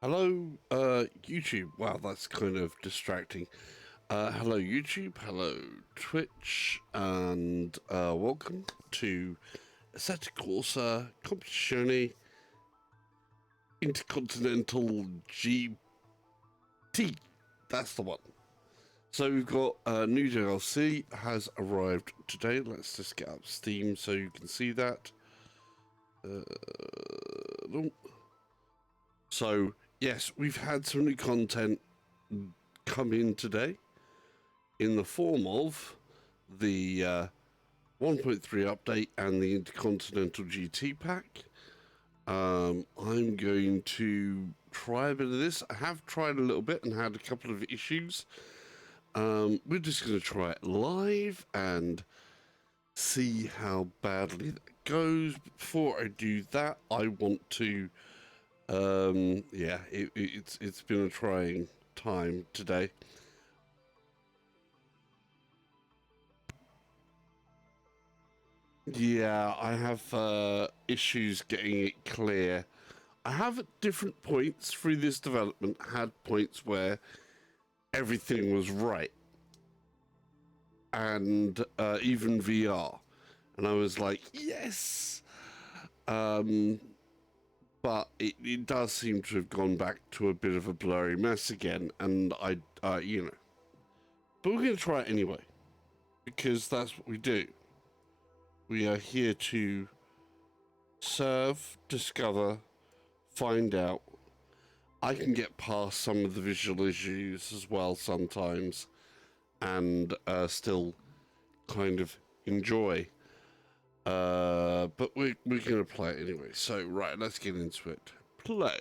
Hello, YouTube. Wow, that's kind of distracting. Hello, YouTube. Hello, Twitch, and welcome to Assetto Corsa Competizione Intercontinental GT. That's the one. So we've got new DLC has arrived today. Let's just get up Steam so you can see that. So yes, we've had some new content come in today in the form of the 1.3 update and the Intercontinental GT pack. I'm going to try a bit of this. I have tried a little bit and had a couple of issues. We're just going to try it live and see how badly that goes. Before I do that, I want to yeah, it's been a trying time today. Yeah, I have issues getting it clear. I have at different points through this development had points where everything was right, and even VR, and I was like, yes. But it does seem to have gone back to a bit of a blurry mess again, and you know, but we're going to try it anyway because that's what we do. We are here to serve, discover, find out. I can get past some of the visual issues as well sometimes and still kind of enjoy. But we're going to play it anyway. So, right, let's get into it. Play.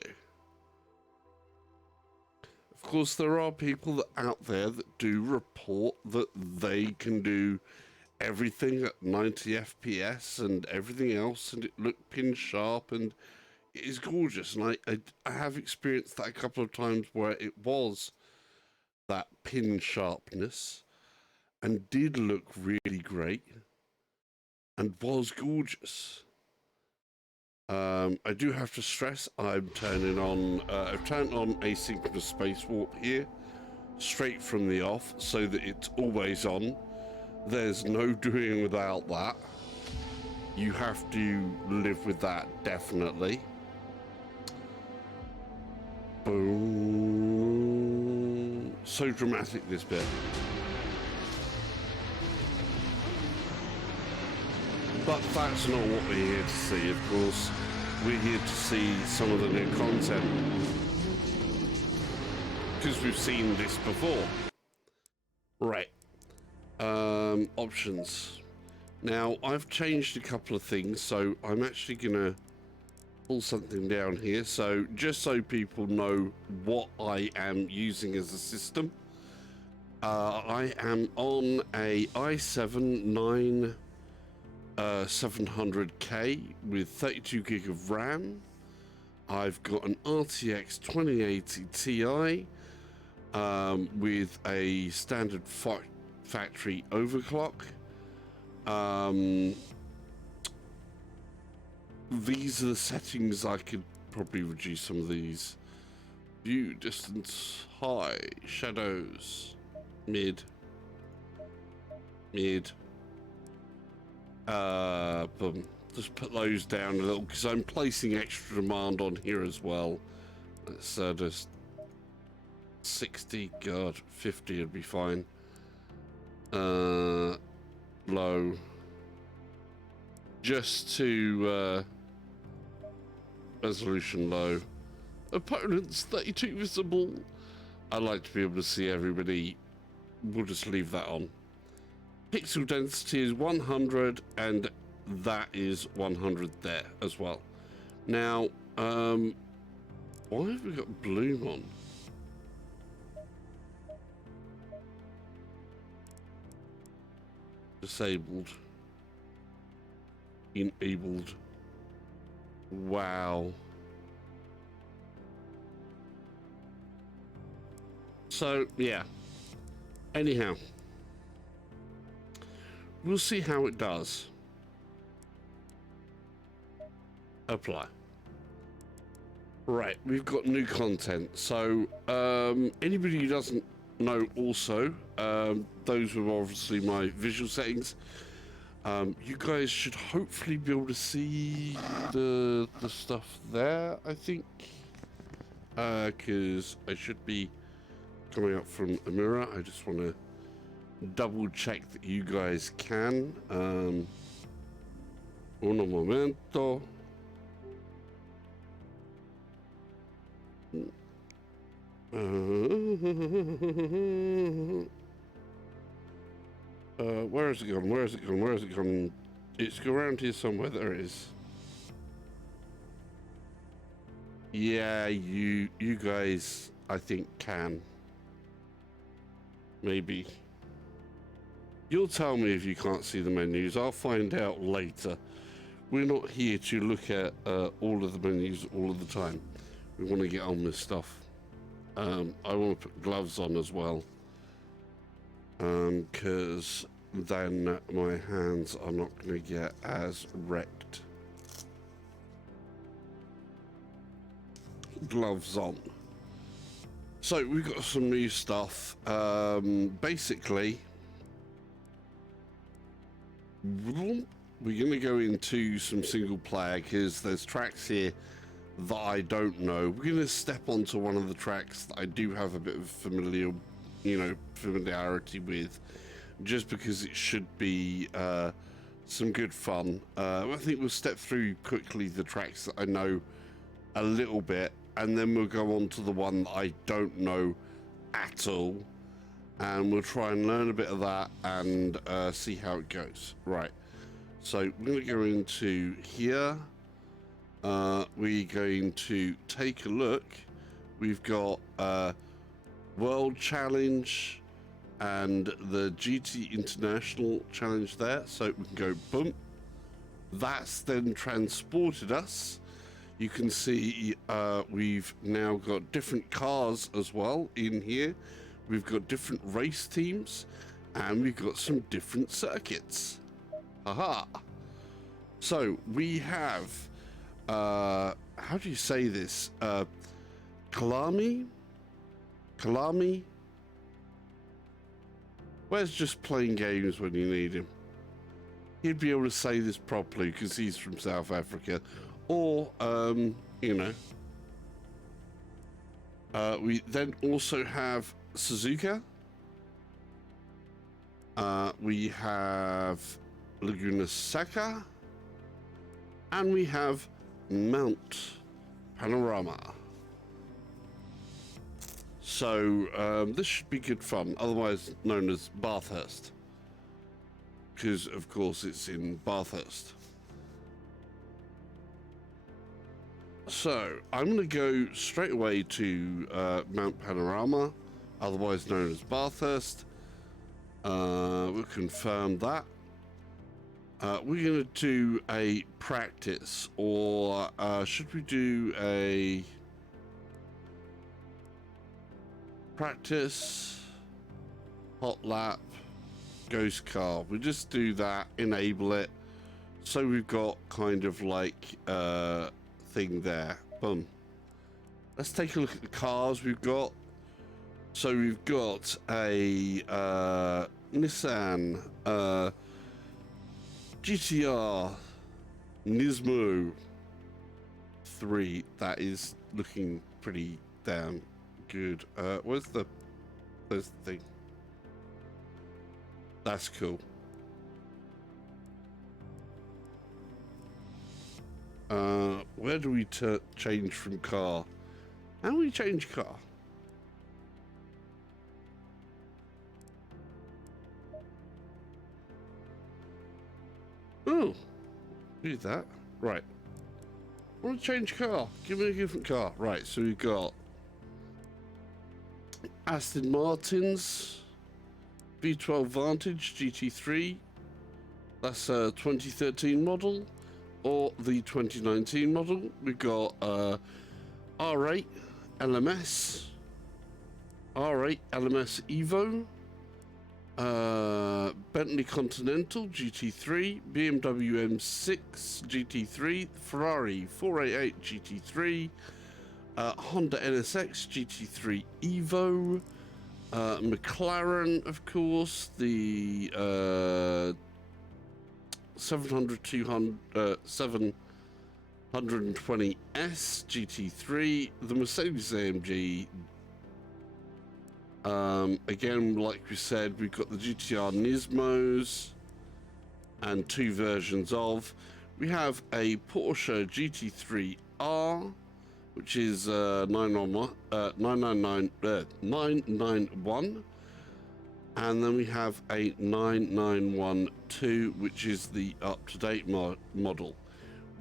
Of course, there are people out there that do report that they can do everything at 90 FPS and everything else, and it looked pin sharp and it is gorgeous. And I have experienced that a couple of times where it was that pin sharpness and did look really great and was gorgeous. I do have to stress I've turned on asynchronous space warp here straight from the off so that it's always on. There's no doing without that. You have to live with that, definitely. Boom. So dramatic, this bit. But that's not what we're here to see, of course. We're here to see some of the new content. Because we've seen this before. Right. Options. Now, I've changed a couple of things, so I'm actually going to pull something down here. So, just so people know what I am using as a system, I am on a i7 700K with 32 gig of RAM. I've got an RTX 2080 Ti with a standard factory overclock. These are the settings. I could probably reduce some of these. View, distance, high, shadows, mid. Boom. Just put those down a little because I'm placing extra demand on here as well. Let's just 60, God, 50 would be fine. Low. Just to resolution low. Opponents 32 visible. I like to be able to see everybody. We'll just leave that on. Pixel density is 100 and that is 100 there as well. Now, why have we got bloom on? Disabled. Enabled. Wow. So, yeah. Anyhow. We'll see how it does. Apply. Right, we've got new content. So anybody who doesn't know also, those were obviously my visual settings. You guys should hopefully be able to see the stuff there, I think. Because I should be coming up from a mirror. I just want to double check that you guys can. Un momento. Where is it gone? Where is it gone? Where is it gone? It's around here somewhere. There it is. Yeah, you guys, I think, can. Maybe. You'll tell me if you can't see the menus. I'll find out later. We're not here to look at all of the menus all of the time. We want to get on with stuff. I want to put gloves on as well. Because then my hands are not going to get as wrecked. Gloves on. So we've got some new stuff. Basically, we're going to go into some single player because there's tracks here that I don't know. We're going to step onto one of the tracks that I do have a bit of familiarity with, just because it should be some good fun. I think we'll step through quickly the tracks that I know a little bit, and then we'll go on to the one that I don't know at all, and we'll try and learn a bit of that and see how it goes. Right, so we're going to go into here. We're going to take a look. We've got World Challenge and the GT International Challenge there, so we can go boom. That's then transported us. You can see we've now got different cars as well in here. We've got different race teams, and we've got some different circuits. Haha. So we have, how do you say this? Kyalami? Kyalami? Where's just playing games when you need him? He'd be able to say this properly because he's from South Africa. Or, we then also have Suzuka. We have Laguna Seca. And we have Mount Panorama. So, this should be good fun, otherwise known as Bathurst. Because, of course, it's in Bathurst. So, I'm going to go straight away to Mount Panorama, otherwise known as Bathurst. We'll confirm that. We're going to do a practice, or should we do a practice, hot lap, ghost car? We'll just do that, enable it. So we've got kind of like thing there. Boom. Let's take a look at the cars we've got. So we've got a Nissan GTR Nismo 3. That is looking pretty damn good. Where's the thing? That's cool. Where do we change from car? How do we change car? Oh, do that. Right. I want to change car. Give me a different car. Right, so we've got Aston Martin's V12 Vantage GT3. That's a 2013 model. Or the 2019 model. We've got R8 LMS. R8 LMS Evo. Bentley Continental GT3, BMW M6 GT3, Ferrari 488 GT3, Honda NSX GT3 Evo, McLaren, of course, the 720S GT3, the Mercedes AMG. Again, like we said, we've got the GTR Nismos and 2 versions of. We have a Porsche GT3R, which is 991, and then we have a 9912, which is the up-to-date model.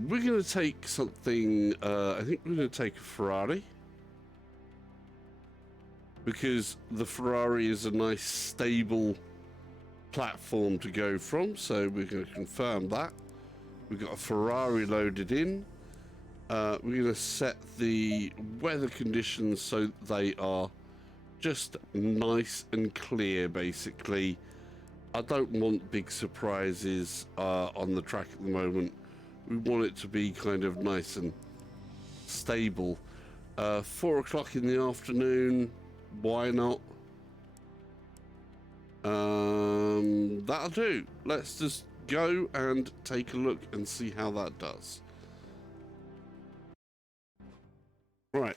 We're going to take something, I think we're going to take a Ferrari, because the Ferrari is a nice stable platform to go from, so we're going to confirm that. We've got a Ferrari loaded in. We're going to set the weather conditions so they are just nice and clear, basically. I don't want big surprises on the track at the moment. We want it to be kind of nice and stable. 4 o'clock in the afternoon, why not? That'll do. Let's just go and take a look and see how that does. Right.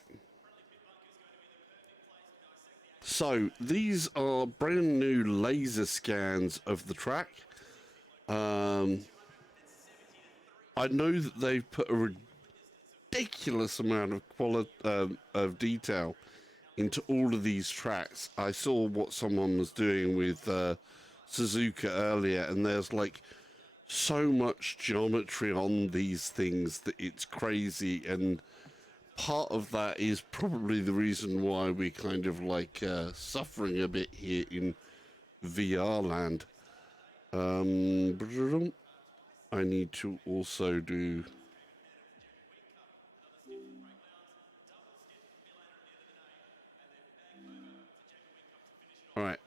So these are brand new laser scans of the track. I know that they've put a ridiculous amount of quality of detail into all of these tracks. I saw what someone was doing with Suzuka earlier, and there's like so much geometry on these things that it's crazy, and part of that is probably the reason why we're kind of like suffering a bit here in VR land. I need to also do... All right.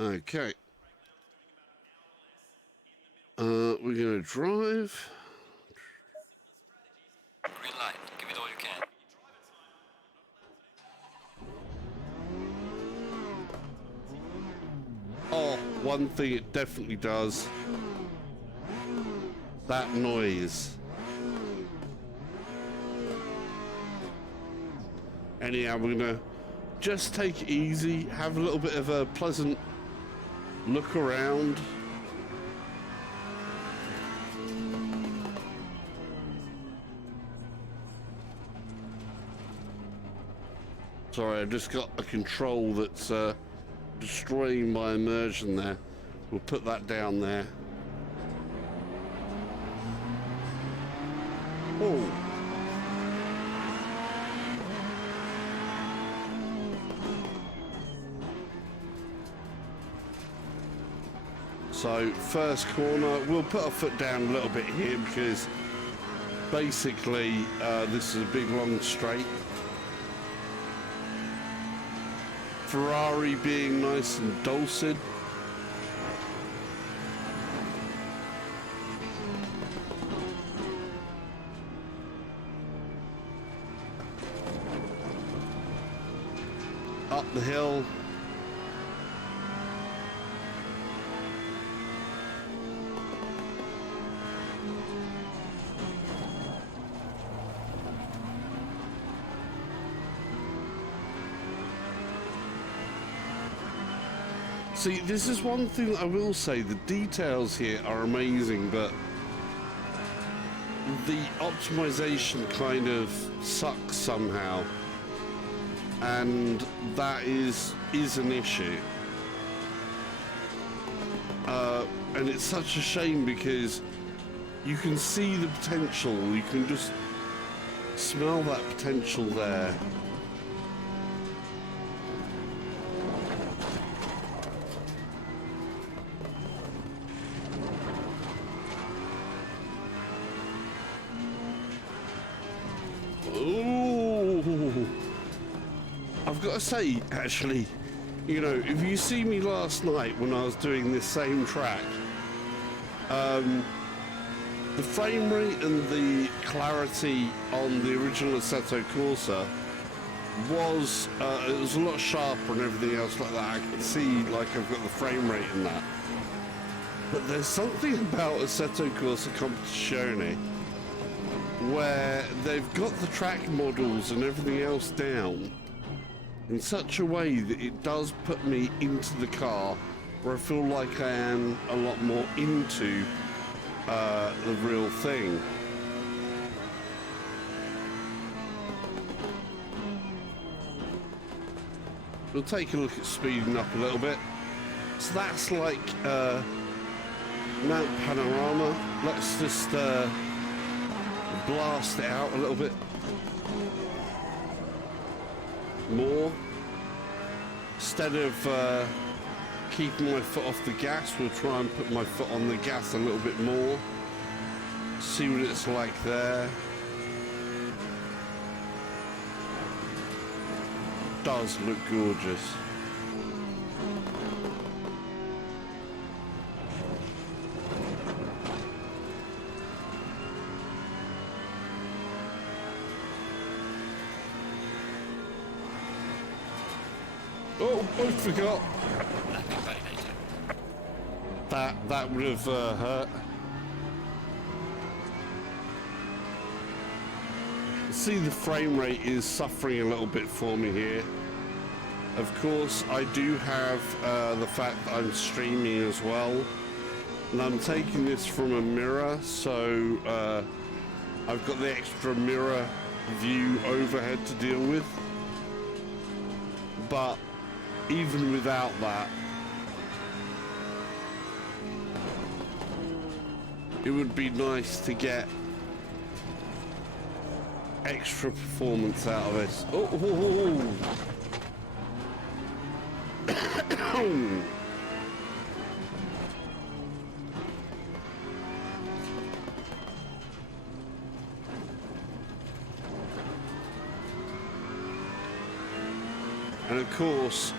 Okay. We're going to drive. Green light. Give it all you can. Oh, one thing it definitely does. That noise. Anyhow, we're going to just take it easy, have a little bit of a pleasant look around. Sorry, I just got a control that's destroying my immersion there. We'll put that down there. Oh. So, first corner, we'll put our foot down a little bit here because basically this is a big long straight. Ferrari being nice and dulcet. Up the hill. See, this is one thing that I will say, the details here are amazing, but the optimization kind of sucks somehow, and that is an issue. And it's such a shame because you can see the potential, you can just smell that potential there. I've got to say, actually, you know, if you see me last night when I was doing this same track, The frame rate and the clarity on the original Assetto Corsa was it was a lot sharper and everything else like that. I can see like I've got the frame rate in that. But there's something about Assetto Corsa Competizione where they've got the track models and everything else down in such a way that it does put me into the car where I feel like I am a lot more into the real thing. We'll take a look at speeding up a little bit. So that's like Mount Panorama. Let's just blast it out a little bit more. Instead of keeping my foot off the gas, we'll try and put my foot on the gas a little bit more. See what it's like there. Does look gorgeous. Oh, I forgot. That would have hurt. See, the frame rate is suffering a little bit for me here. Of course, I do have the fact that I'm streaming as well, and I'm taking this from a mirror, so I've got the extra mirror view overhead to deal with. But even without that, it would be nice to get extra performance out of this. And of course,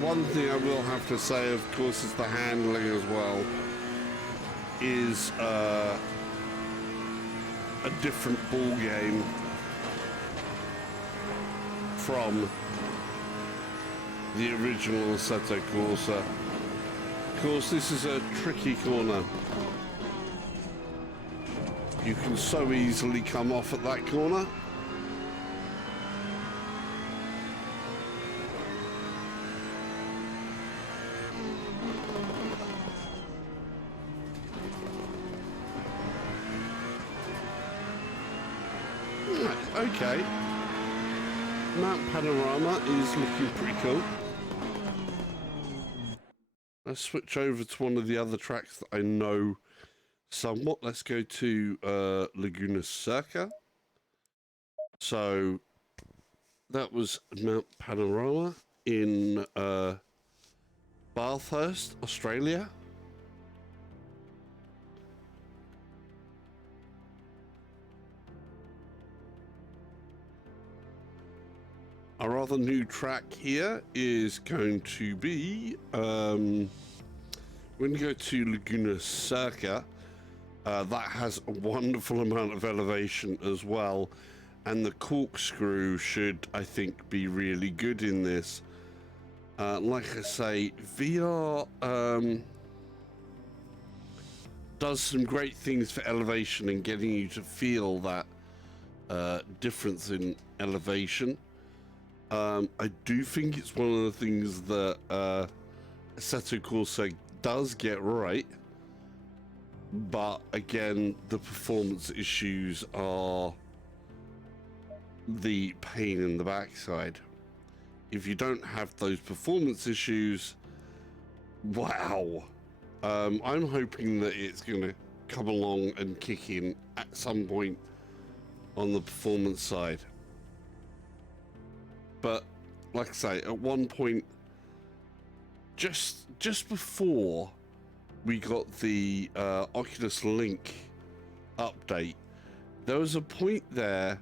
one thing I will have to say, of course, is the handling as well is a different ball game from the original Assetto Corsa. Of course, this is a tricky corner. You can so easily come off at that corner. Okay. Mount Panorama is looking pretty cool. Let's switch over to one of the other tracks that I know somewhat. Let's go to Laguna Seca. So that was Mount Panorama in Bathurst, Australia. Our other new track here is going to be, we're going to go to Laguna Seca. That has a wonderful amount of elevation as well. And the corkscrew should, I think, be really good in this. Like I say, VR does some great things for elevation and getting you to feel that difference in elevation. I do think it's one of the things that Assetto Corsa does get right, but again, the performance issues are the pain in the backside. If you don't have those performance issues, wow. I'm hoping that it's going to come along and kick in at some point on the performance side. But like I say, at one point, just before we got the Oculus Link update, there was a point there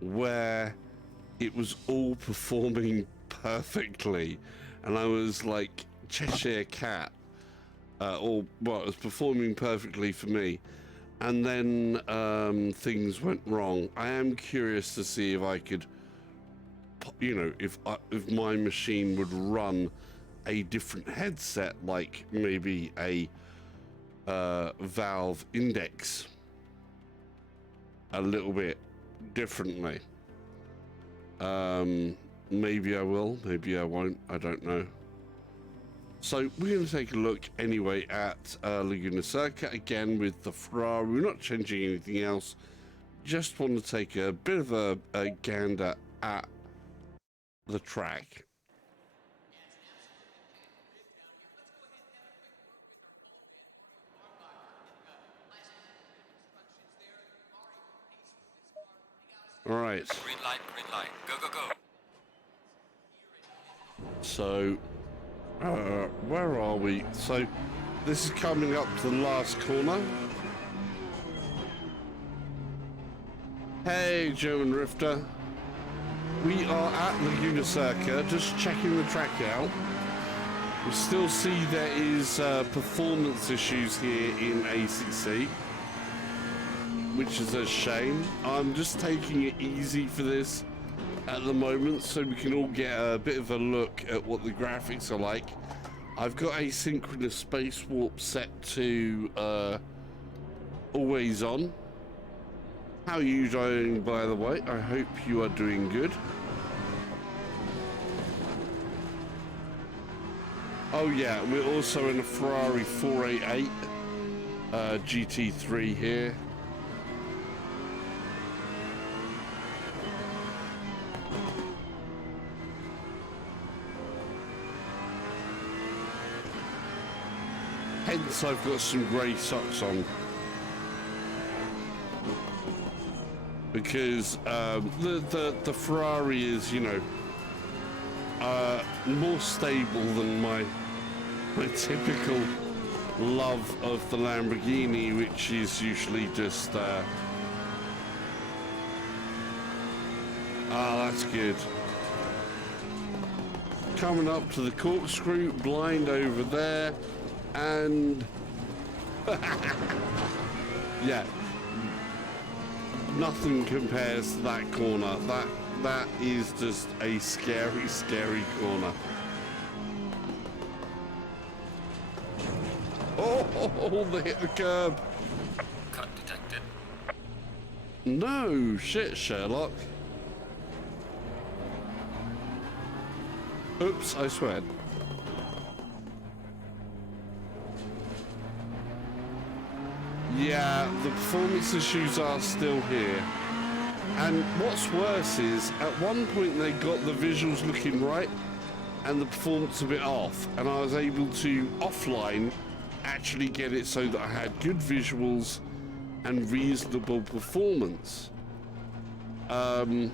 where it was all performing perfectly, and I was like Cheshire Cat, or well, it was performing perfectly for me. and then things went wrong. I am curious to see if I could, you know, if my machine would run a different headset, like maybe a Valve Index, a little bit differently. Maybe I will, maybe I won't, I don't know. So we're going to take a look anyway at Laguna Seca again with the Ferrari. We're not changing anything else. Just want to take a bit of a gander at the track. All right. Green light, go, go, go. So, where are we? So, this is coming up to the last corner. Hey, German Rifter. We are at Laguna Seca, just checking the track out. We still see there is performance issues here in ACC, which is a shame. I'm just taking it easy for this at the moment so we can all get a bit of a look at what the graphics are like. I've got asynchronous space warp set to always on. How are you doing, by the way? I hope you are doing good. Oh yeah, we're also in a Ferrari 488 GT3 here. Hence I've got some grey socks on. Because the Ferrari is, you know, more stable than my typical love of the Lamborghini, which is usually just that's good. Coming up to the corkscrew, blind over there, and yeah, nothing compares to that corner. That is just a scary, scary corner. Oh, they hit the curb. Cut detected. No shit, Sherlock. Oops, I swear. Yeah, the performance issues are still here. And what's worse is, at one point they got the visuals looking right and the performance a bit off. And I was able to, offline, actually get it so that I had good visuals and reasonable performance. Offline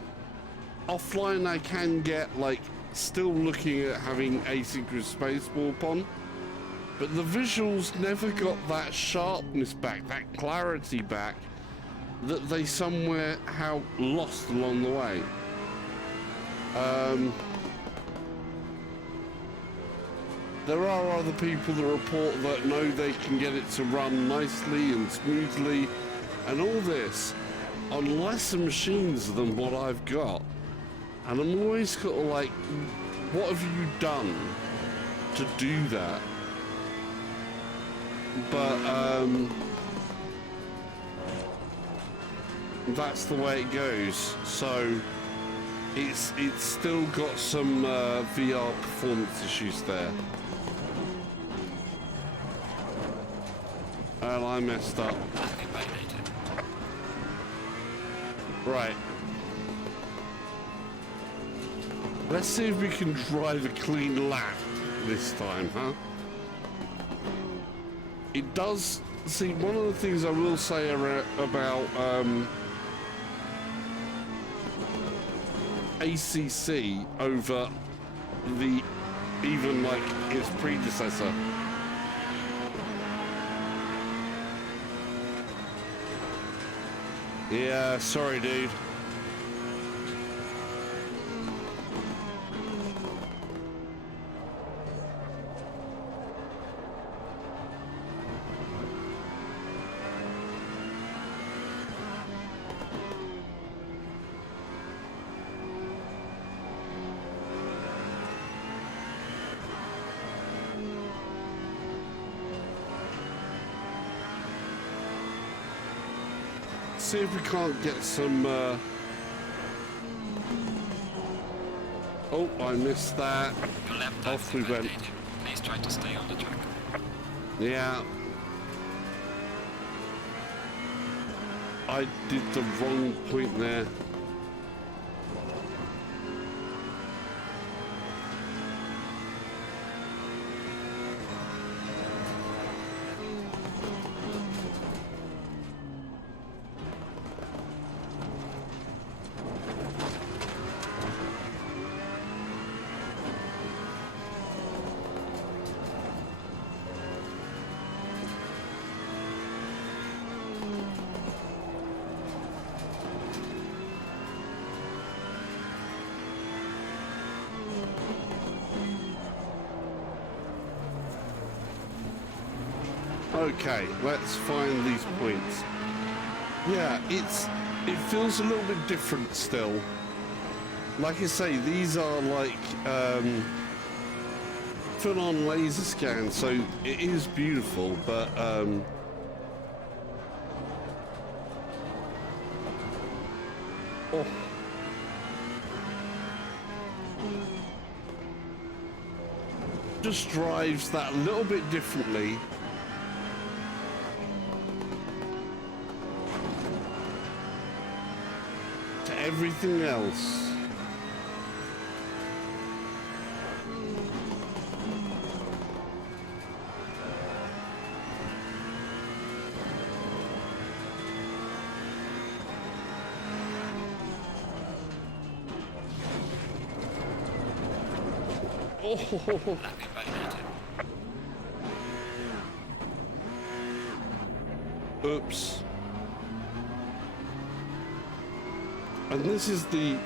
I can get, like, still looking at having asynchronous space warp on, but the visuals never got that sharpness back, that clarity back, that they somehow lost along the way. There are other people that report that know they can get it to run nicely and smoothly and all this on lesser machines than what I've got. And I'm always kind of like, what have you done to do that? But that's the way it goes. So it's still got some VR performance issues there. And I messed up. Right. Let's see if we can drive a clean lap this time, huh? It does... See, one of the things I will say about ACC over the... even like its predecessor. Yeah, sorry, dude. see if we can't get some... Oh, I missed that. Your lap time Off is we went. invalidated. Please try to stay on the track. Yeah. I did the wrong point there. Okay, let's find these points. Yeah, it feels a little bit different still. Like I say, these are like full-on Laserscan, so it is beautiful, but oh. Just drives that a little bit differently. Everything else. Oh. Oops. And this is the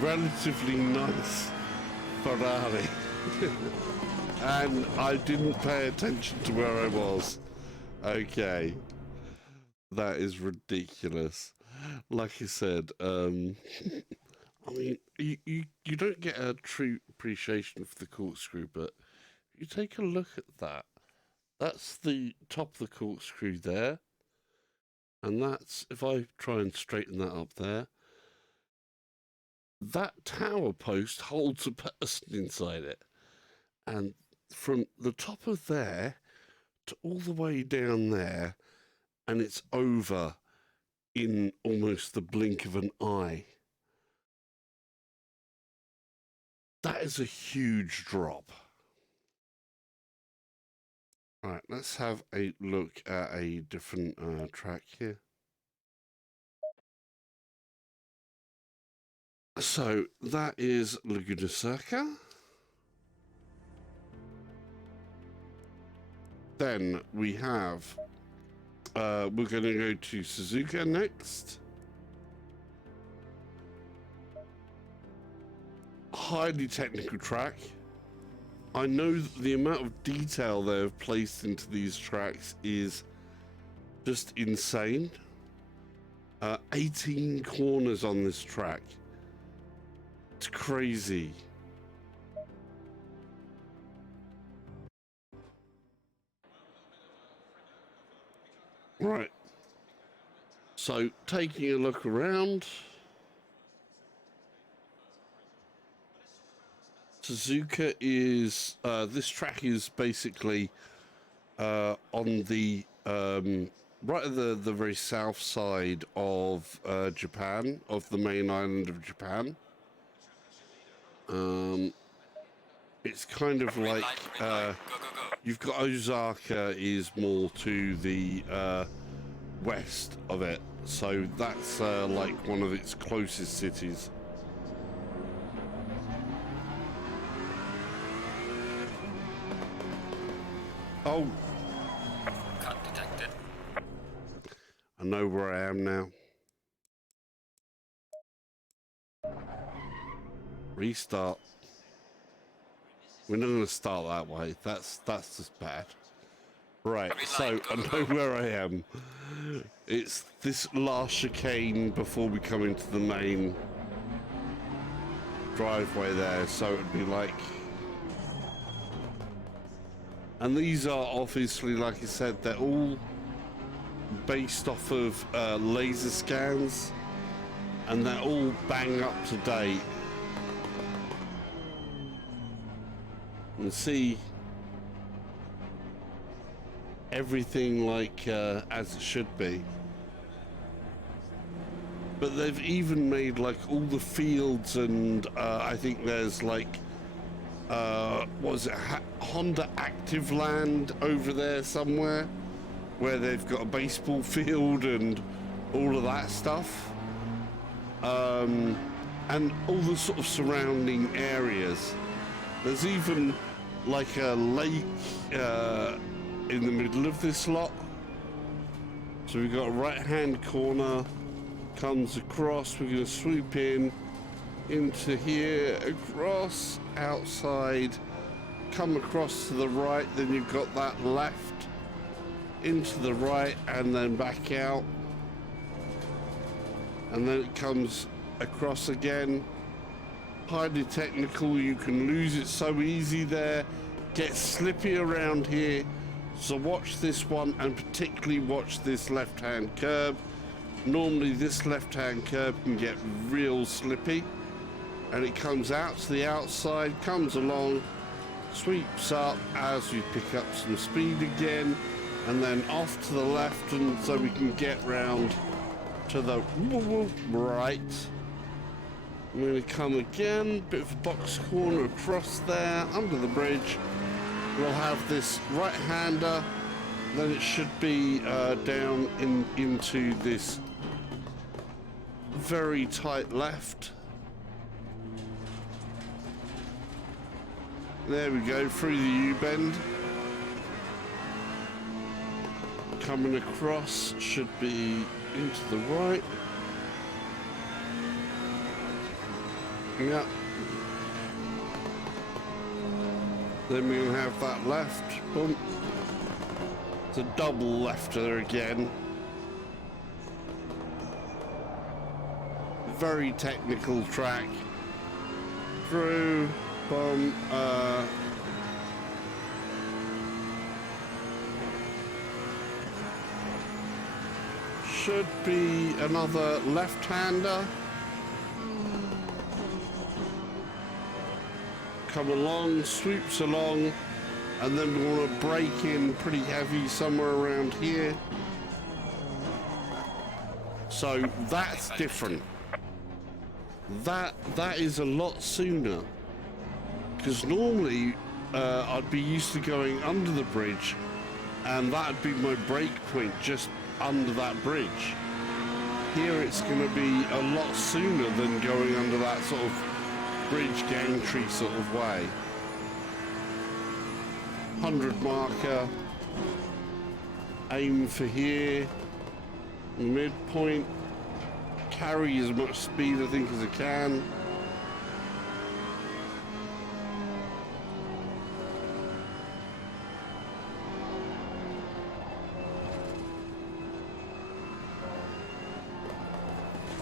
relatively nice Ferrari. And I didn't pay attention to where I was. Okay. That is ridiculous. Like I said, I mean, you don't get a true appreciation for the corkscrew, but you take a look at that. That's the top of the corkscrew there. And that's, if I try and straighten that up there, that tower post holds a person inside it. And from the top of there to all the way down there, and it's over in almost the blink of an eye. That is a huge drop. All right, let's have a look at a different track here. So that is Laguna Seca. Then we have, we're going to go to Suzuka next. Highly technical track. I know that the amount of detail they have placed into these tracks is just insane. 18 corners on this track. It's crazy. Right. So taking a look around. Suzuka is, this track is basically on the, right at the very south side of Japan, of the main island of Japan. It's kind of like, you've got Osaka is more to the west of it. So that's like one of its closest cities. Oh. Cut detected. I know where I am now. Restart. We're not going to start that way. That's just bad. Right, so I know where I am. It's this last chicane before we come into the main driveway there. So it'd be like... And these are obviously, like I said, they're all based off of laser scans, and they're all bang up to date. And see everything like as it should be. But they've even made like all the fields, and I think there's like was it Honda Active Land over there somewhere, where they've got a baseball field and all of that stuff, and all the sort of surrounding areas. There's even like a lake in the middle of this lot. So we've got a right-hand corner, comes across, we're going to swoop in into here, across, outside, come across to the right, then you've got that left, into the right, and then back out. And then it comes across again. Highly technical, you can lose it so easy there, get slippy around here, so watch this one, and particularly watch this left-hand curb. Normally this left-hand curb can get real slippy, and it comes out to the outside, comes along, sweeps up as we pick up some speed again, and then off to the left, and so we can get round to the right. I'm going to come again, bit of a box corner across there, under the bridge. We'll have this right-hander, then it should be down into this very tight left. There we go, through the U-bend. Coming across, should be into the right. Yep. Then we'll have that left. Boom. It's a double left there again. Very technical track. Through. Boom. Should be another left-hander. Come along, swoops along, and then we want to brake in pretty heavy somewhere around here. So that's different. That is a lot sooner, because normally I'd be used to going under the bridge, and that'd be my brake point just under that bridge. Here it's going to be a lot sooner than going under that sort of bridge gantry sort of way. 100 marker, aim for here, midpoint, carry as much speed I think as I can.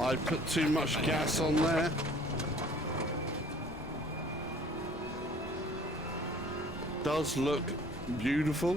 I put too much gas on there. Does look beautiful.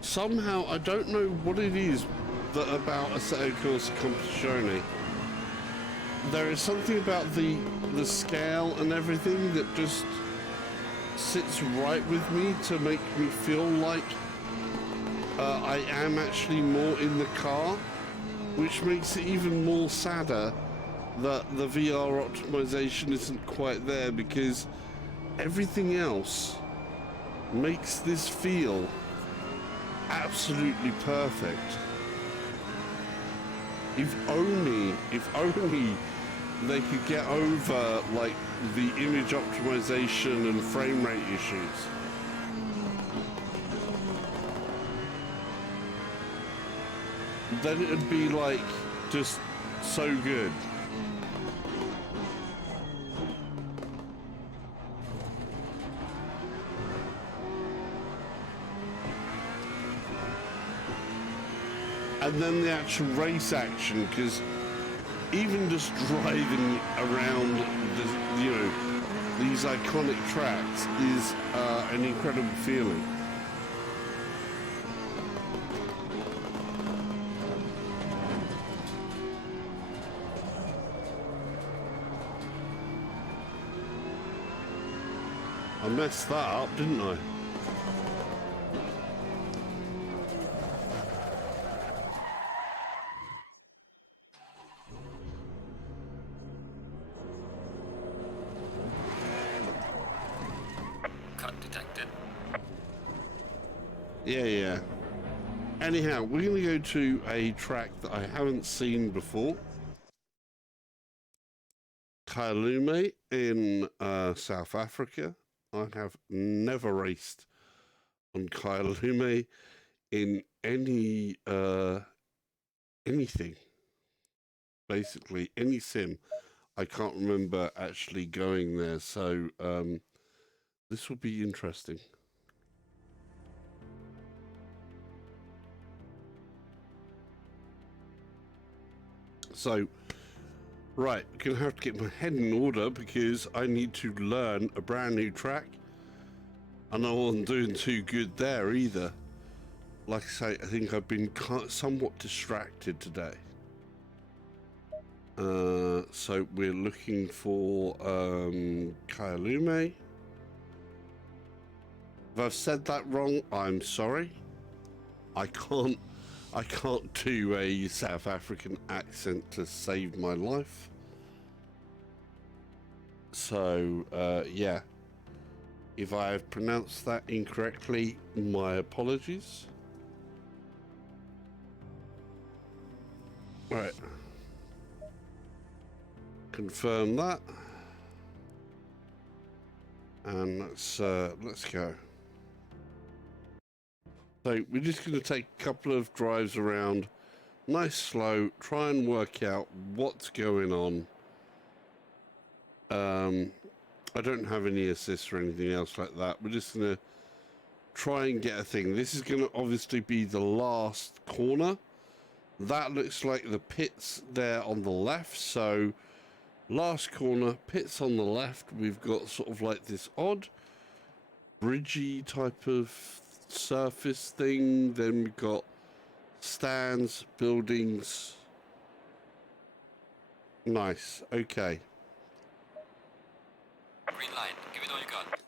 Somehow, I don't know what it is that about Assetto Corsa Competizione. There is something about the scale and everything that just sits right with me to make me feel like I am actually more in the car, which makes it even more sadder that the VR optimization isn't quite there, because everything else makes this feel absolutely perfect. If only they could get over like the image optimization and frame rate issues. then it'd be like just so good. And then the actual race action, because even just driving around the, you know, these iconic tracks is an incredible feeling. I messed that up, didn't I? Cut detected. Yeah. Anyhow, we're going to go to a track that I haven't seen before. Kyalami in South Africa. I have never raced on Kyalami in any anything. Basically, any sim. I can't remember actually going there, so this will be interesting. So, right, gonna have to get my head in order because I need to learn a brand new track. And I wasn't doing too good there either. Like I say, I think I've been somewhat distracted today. So we're looking for Kyalami. If I've said that wrong, I'm sorry. I can't do a South African accent to save my life. So yeah, if I have pronounced that incorrectly, my apologies. Right. Confirm that. And let's go. So we're just going to take a couple of drives around, nice slow, try and work out what's going on. I don't have any assists or anything else like that. We're just going to try and get a thing. This is going to obviously be the last corner. That looks like the pits there on the left. So last corner, pits on the left. We've got sort of like this odd bridgey type of surface thing. Then we've got stands, buildings. Nice. Okay. Green line. Give it all you got.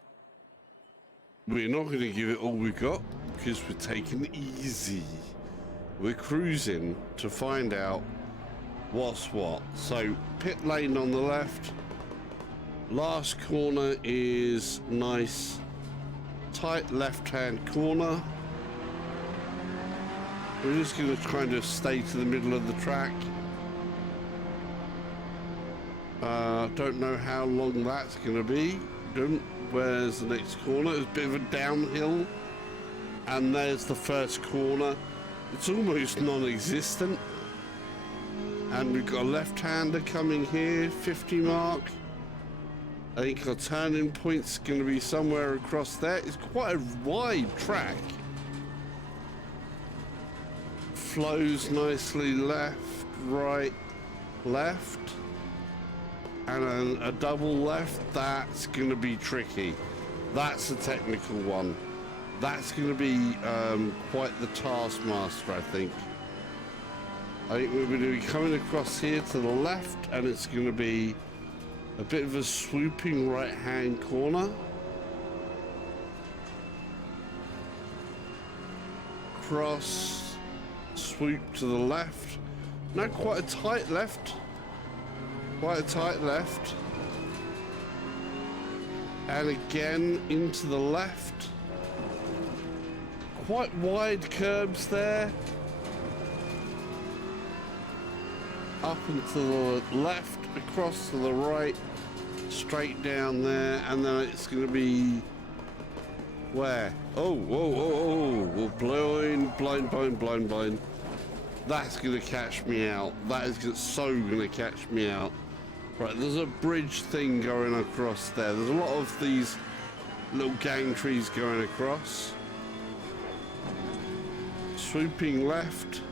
We're not going to give it all we got because we're taking it easy. We're cruising to find out what's what. So pit lane on the left. Last corner is nice, tight left-hand corner. We're just going to kind of stay to the middle of the track. Don't know how long that's going to be. Where's the next corner? It's a bit of a downhill. And there's the first corner. It's almost non-existent. And we've got a left-hander coming here, 50 mark. I think our turning point's going to be somewhere across there. It's quite a wide track. Flows nicely left, right, left. And a double left, that's going to be tricky. That's a technical one. That's going to be quite the taskmaster, I think. I think we're going to be coming across here to the left, and it's going to be a bit of a swooping right-hand corner. Cross, swoop to the left. Not quite a tight left. Quite a tight left. And again into the left. Quite wide curbs there. Up and to the left, across to the right, straight down there, and then it's going to be where? Oh, whoa, whoa, whoa, blind. That's going to catch me out. That is so going to catch me out. Right, there's a bridge thing going across there. There's a lot of these little gangtrees going across. Swooping left.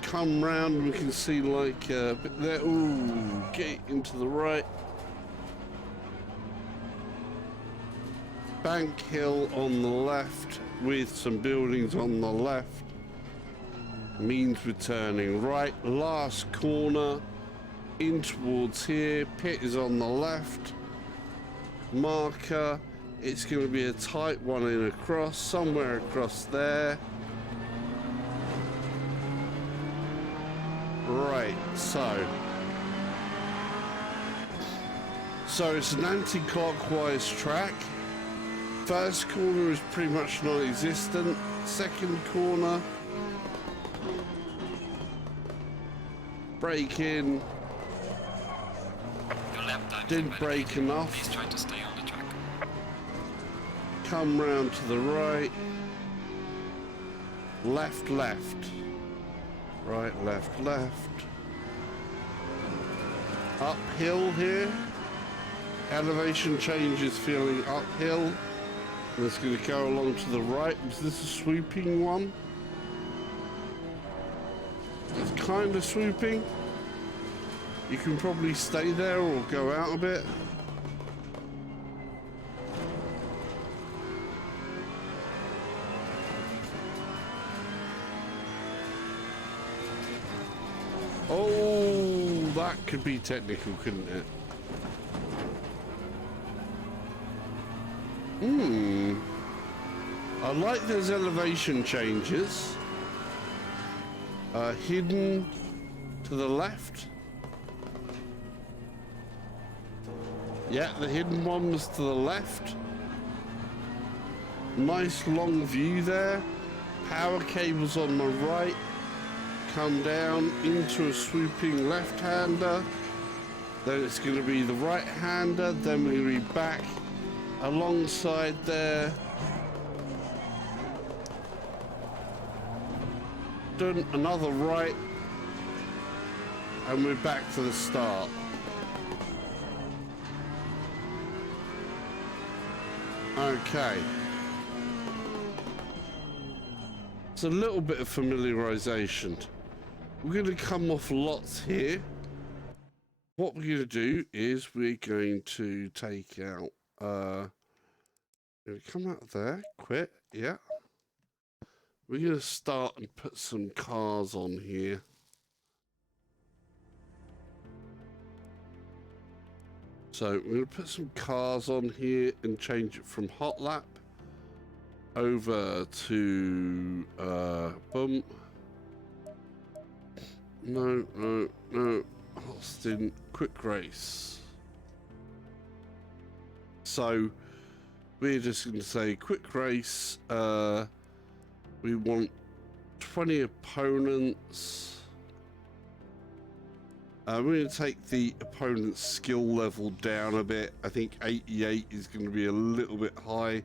Come round and we can see like a bit there. Ooh, get into the right. Bank hill on the left with some buildings on the left. Means we're turning right. Last corner in towards here. Pit is on the left. Marker. It's going to be a tight one in across, somewhere across there. Right, so it's an anti-clockwise track. First corner is pretty much non-existent. Second corner, brake in. Your lap time Didn't brake enough. Please try to stay on the track. Come round to the right. Left, left. Right, left, left. Uphill here. Elevation change is feeling uphill. And it's going to go along to the right. Is this a swooping one? It's kind of swooping. You can probably stay there or go out a bit. Oh, that could be technical, couldn't it? I like those elevation changes. Hidden to the left. Yeah, the hidden one was to the left. Nice long view there. Power cables on the right. Come down into a swooping left-hander. Then it's going to be the right-hander. Then we're going to be back alongside there. Done another right. And we're back to the start. Okay. It's a little bit of familiarization. We're going to come off lots here. What we're going to do is we're going to take out, come out there, quit, yeah. We're going to start and put some cars on here. So we're going to put some cars on here and change it from hot lap over to, boom. No. Austin, quick race. So we're just going to say quick race. We want 20 opponents. We're going to take the opponent's skill level down a bit. I think 88 is going to be a little bit high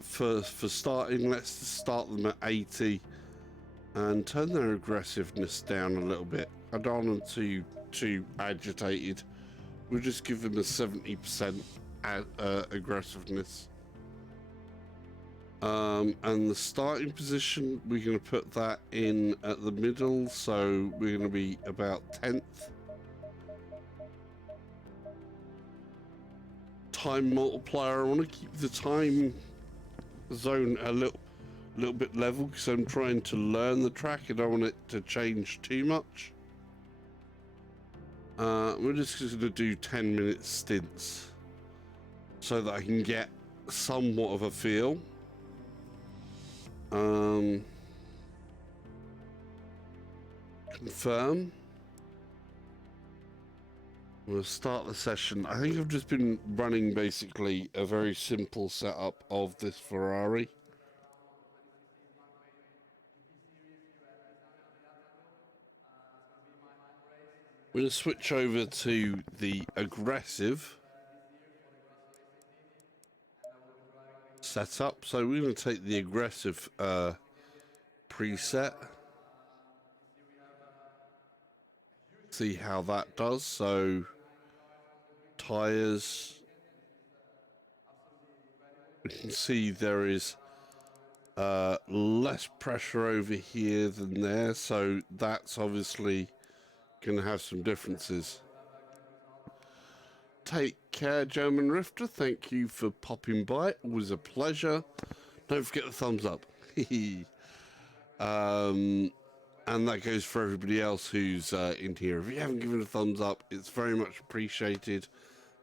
for starting. Let's start them at 80 and turn their aggressiveness down a little bit. I don't want them too agitated. We'll just give them a 70% aggressiveness. And the starting position, we're going to put that in at the middle, so we're going to be about 10th. Time multiplier, I want to keep the time zone a little bit level because I'm trying to learn the track. I don't want it to change too much. We're just going to do 10-minute stints so that I can get somewhat of a feel. Confirm. We'll start the session. I think I've just been running basically a very simple setup of this Ferrari. We're going to switch over to the aggressive. setup. So we're going to take the aggressive preset. See how that does. So tires, we can see there is less pressure over here than there, so that's obviously going to have some differences. Take care, German Rifter. Thank you for popping by. It was a pleasure. Don't forget the thumbs up. And that goes for everybody else who's in here. If you haven't given a thumbs up, it's very much appreciated.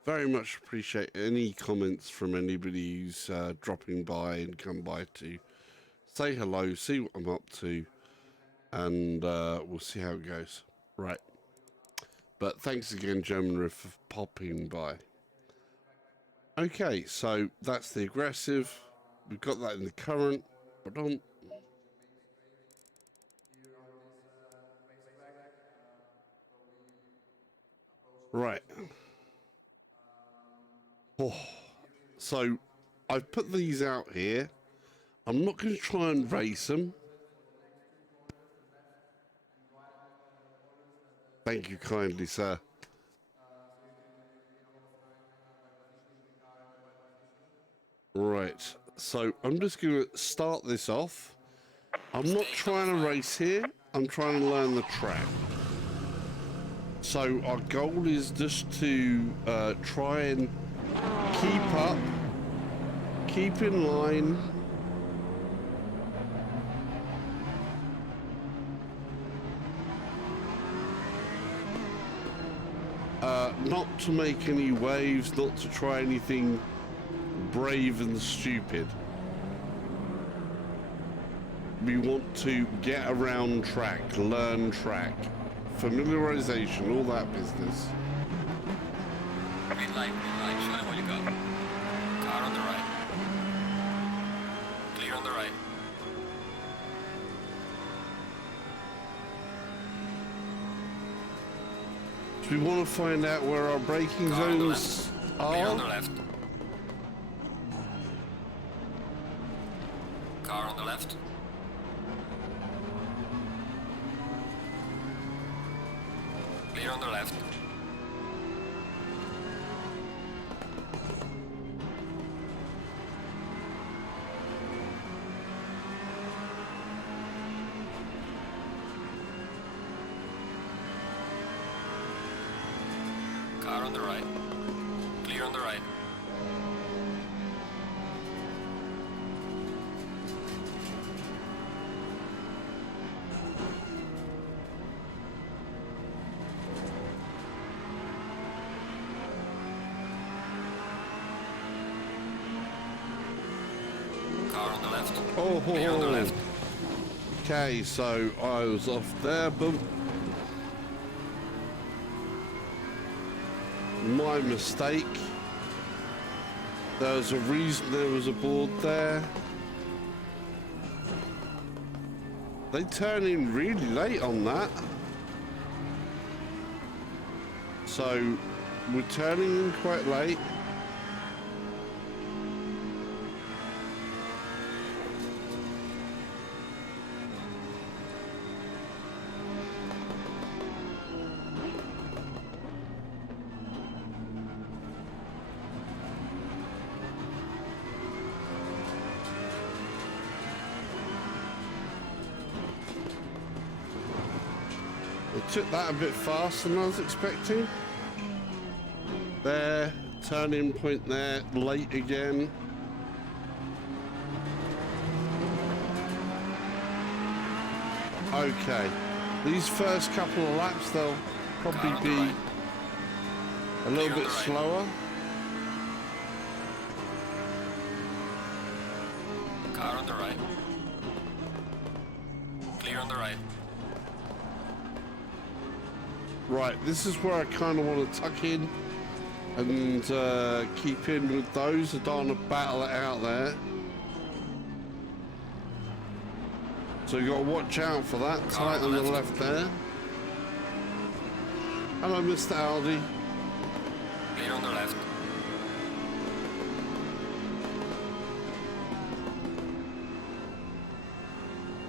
Very much appreciate any comments from anybody who's dropping by and come by to say hello, see what I'm up to, and we'll see how it goes. Right. But thanks again, German Riff, for popping by. Okay, so that's the aggressive. We've got that in the current. Right. Oh. So I've put these out here. I'm not going to try and race them. Thank you kindly, sir. Right, so I'm just going to start this off. I'm not trying to race here. I'm trying to learn the track. So our goal is just to try and keep up, keep in line. Not to make any waves, not to try anything brave and stupid. We want to get around track, learn track, familiarization, all that business. Green light, show them what you got. Car on the right. Clear on the right. We want to find out where our braking zones are. Clear on the left. Car on the left. Clear on the left. Car on the right. Clear on the right. Car on the left. Oh, Clear on the left. Okay, so I was off there, boom. My mistake. There was a reason there was a board there. They turn in really late on that. So we're turning in quite late. Took that a bit faster than I was expecting. There, turning point there, late again. Okay, these first couple of laps they'll probably be a little bit slower. Car on the right. Clear on the right. Right, this is where I kind of want to tuck in and keep in with those. I don't want to battle it out there. So you got to watch out for that. Tight on the left there. Hello, Mr. Aldi. Clear on the left.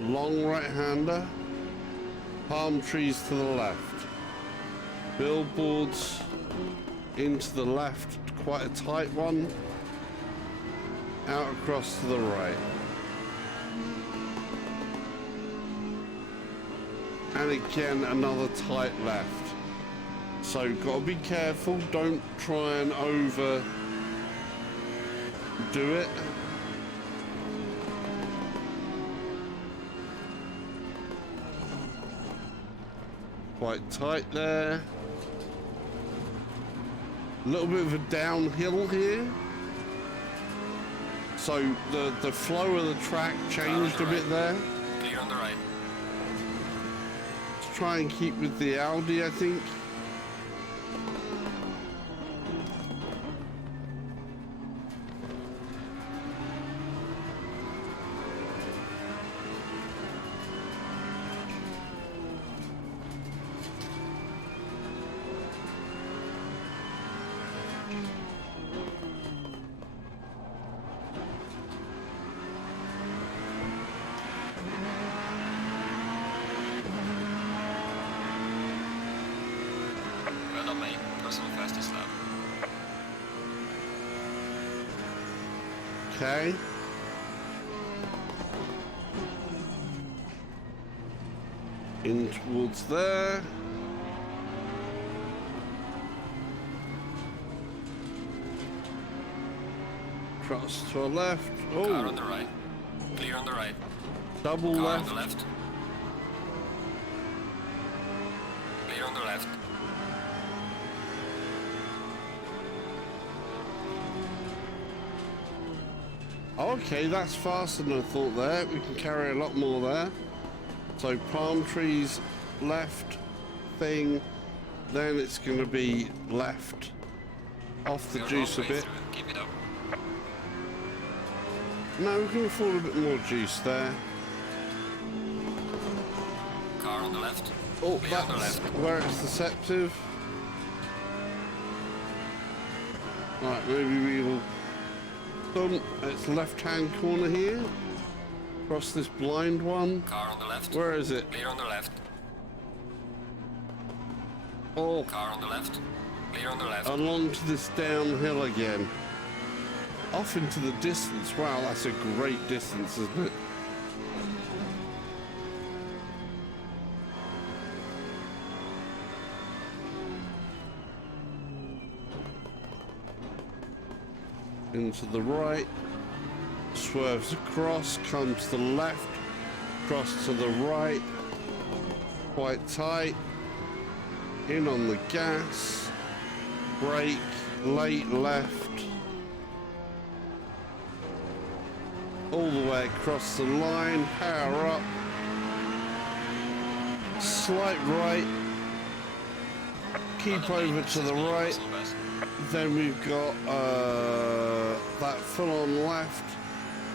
long right-hander, palm trees to the left, billboards into the left, quite a tight one, out across to the right. And again, another tight left. So gotta be careful, don't try and overdo it. Quite tight there. A little bit of a downhill here. So the flow of the track changed a bit there. Clear on the right. Let's try and keep with the Audi, I think. Well done, mate. Personal fastest lap. Okay. In towards there. Cross to our left. Car Oh, on the right. Clear on the right. double Car left. on the left. Clear on the left. Okay, that's faster than I thought there. We can carry a lot more there. So palm trees, left thing, then it's going to be left off the You're juice a wrong way bit. through. Keep it up. No, we can afford a bit more juice there. Car on the left. Oh, Clear on the that's left. where it's deceptive. Right, maybe we'll... It's left-hand corner here. Across this blind one. Car on the left. Where is it? Clear on the left. Oh, Car on the left. Clear on the left. along to this downhill again. Off into the distance. Wow, that's a great distance, isn't it? Into the right, swerves across, comes to the left, cross to the right, quite tight, in on the gas, brake, late left, all the way across the line, power up, slight right, keep over to the right. Then we've got that full-on left,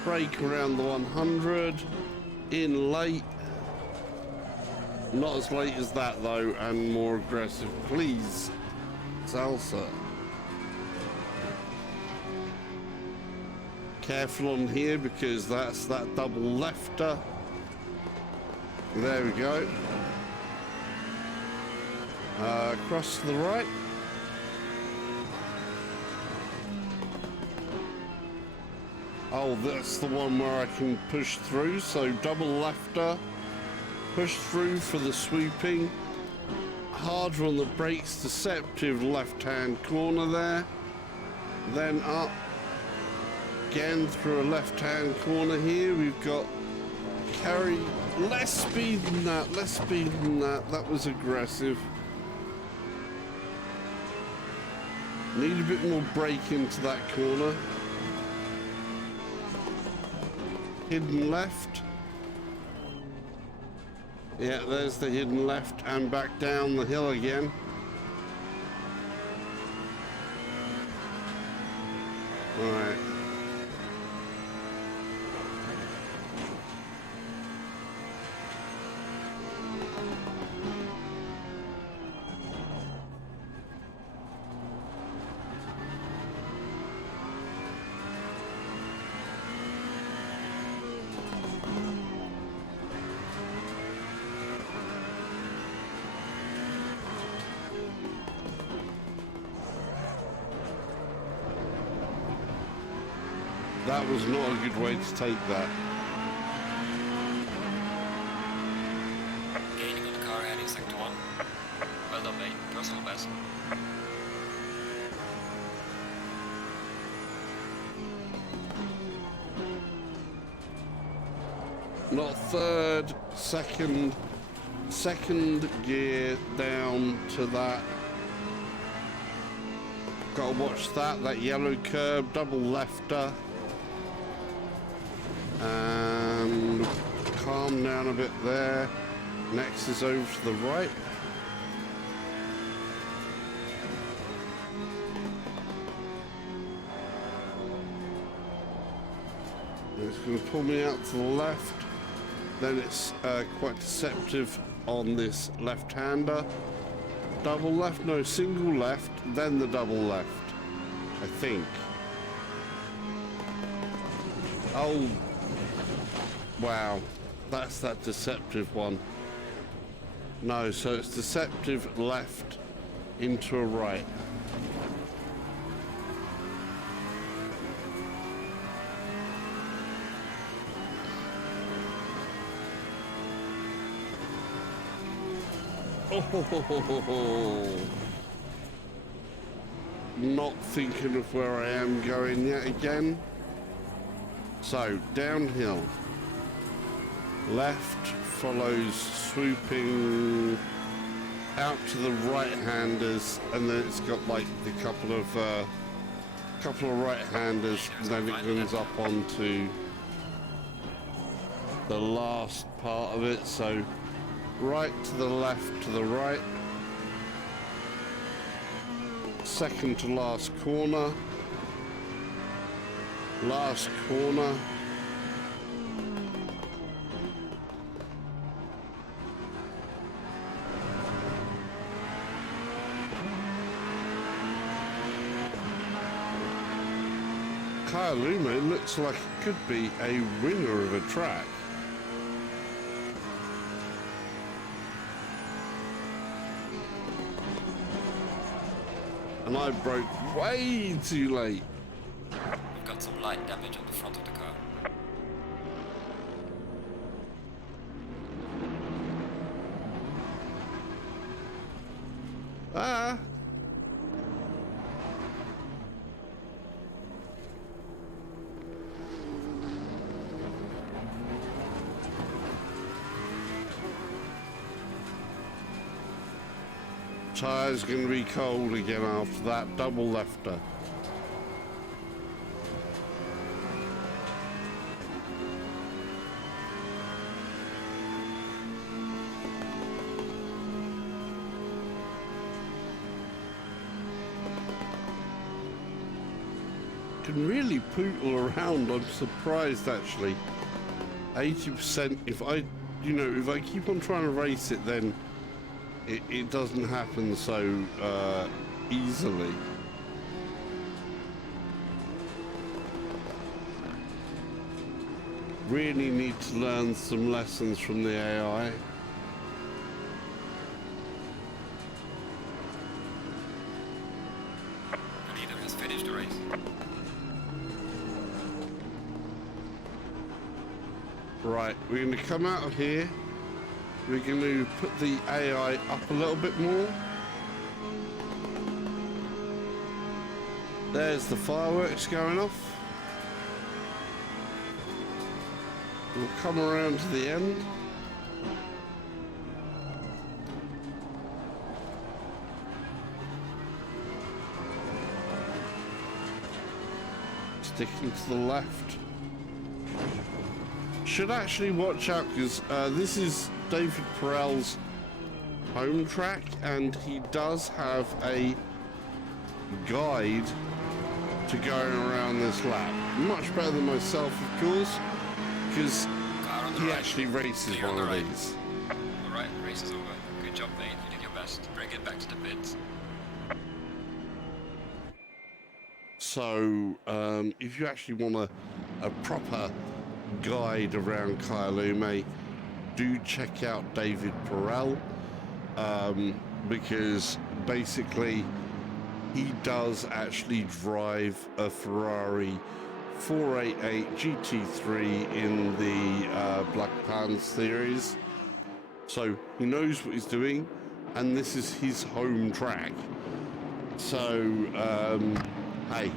brake around the 100, in late, not as late as that though, and more aggressive, please, salsa. Careful on here because that's that double lefter. There we go. Across to the right. Oh, that's the one where I can push through. So double lefter, push through for the sweeping. Harder on the brakes, deceptive left-hand corner there. Then up, again through a left-hand corner here. We've got carry, less speed than that, less speed than that. That was aggressive. Need a bit more brake into that corner. Hidden left. Yeah, there's the hidden left and back down the hill again. All right. That was not a good way to take that. Gaining on the car ahead in sector 1. Well done, mate. Personal best. Not third, second gear down to that. Got to watch that yellow curb, double lefter. And calm down a bit there. Next is over to the right. It's going to pull me out to the left. Then it's quite deceptive on this left-hander. Double left, no, single left, then the double left, I think. Oh, wow, that's that deceptive one. No, so it's deceptive left into a right. Oh, not thinking of where I am going yet again. So downhill, left follows swooping out to the right-handers, and then it's got like the couple of right-handers, and then it runs up onto the last part of it. So right to the left to the right, second to last corner, last corner, Kyalami looks like it could be a winner of a track. And I broke way too late. We've got some light damage on the front of the car. Ah! Tyre's going to be cold again after that double lefter. Can really pootle around. I'm surprised actually. 80%. If I keep on trying to race it, then it doesn't happen so easily. Really need to learn some lessons from the AI. The leader has finished the race. Right, we're going to come out of here. We're going to put the AI up a little bit more. There's the fireworks going off. We'll come around to the end. Sticking to the left. Should actually watch out because this is David Pirelli's home track, and he does have a guide to going around this lap. Much better than myself, of course, because he actually races one of these. Alright, race is over. Good job, mate. You did your best. Bring it back to the pits. So, if you actually want a proper guide around Kyalami, do check out David Pirelli, because basically he does actually drive a Ferrari 488 GT3 in the Black Pan series. So he knows what he's doing, and this is his home track. So, hey,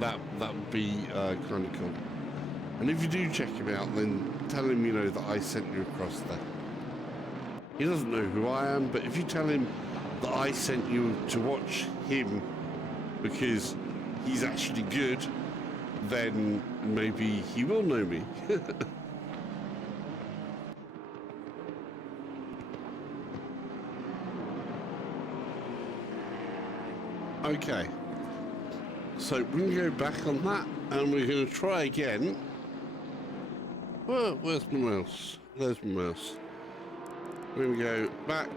that would be kind of cool. And if you do check him out, then tell him, you know, that I sent you across there. He doesn't know who I am, but if you tell him that I sent you to watch him because he's actually good, then maybe he will know me. Okay, so we can go back on that and we're going to try again. Well, where's my mouse? There's my mouse. We're going to go back.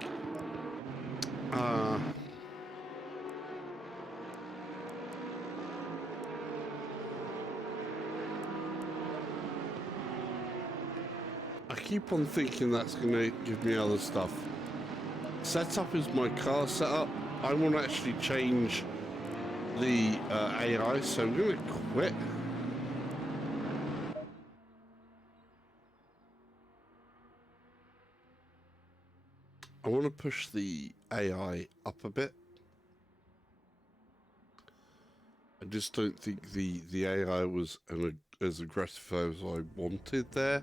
I keep on thinking that's going to give me other stuff. Setup is my car setup. I want to actually change the AI, so I'm going to quit. I want to push the AI up a bit. I just don't think the AI was as aggressive as I wanted there.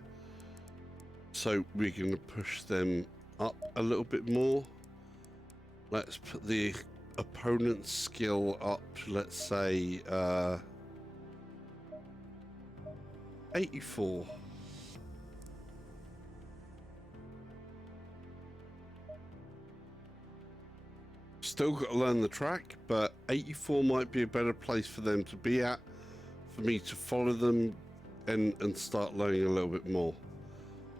So we're going to push them up a little bit more. Let's put the opponent's skill up, let's say 84. Still got to learn the track, but 84 might be a better place for them to be at, for me to follow them and start learning a little bit more.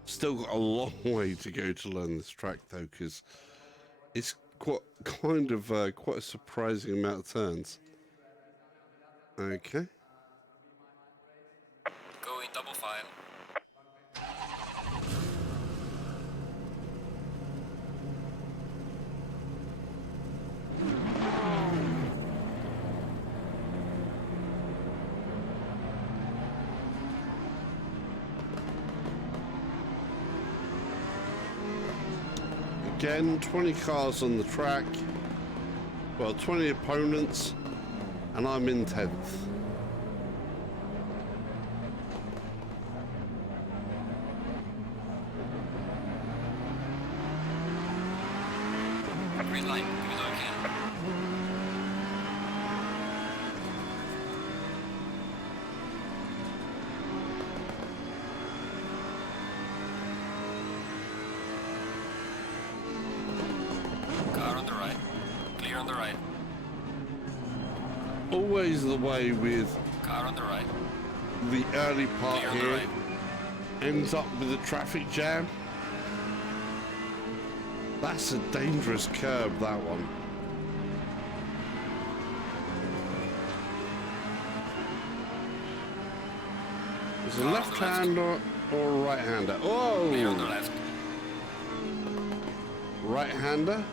Still got a long way to go to learn this track though, because it's quite a surprising amount of turns. Okay. Go in double file. Again, 20 cars on the track. Well, 20 opponents, and I'm in 10th. Green line, give it okay. Car on the right. Clear on the right. Always the way with Car on the right. the early part Clear on the here. right. Ends up with a traffic jam. That's a dangerous curb, that one. Is a left-hander or a right-hander? Clear on the Oh! left. Right-hander.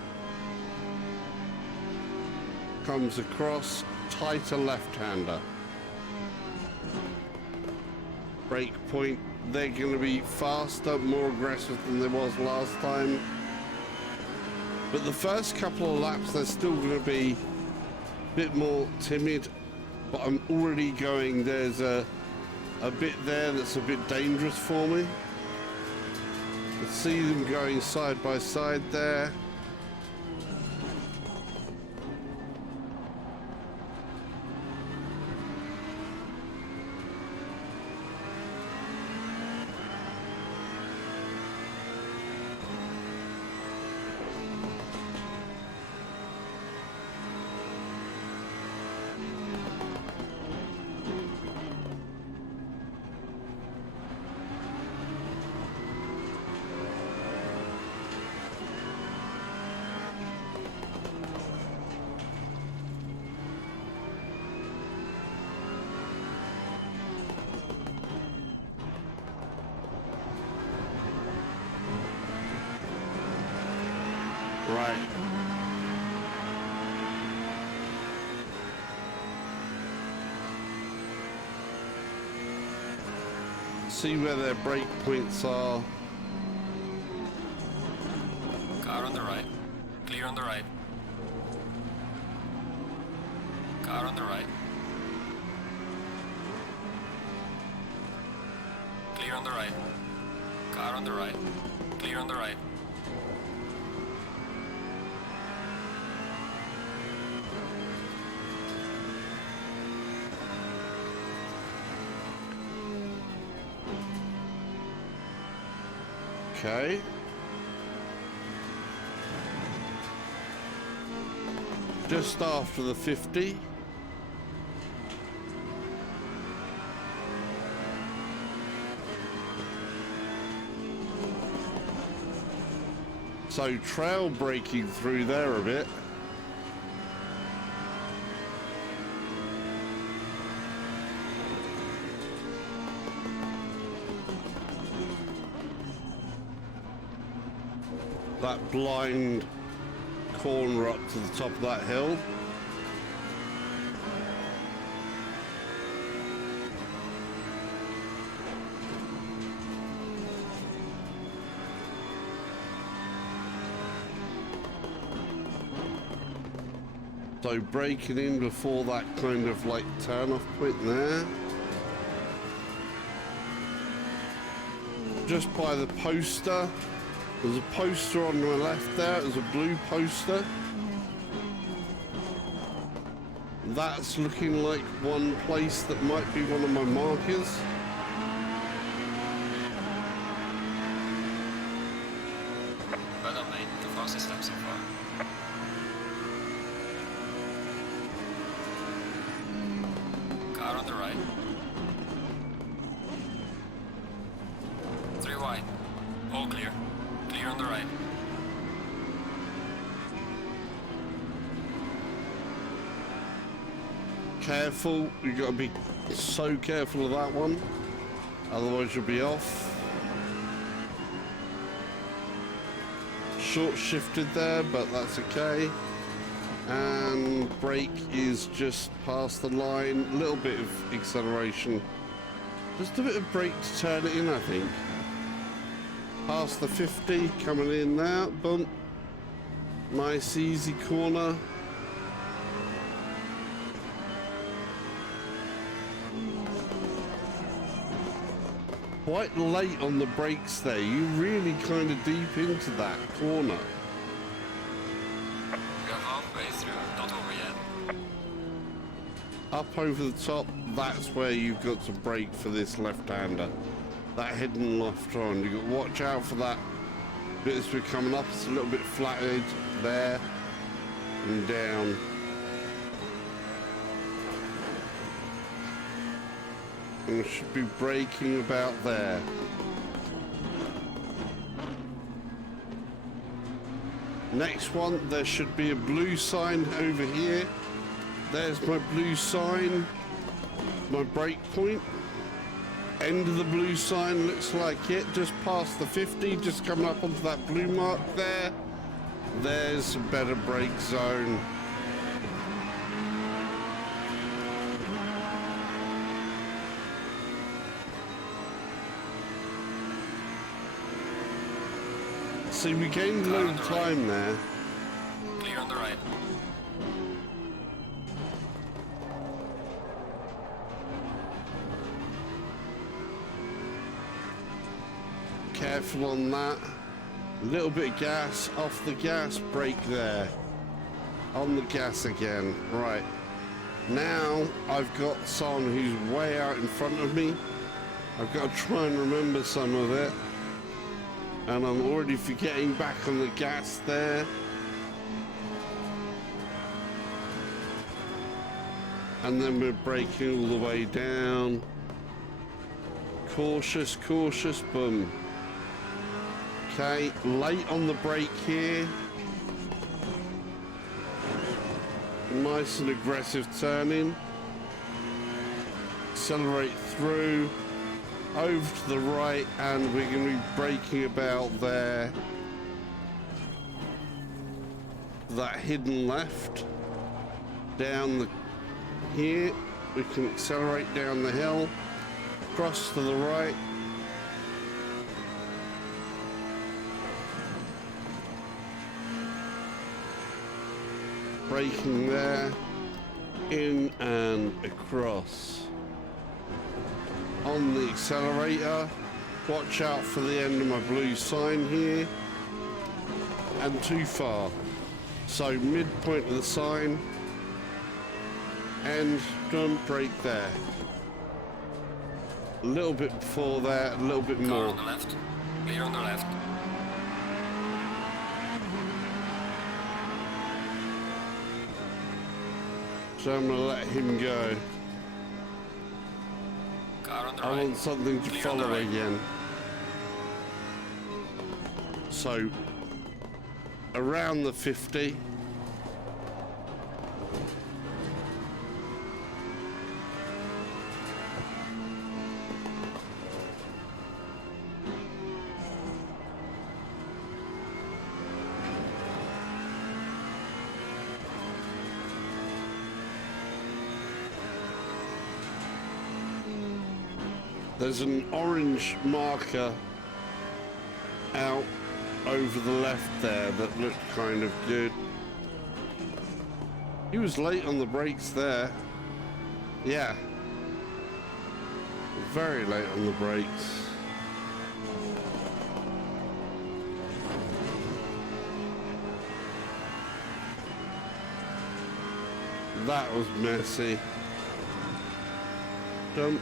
Comes across, tighter left-hander. Break point. They're going to be faster, more aggressive than they was last time. But the first couple of laps, they're still going to be a bit more timid. But I'm already going, there's a bit there that's a bit dangerous for me. I see them going side by side there. Right. see where their brake points are. Car on the right. Clear on the right. Car on the right. Clear on the right. Car on the right. Clear on the right. Okay. Just after the 50. So trail braking through there a bit. That blind corner up to the top of that hill. So braking in before that kind of like turn off point there. Just by the poster. There's a poster on my left there. There's a blue poster. That's looking like one place that might be one of my markers. Well done, mate. The fastest lap so far. Car on the right. 3 wide. All clear. Clear on the right. Careful, you got to be so careful of that one, otherwise you'll be off. Short shifted there, but that's okay. And brake is just past the line. A little bit of acceleration, just a bit of brake to turn it in, I think. Past the 50, coming in now, bump. Nice easy corner. Quite late on the brakes there, you really kind of deep into that corner. We're halfway through, not over yet. Up over the top, that's where you've got to brake for this left-hander. That hidden left on, you've got to watch out for that bit as we're coming up. It's a little bit flatted there and down. And it should be braking about there. Next one, there should be a blue sign over here. There's my blue sign, my brake point. End of the blue sign looks like it, just past the 50, just coming up onto that blue mark there. There's a better brake zone. See, we gained a load of time there. Clear on the right. Careful on that. A little bit of gas, off the gas, brake there. On the gas again. Right. Now I've got someone who's way out in front of me. I've got to try and remember some of it. And I'm already forgetting back on the gas there. And then we're braking all the way down. Cautious, cautious, boom. Okay, late on the brake here. Nice and aggressive turning. Accelerate through. Over to the right, and we're going to be braking about there. That hidden left. Down the here. We can accelerate down the hill. Cross to the right. braking there, in and across. On the accelerator, watch out for the end of my blue sign here, and too far. So midpoint of the sign, and don't brake there. A little bit before there, a little bit more. Car on the left. Clear on the left. So I'm gonna let him go. Car on the I right. want something to Clear on the follow right. again. So around the 50. There's an orange marker out over the left there that looked kind of good. He was late on the brakes there. Yeah. Very late on the brakes. That was messy. Dump.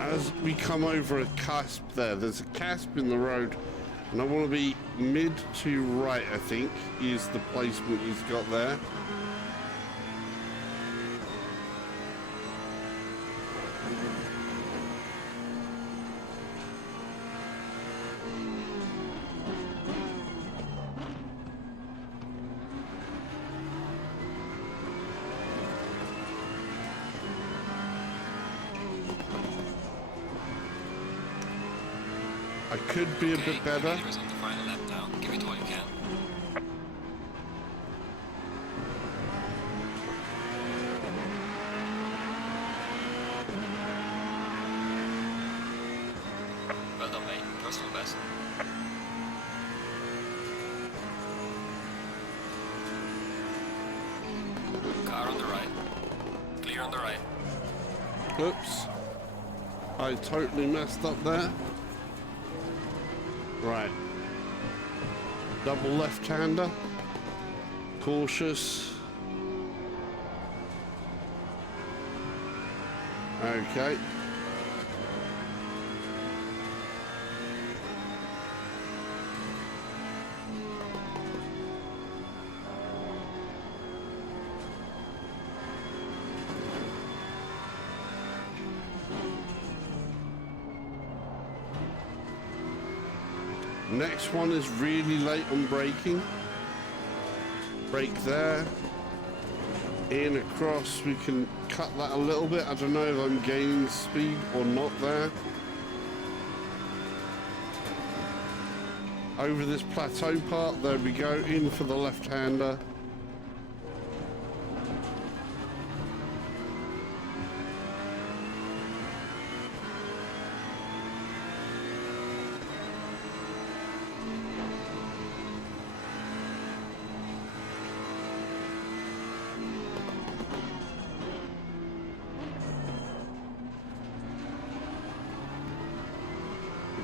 As we come over a cusp there, there's a cusp in the road, and I want to be mid to right, I think, is the placement he's got there. I could be a bit better. On the final lap now. Give it all you can. Well done, mate. Personal best. Car on the right. Clear on the right. Oops. I totally messed up there. Right. Double left-hander. Cautious. Okay. Next one is really late on braking. Brake there. In, across. We can cut that a little bit. I don't know if I'm gaining speed or not there. Over this plateau part. There we go. In for the left-hander.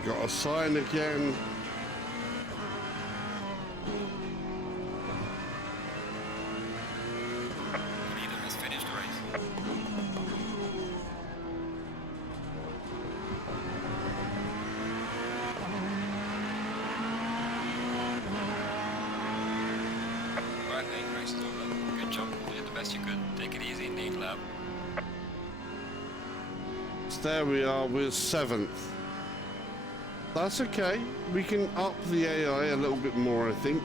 Got a sign again. Leader has finished the race. Right, mate. Race is over. Good job. You did the best you could. Take it easy in the 8th lap. So there we are. We're 7th. That's okay. We can up the AI a little bit more, I think.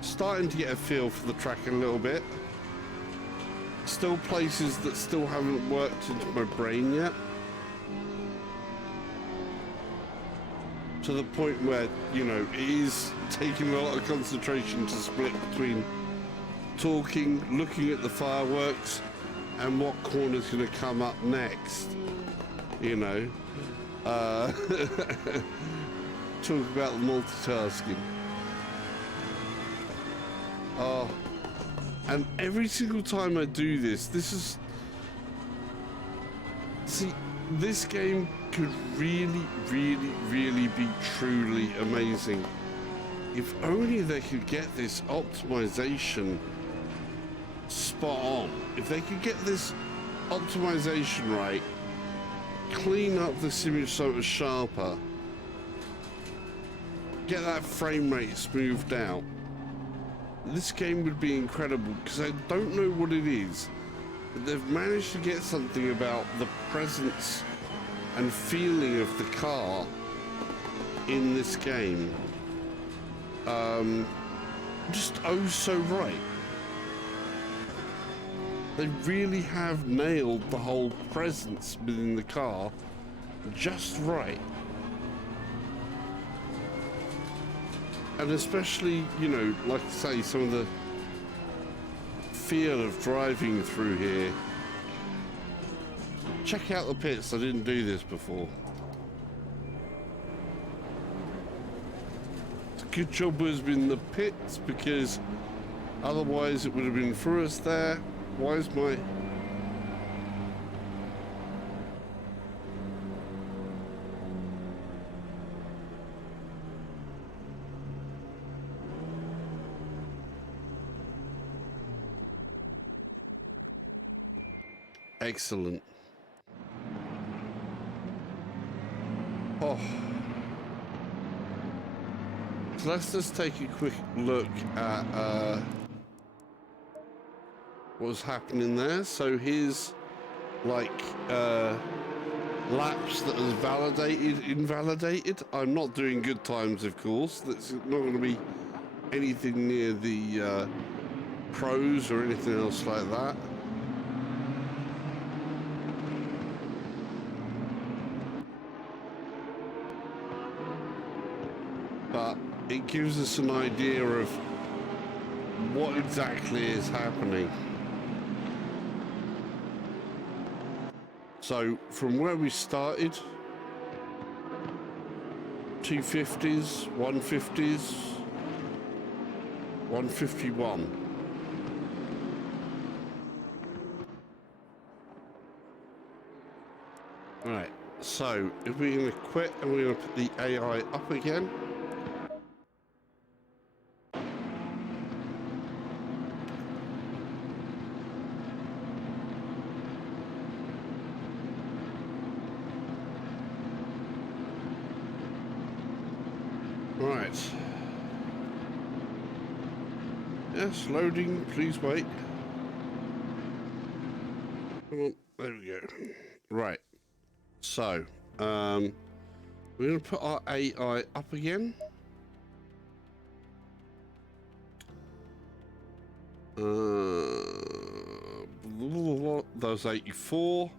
Starting to get a feel for the track a little bit. Still places that still haven't worked into my brain yet. To the point where, you know, it is taking a lot of concentration to split between talking, looking at the fireworks, and what corner's going to come up next. You know, talk about the multitasking. Oh, and every single time I do this, see, this game could really, really, really be truly amazing. If only they could get this optimization spot on. If they could get this optimization right, clean up the simulator sharper, get that frame rate smoothed out, this game would be incredible, because I don't know what it is, but they've managed to get something about the presence and feeling of the car in this game. Just oh so right. They really have nailed the whole presence within the car just right. And especially, you know, like I say, some of the feel of driving through here. Check out the pits, I didn't do this before. Good job was in the pits, because otherwise it would have been for us there. Why is my... Excellent. Oh. So let's just take a quick look at what's happening there. So here's like laps that is validated, invalidated. I'm not doing good times, of course. That's not going to be anything near the pros or anything else like that. But it gives us an idea of what exactly is happening. So from where we started, 250s, 150s, 151. Right, so if we're going to quit and we're going to put the AI up again. Right. Yes, loading, please wait. Come on, there we go. Right. So, we're going to put our AI up again. Those 84.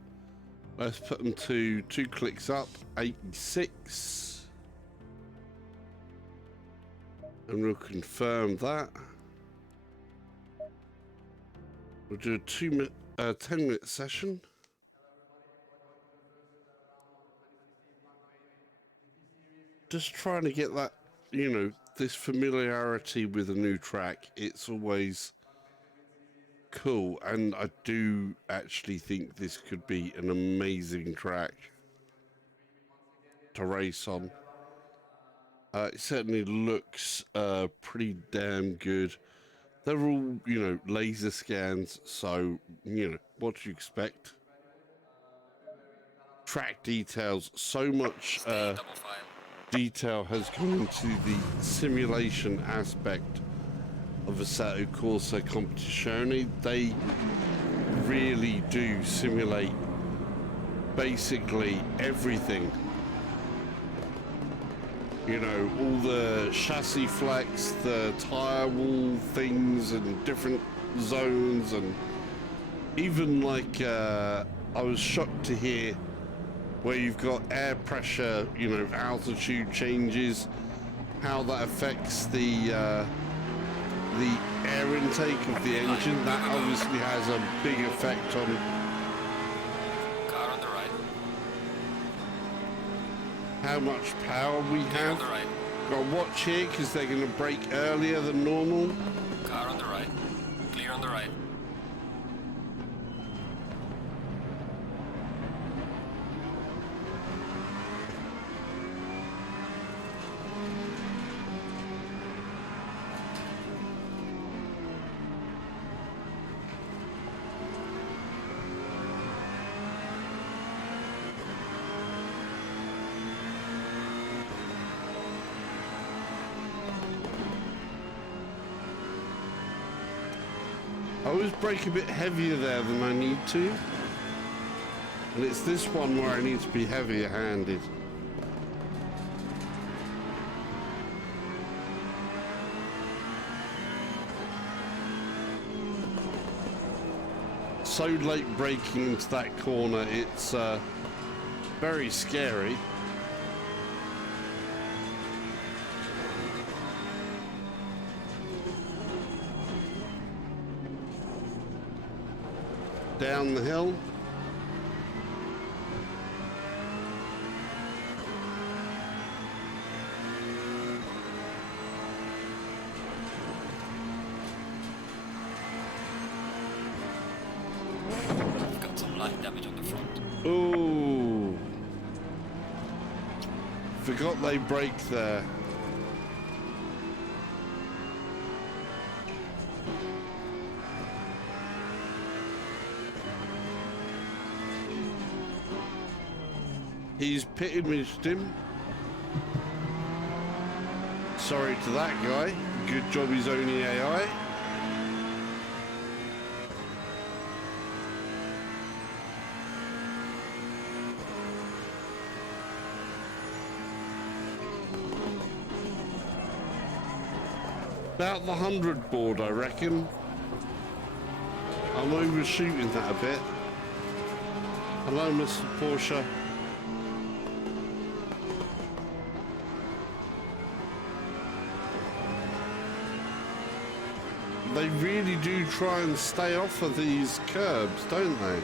Let's put them to 2 clicks up, 86. And we'll confirm that. We'll do a 10-minute session. Just trying to get that, you know, this familiarity with a new track. It's always cool, and I do actually think this could be an amazing track to race on. It certainly looks pretty damn good. They're all, you know, laser scans, so, you know, what do you expect? Track details, so much detail has gone into the simulation aspect of Assetto Corsa Competizione. They really do simulate basically everything. You know, all the chassis flex, the tire wall things and different zones, and even like I was shocked to hear where you've got air pressure, you know, altitude changes, how that affects the air intake of the engine. That obviously has a big effect on Car on the right. how much power we have. On the right. Got to watch here because they're going to brake earlier than normal. Car on the right. Clear on the right. I always brake a bit heavier there than I need to. And it's this one where I need to be heavier handed. So late braking into that corner, it's very scary. Down the hill. Got some light damage on the front. Ooh. Forgot they brake there. He's pit imaged him. Sorry to that guy. Good job he's only AI. About the 100 board, I reckon. I'm overshooting that a bit. Hello, Mr. Porsche. They really do try and stay off of these curbs, don't they?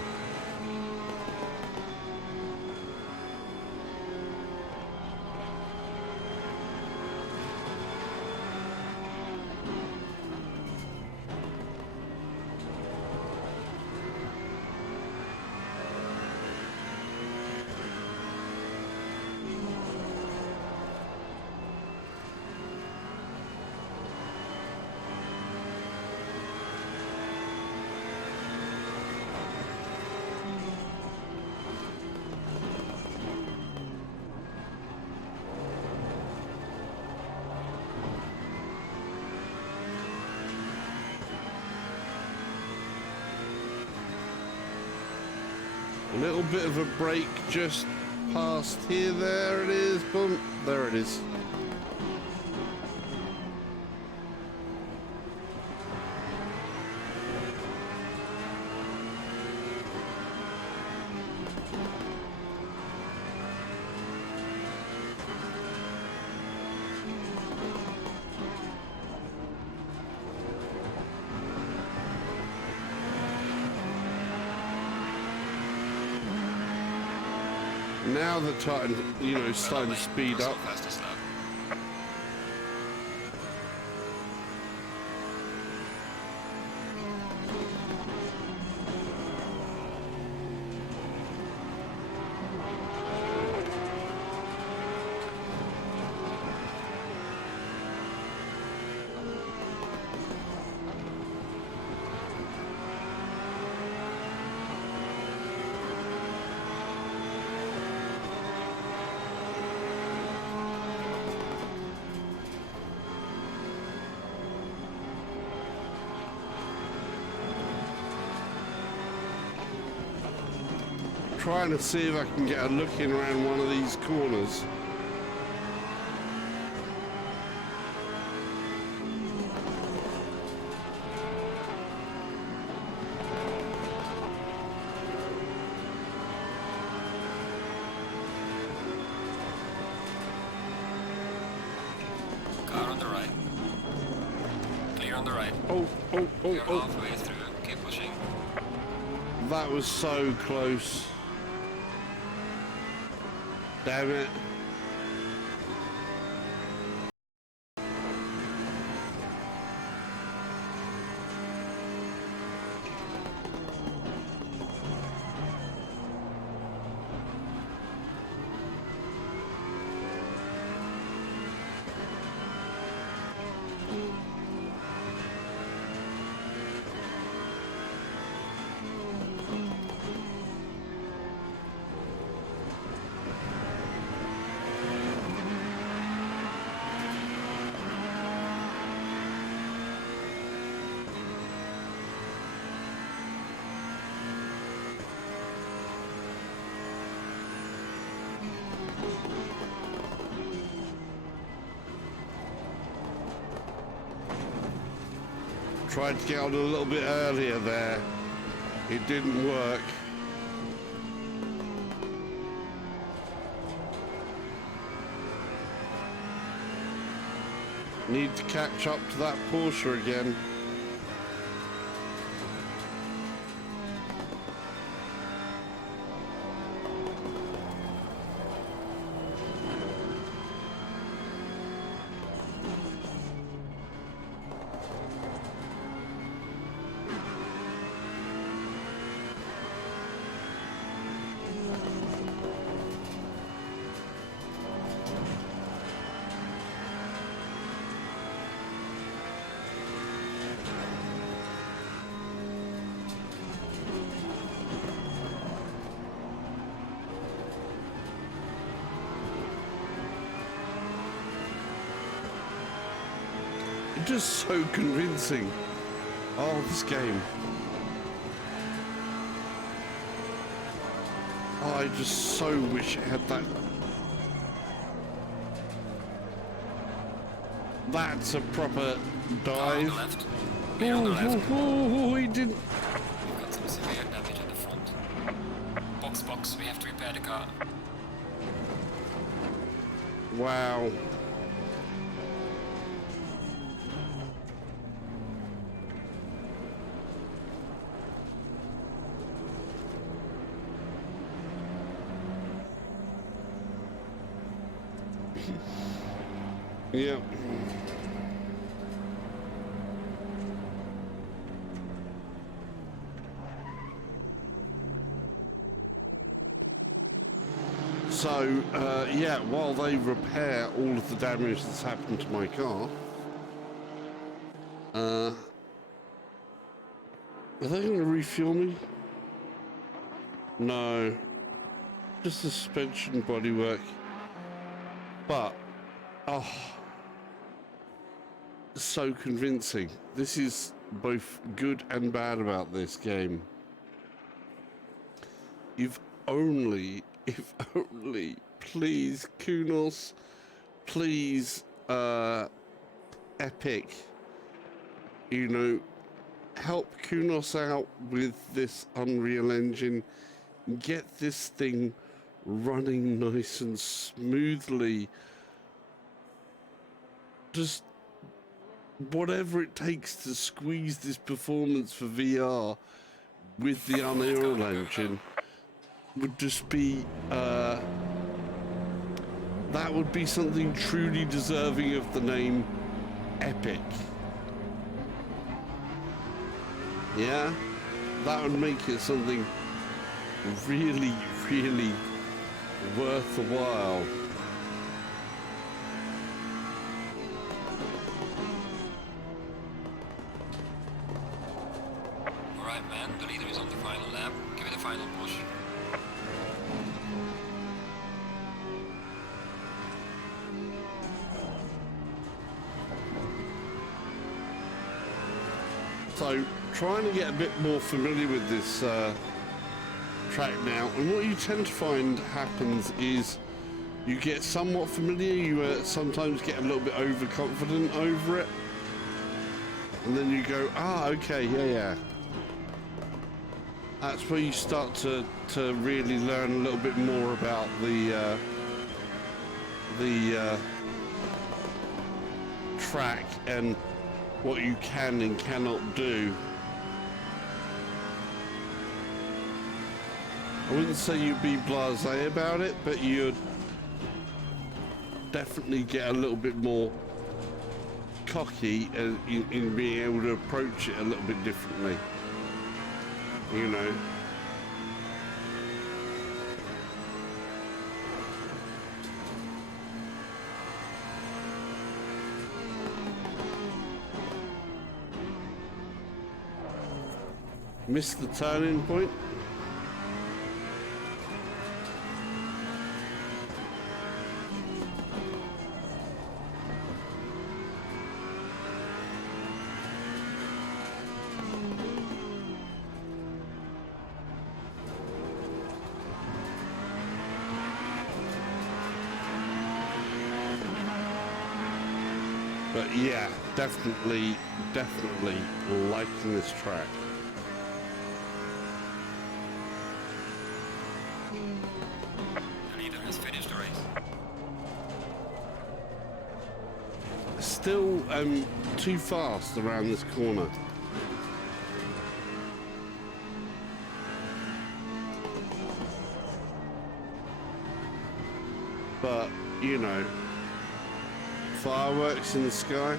A little bit of a break just past here. There it is. Boom. There it is. Now the time, starting to speed up. Fastest lap. Trying to see if I can get a look in around one of these corners. Car on the right. Clear on the right. Oh, You're halfway through. Keep pushing. that was so close. Damn it. Tried to get on a little bit earlier there. It didn't work. Need to catch up to that Porsche again. Just so convincing. Oh, this game. Oh, I just so wish it had that. That's a proper dive. Left. On the left. Oh, he didn't. We've got some severe damage at the front. Box, we have to repair the car. Wow. Yep. So, yeah, while they repair all of the damage that's happened to my car, are they going to refuel me? No. Just the suspension bodywork. But, oh, so convincing. This is both good and bad about this game. If only, please, Kunos, please, Epic, you know, help Kunos out with this Unreal Engine, get this thing running nice and smoothly. Just whatever it takes to squeeze this performance for VR with the Unreal Engine would just be, that would be something truly deserving of the name Epic. Yeah? That would make it something really, really worth a while. Alright man, the leader is on the final lap. Give it a final push. So, trying to get a bit more familiar with this track now, and what you tend to find happens is you get somewhat familiar, you sometimes get a little bit overconfident over it, and then you go, ah, okay, yeah. That's where you start to really learn a little bit more about the track and what you can and cannot do. I wouldn't say you'd be blasé about it, but you'd definitely get a little bit more cocky in being able to approach it a little bit differently. You know. Missed the turning point. But yeah, definitely liking this track. The leader has finished the race. Still too fast around this corner. But, you know, fireworks in the sky.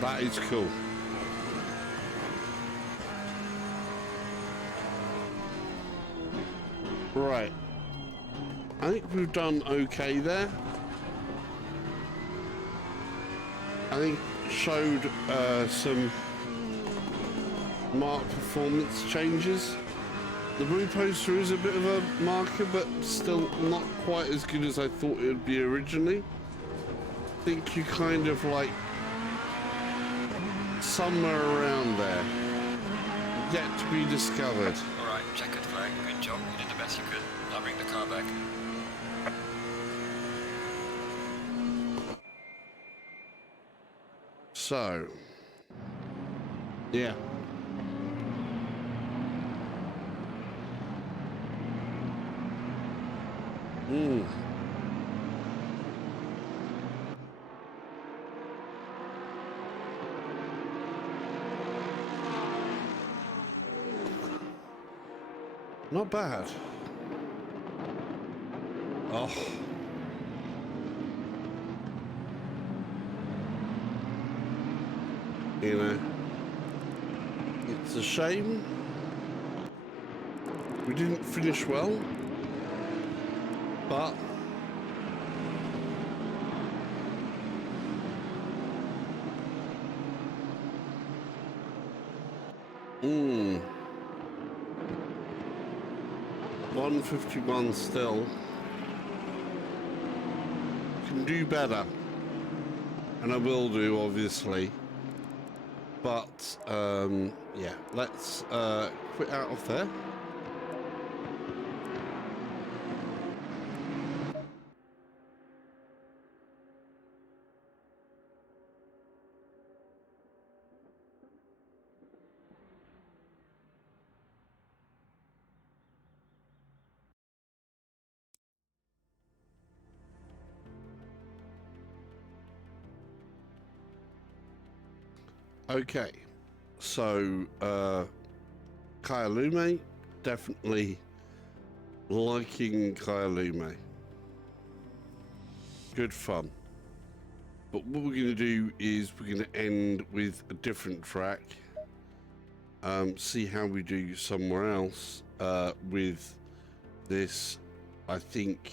That is cool. Right. I think we've done okay there. I think showed some marked performance changes. The blue poster is a bit of a marker, but still not quite as good as I thought it would be originally. I think you kind of like somewhere around there, yet to be discovered. Alright, checkered flag, good job, you did the best you could. Now bring the car back. So, yeah. Not bad. Oh. You know, it's a shame we didn't finish well, but Hmm. 151 still. Can do better. And I will do, obviously. But, yeah, let's quit out of there. Okay, so Kyalami, definitely liking Kyalami. Good fun. But what we're going to do is we're going to end with a different track. See how we do somewhere else with this. I think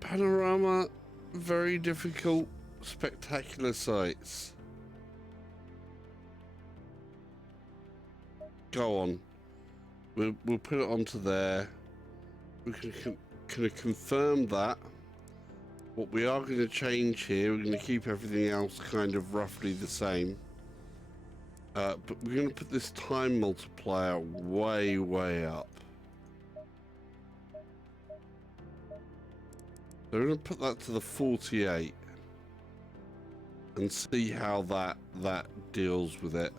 Panorama, very difficult, spectacular sights. Go on. We'll put it onto there. We can confirm that. What we are going to change here, we're going to keep everything else kind of roughly the same. But we're going to put this time multiplier way, way up. So we're going to put that to the 48 and see how that deals with it.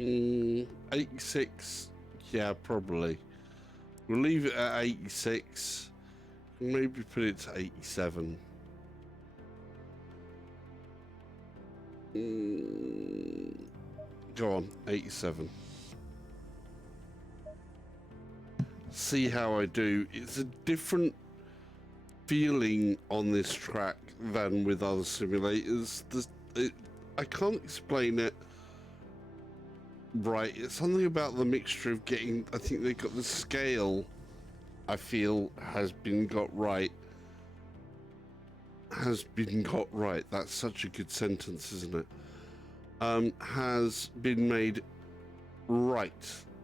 86, yeah, probably. We'll leave it at 86. Maybe put it to 87. Go on, 87. See how I do. It's a different feeling on this track than with other simulators. I can't explain it right. It's something about the mixture of getting, I think they got the scale, I feel, has been got right. That's such a good sentence, isn't it? Has been made right.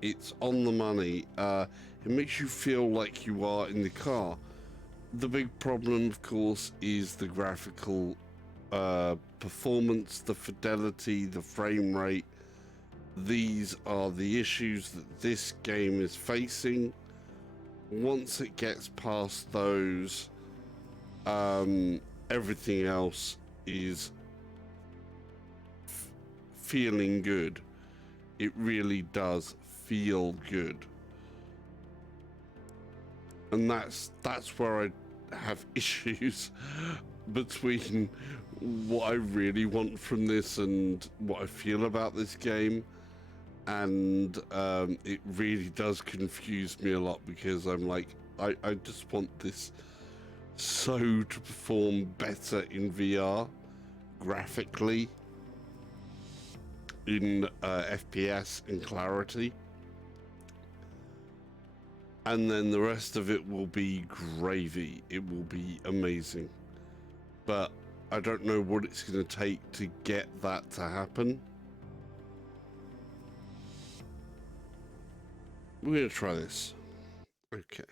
It's on the money. It makes you feel like you are in the car. The big problem, of course, is the graphical performance, the fidelity, the frame rate. These are the issues that this game is facing. Once it gets past those, everything else is feeling good. It really does feel good. And that's where I have issues between what I really want from this and what I feel about this game. And it really does confuse me a lot, because I'm like, I just want this so to perform better in VR, graphically, in FPS and clarity. And then the rest of it will be gravy. It will be amazing. But I don't know what it's going to take to get that to happen. We're going to try this. Okay.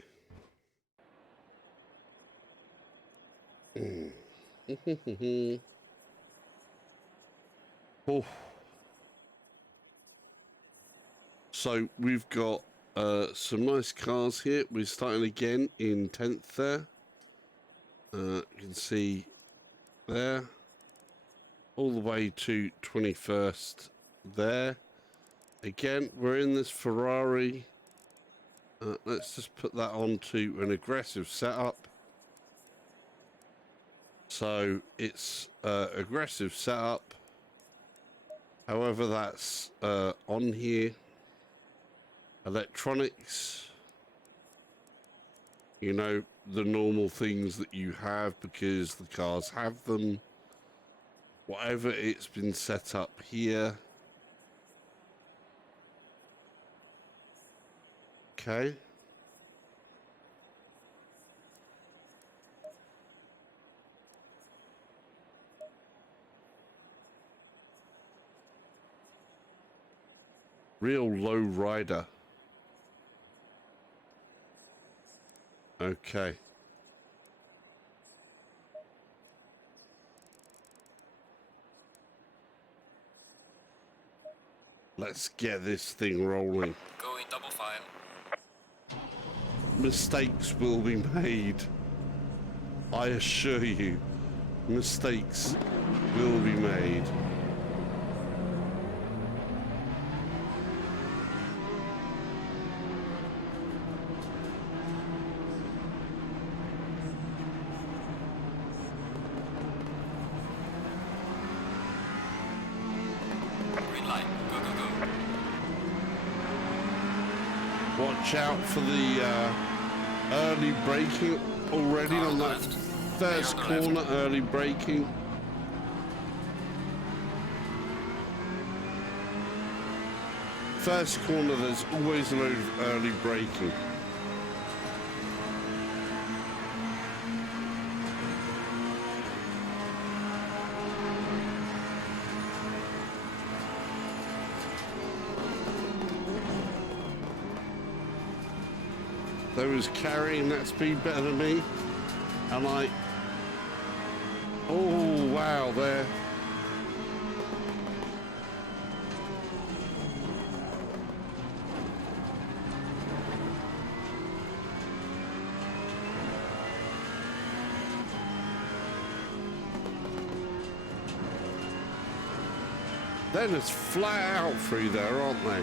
Oh. So we've got some nice cars here. We're starting again in 10th there. You can see there. All the way to 21st there. Again, we're in this Ferrari. Let's just put that onto an aggressive setup. So it's aggressive setup. However, that's on here. Electronics. You know, the normal things that you have because the cars have them. Whatever, it's been set up here. Okay. Real low rider. Okay. Let's get this thing rolling. Go in double file. Mistakes will be made. I assure you, mistakes will be made. Green light. Go, go, go. Watch out for the early braking already on that first corner, early braking. First corner, there's always a load of early braking. They was carrying that speed better than me, and oh wow, there. They're just flat out through there, aren't they?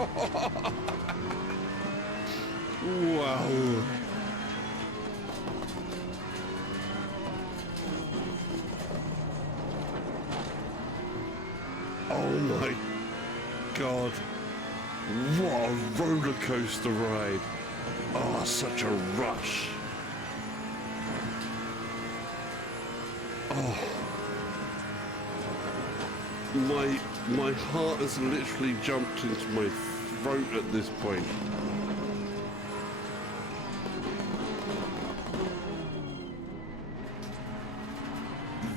Wow. Oh my God. What a roller coaster ride. Oh, such a rush. Oh. My heart has literally jumped into my throat at this point.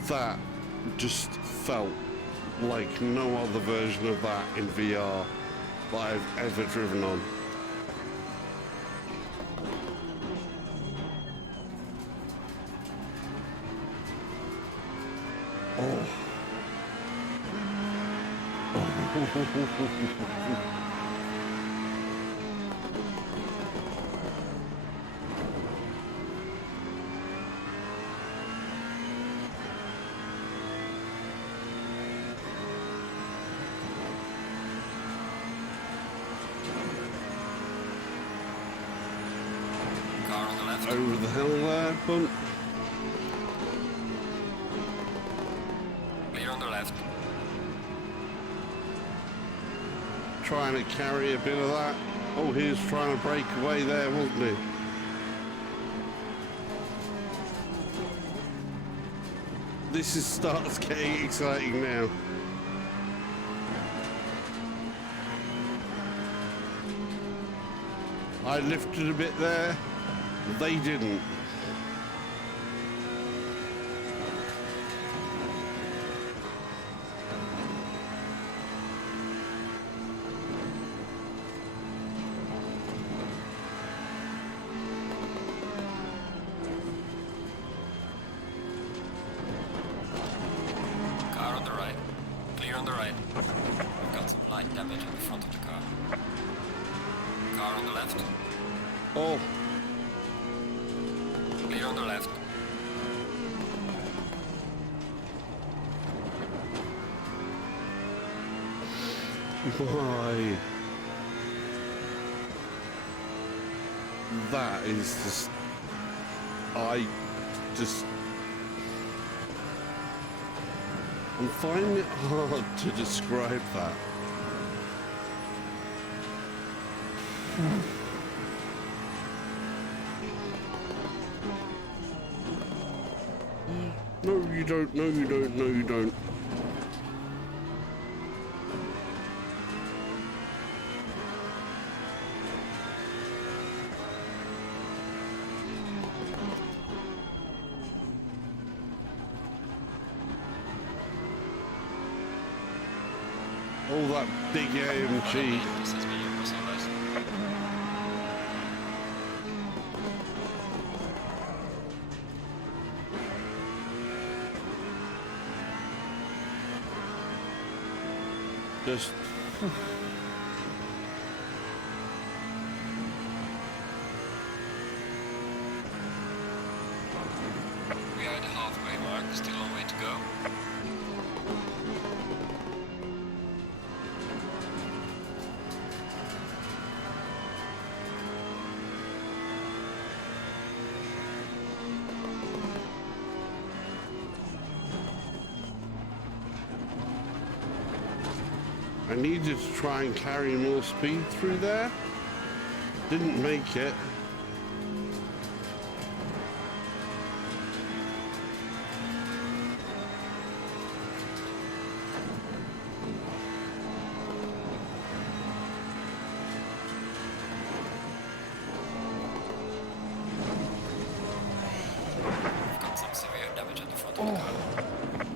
That just felt like no other version of that in VR that I've ever driven on. Oh. Car on the left. Over the hill there, bump. Clear on the left. Trying to carry a bit of that. Oh, he was trying to break away there, wasn't he? Starts getting exciting now. I lifted a bit there. They didn't. Car on the right. Clear on the right. We've got some light damage on the front of the car. Car on the left. Oh. Clear on the left. Why? That is just... I'm finding it hard to describe that. No, you don't. No, you don't. No, you don't. Oh, that big AMG. Just... We are at the halfway mark, still a long way to go. I needed to try and carry more speed through there. Didn't make it. We've got some severe damage at the front of the car.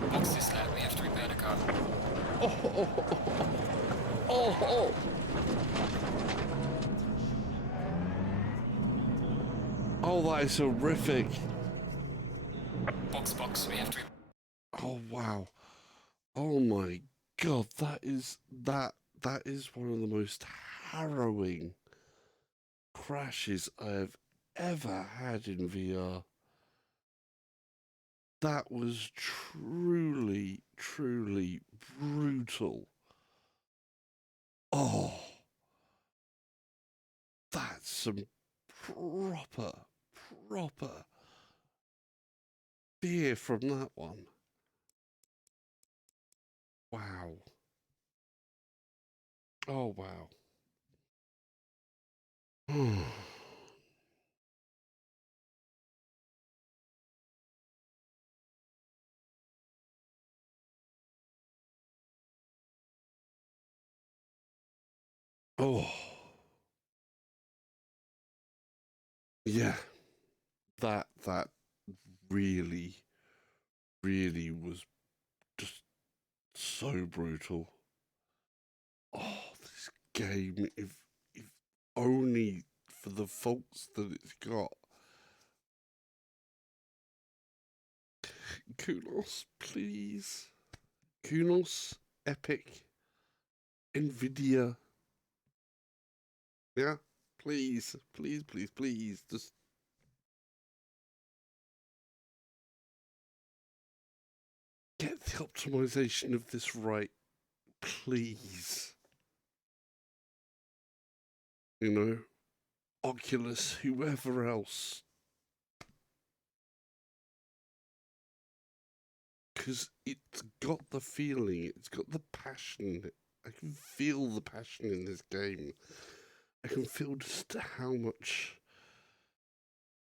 Box this lab, we have to repair the car. Oh. Oh, that is horrific. Box, we have to... Oh, wow. Oh my God, that is one of the most harrowing crashes I have ever had in VR. That was truly, truly brutal. Oh, some proper fear from that one. Wow. Oh, wow. Oh, yeah. That really, really was just so brutal. Oh, this game, if only for the faults that it's got. Kunos, please. Kunos, Epic, Nvidia. Yeah, please, please, please, please. Just get the optimization of this right, please. You know, Oculus, whoever else. Because it's got the feeling, it's got the passion. I can feel the passion in this game. I can feel just how much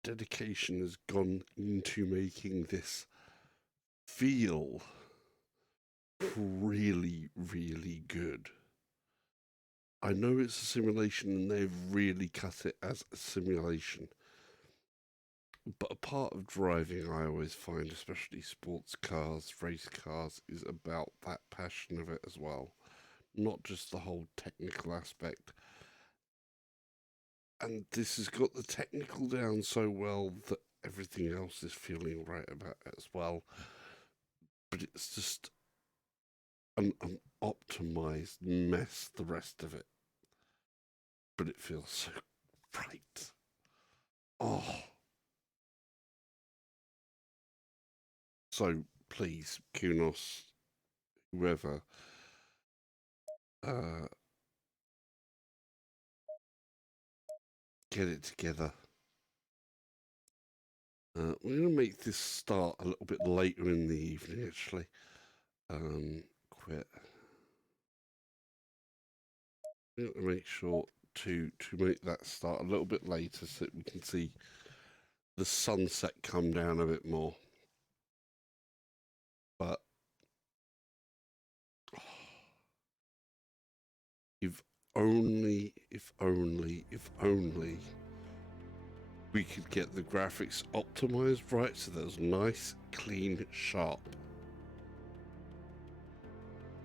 dedication has gone into making this feel really, really good. I know it's a simulation and they've really cut it as a simulation. But a part of driving, I always find, especially sports cars, race cars, is about that passion of it as well. Not just the whole technical aspect. And this has got the technical down so well that everything else is feeling right about it as well. But it's just an optimized mess, the rest of it. But it feels so right. Oh. So please, Kunos, whoever, get it together. We're going to make this start a little bit later in the evening, actually. Quit. We're going to make sure to make that start a little bit later so that we can see the sunset come down a bit more. But if only we could get the graphics optimized right so that it's nice, clean, sharp.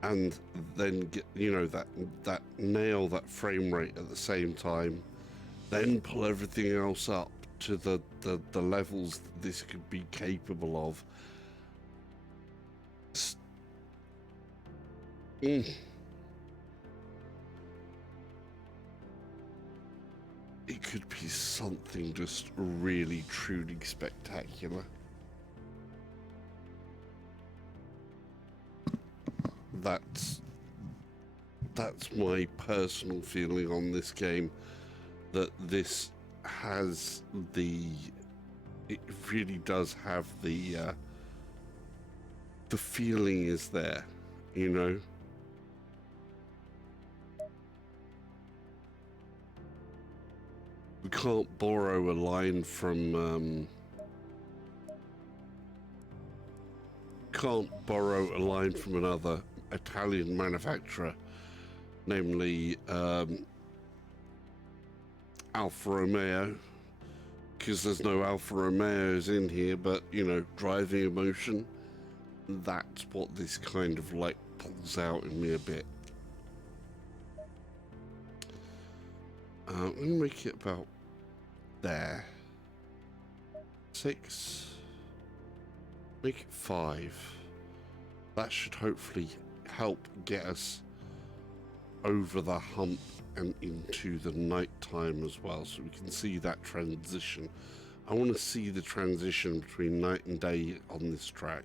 And then get, you know, that nail that frame rate at the same time, then pull everything else up to the levels that this could be capable of. It could be something just really, truly spectacular. That's my personal feeling on this game, that this has it really does have the feeling is there, you know. We can't borrow a line from another Italian manufacturer, namely Alfa Romeo, because there's no Alfa Romeos in here, but you know, driving emotion, that's what this kind of like pulls out in me a bit. I'm gonna make it about there. 6. Make it 5. That should hopefully help get us over the hump and into the night time as well, so we can see that transition. I want to see the transition between night and day on this track.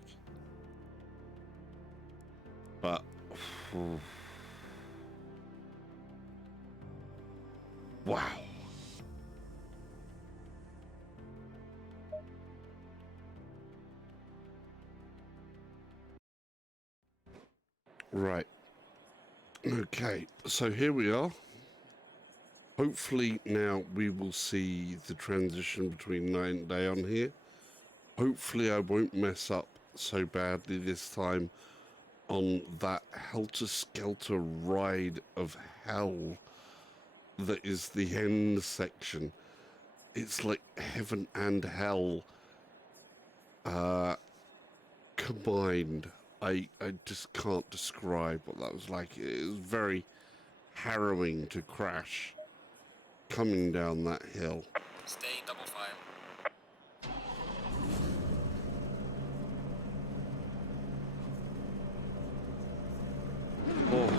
But wow. Right. Okay, so here we are. Hopefully now we will see the transition between night and day on here. Hopefully I won't mess up so badly this time on that helter-skelter ride of hell that is the end section. It's like heaven and hell combined. I just can't describe what that was like. It was very harrowing to crash coming down that hill. Stay in double file. Oh.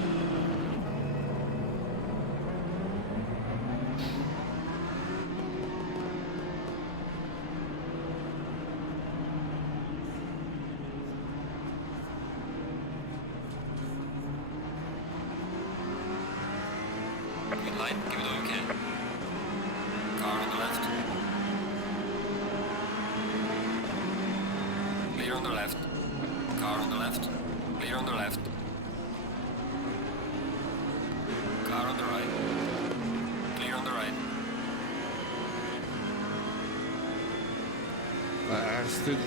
Green light, give it all you can. Car on the left. Clear on the left. Car on the left. Clear on the left. Car on the right. Clear on the right. Aston.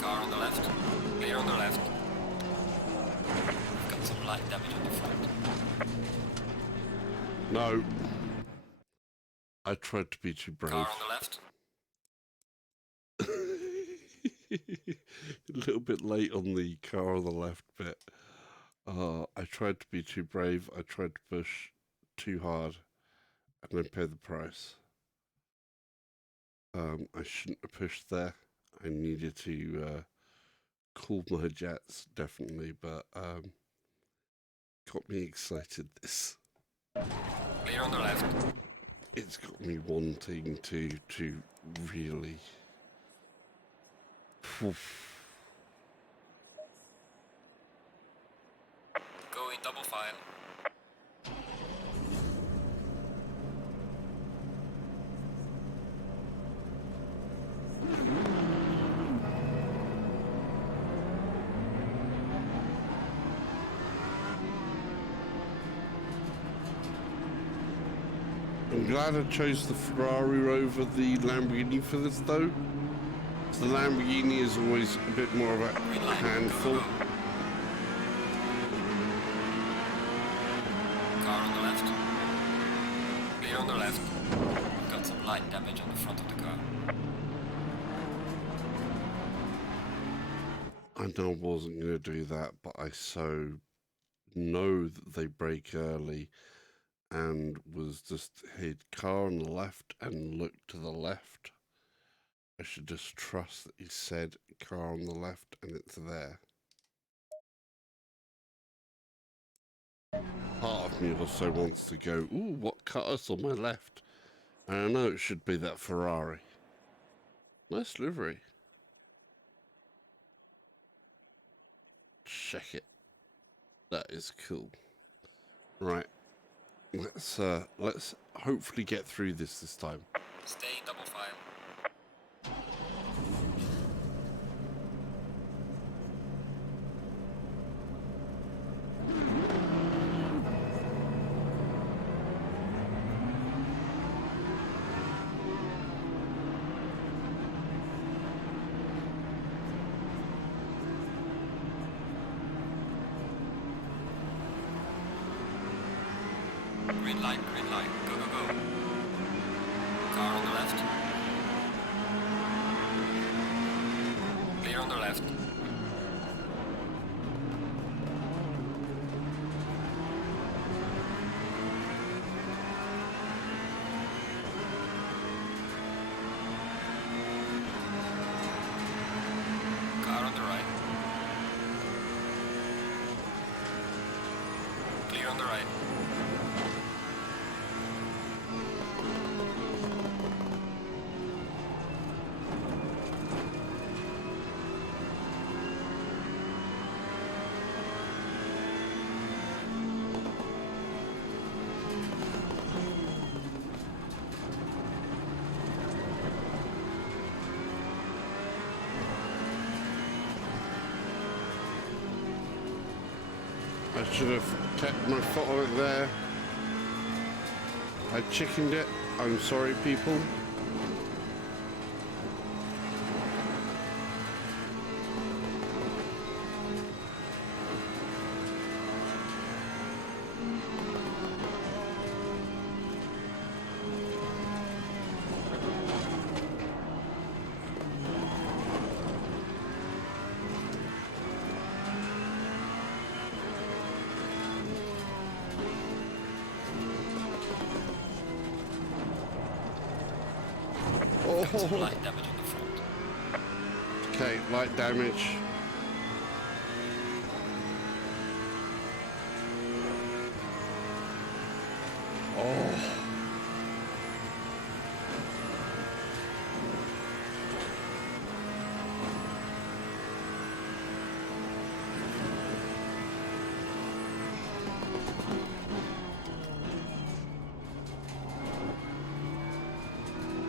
Car on the left. Clear on the left. Got some light damage on the front. No. I tried to be too brave. Car on the left. A little bit late on the car on the left bit. I tried to be too brave. I tried to push too hard and I paid the price. I shouldn't have pushed there. I needed to cool my jets, definitely, but got me excited this. Clear on the left. It's got me wanting to really... Go in double file. I'm glad I chose the Ferrari over the Lamborghini for this, though. So the Lamborghini is always a bit more of a handful. Car on the left. Clear on the left. Got some light damage on the front of the car. I know I wasn't going to do that, but I so know that they brake early and was just hit car on the left and looked to the left. I should just trust that he said car on the left and it's there. Part of me also wants to go, ooh, what cut us on my left? And I know it should be that Ferrari. Nice livery. Check it. That is cool. Right. Let's hopefully get through this time. Stay in double file. Green light, go, go, go. Car on the left. Clear on the left. Car on the right. Clear on the right. I should have kept my foot on it there. I chickened it. I'm sorry, people. Got some light damage on the front. Okay, light damage. Oh.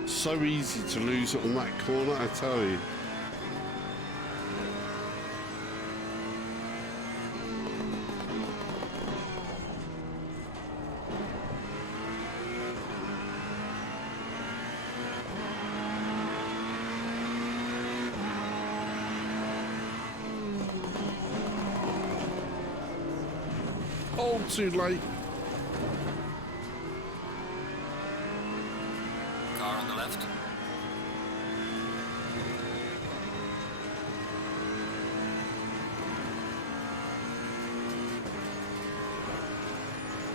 So easy to lose it on that corner, I tell you. Oh, too late. Car on the left.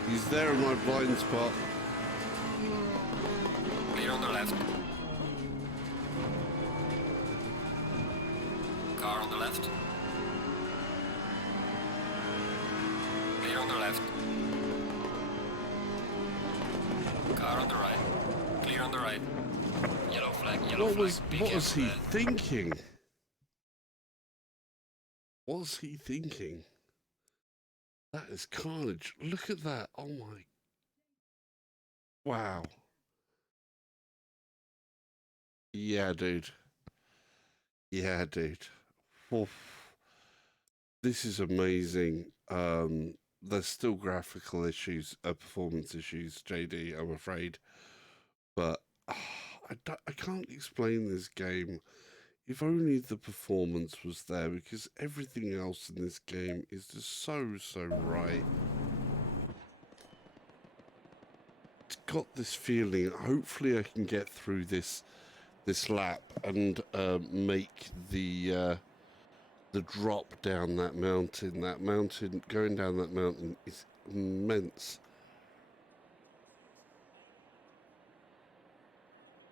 He's there in my blind spot. Clear on the left. Car on the left. Clear on the left. Car on the right. Clear on the right. Yellow flag, yellow flag. What was he thinking? What was he thinking? That is carnage. Look at that. Oh my. Wow. Yeah, dude. Yeah, dude. Oof. This is amazing. There's still graphical issues, performance issues, JD, I'm afraid. But I can't explain this game. If only the performance was there, because everything else in this game is just so right. It's got this feeling. Hopefully I can get through this lap and make the drop down that mountain. That mountain, going down that mountain is immense.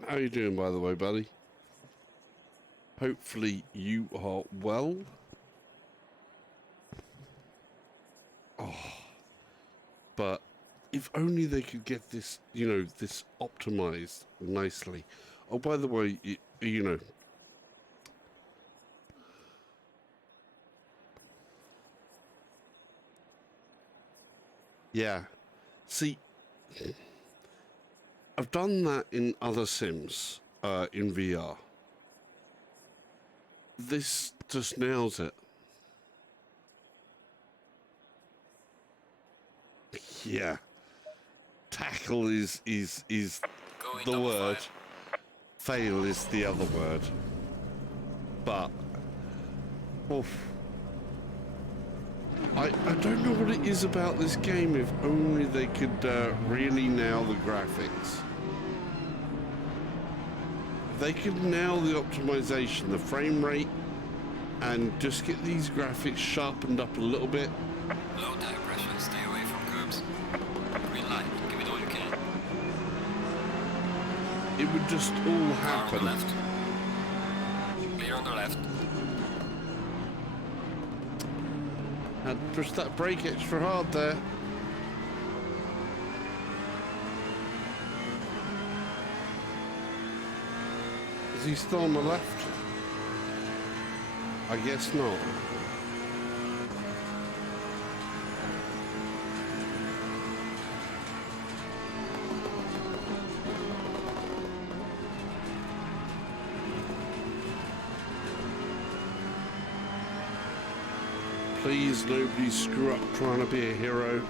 How are you doing, by the way, buddy? Hopefully you are well. Oh, but if only they could get this, you know, this optimized nicely. Oh, by the way, you know, yeah. See, I've done that in other sims, in VR. This just nails it. Yeah. Tackle is the word. Fail is the other word. But oof. I don't know what it is about this game. If only they could really nail the graphics. If they could nail the optimization, the frame rate, and just get these graphics sharpened up a little bit. Low tire pressure, stay away from curbs. Green light, give it all you can. It would just all Car on the happen. left. Clear on the left. And push that brake extra hard there. Is he still on the left? I guess not. Please, nobody screw up trying to be a hero.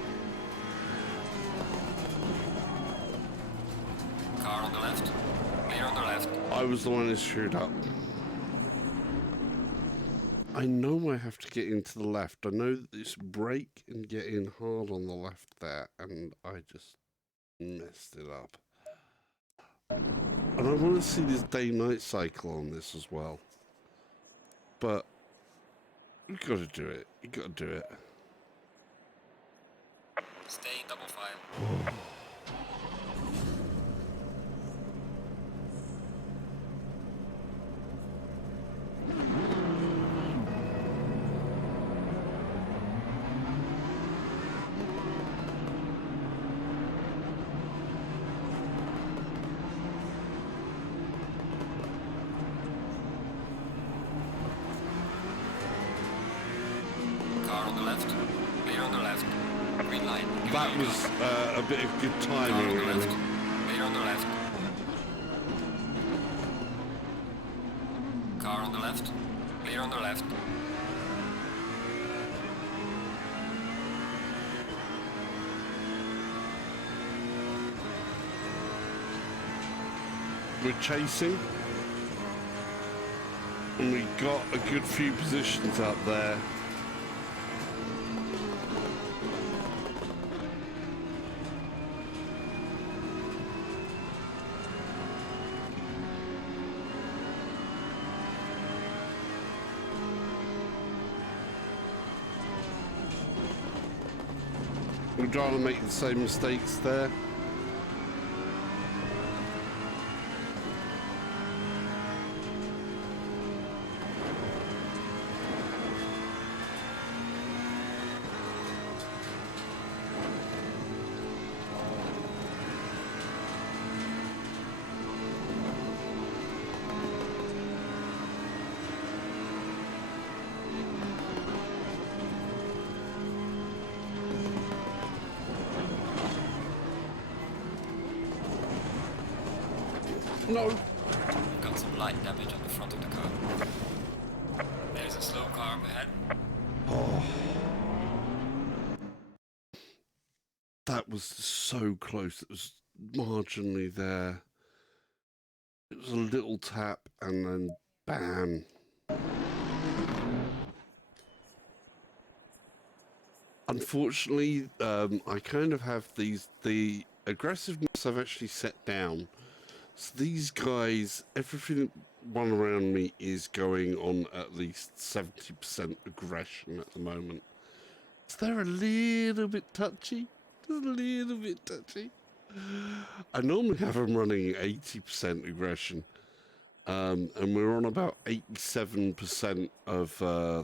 Car on the left. Clear on the left. I was the one who screwed up. I know I have to get into the left. I know that this brake and get in hard on the left there, and I just messed it up. And I want to see this day-night cycle on this as well. But you've got to do it. You've got to do it. Stay in double file. Car on the left. Clear on the left. Green light. Give it all That you was got. a bit of good Car on timing, the really. left. Clear on the left. Car on the left. Clear on the left. We're chasing. And we got a good few positions up there. We're trying to make the same mistakes there. No. We've got some light damage on the front of the car. There's a slow car up ahead. Oh. That was so close. It was marginally there. It was a little tap and then bam. Unfortunately, I kind of have the aggressiveness I've actually set down. So these guys, everything one around me is going on at least 70% aggression at the moment. So they're a little bit touchy. Just a little bit touchy. I normally have them running 80% aggression. And we're on about 87% of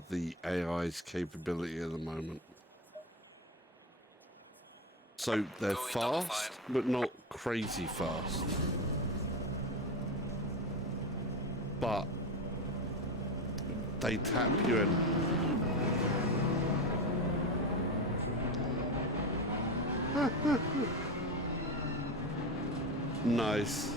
the AI's capability at the moment. So they're fast, but not crazy fast. But they tap you in. Nice.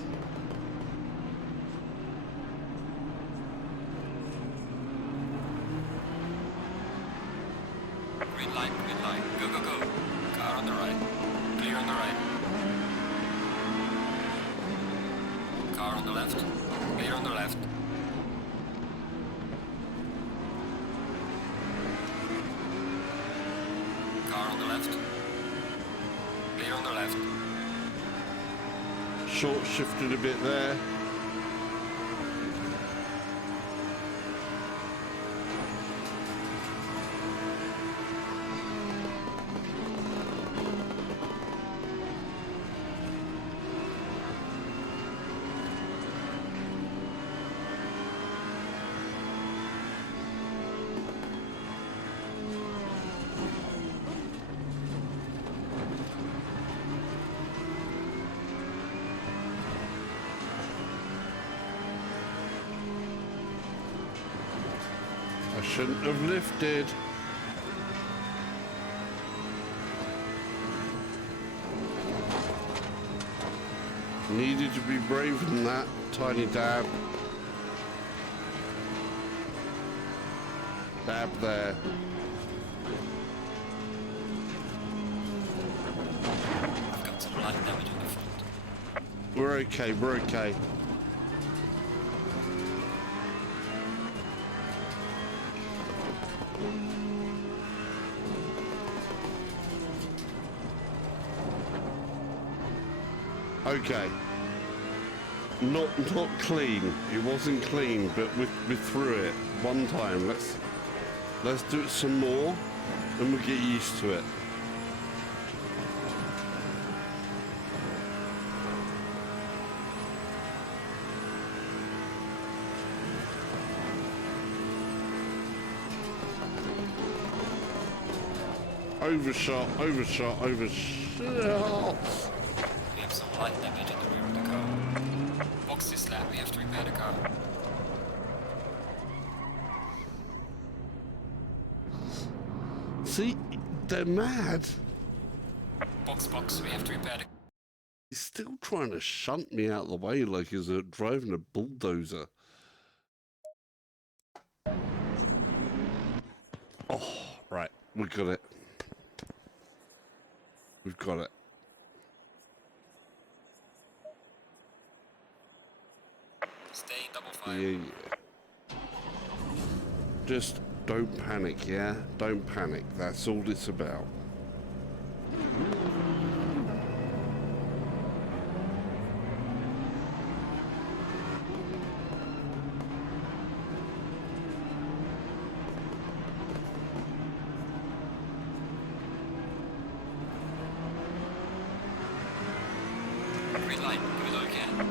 Green light, green light. Go, go, go. Car on the right. Clear on the right. Car on the left. Clear on the left. Car on the left. Clear on the left. Short shifted a bit there. I shouldn't have lifted. Needed to be braver than that. Tiny dab. Dab there. I've got some light damage on the front. We're okay, we're okay. Okay. Not clean. It wasn't clean, but we're through it one time. Let's do it some more, and we'll get used to it. Overshot, overshot, overshot. We have some light damage in the rear of the car. Box this lap, we have to repair the car. See, they're mad. Box, we have to repair the... He's still trying to shunt me out of the way like he's driving a bulldozer. Oh, right, we got it. We've got it. Stay in double file. Yeah. Just don't panic, yeah? Don't panic. That's all it's about. Green light, give it all you can.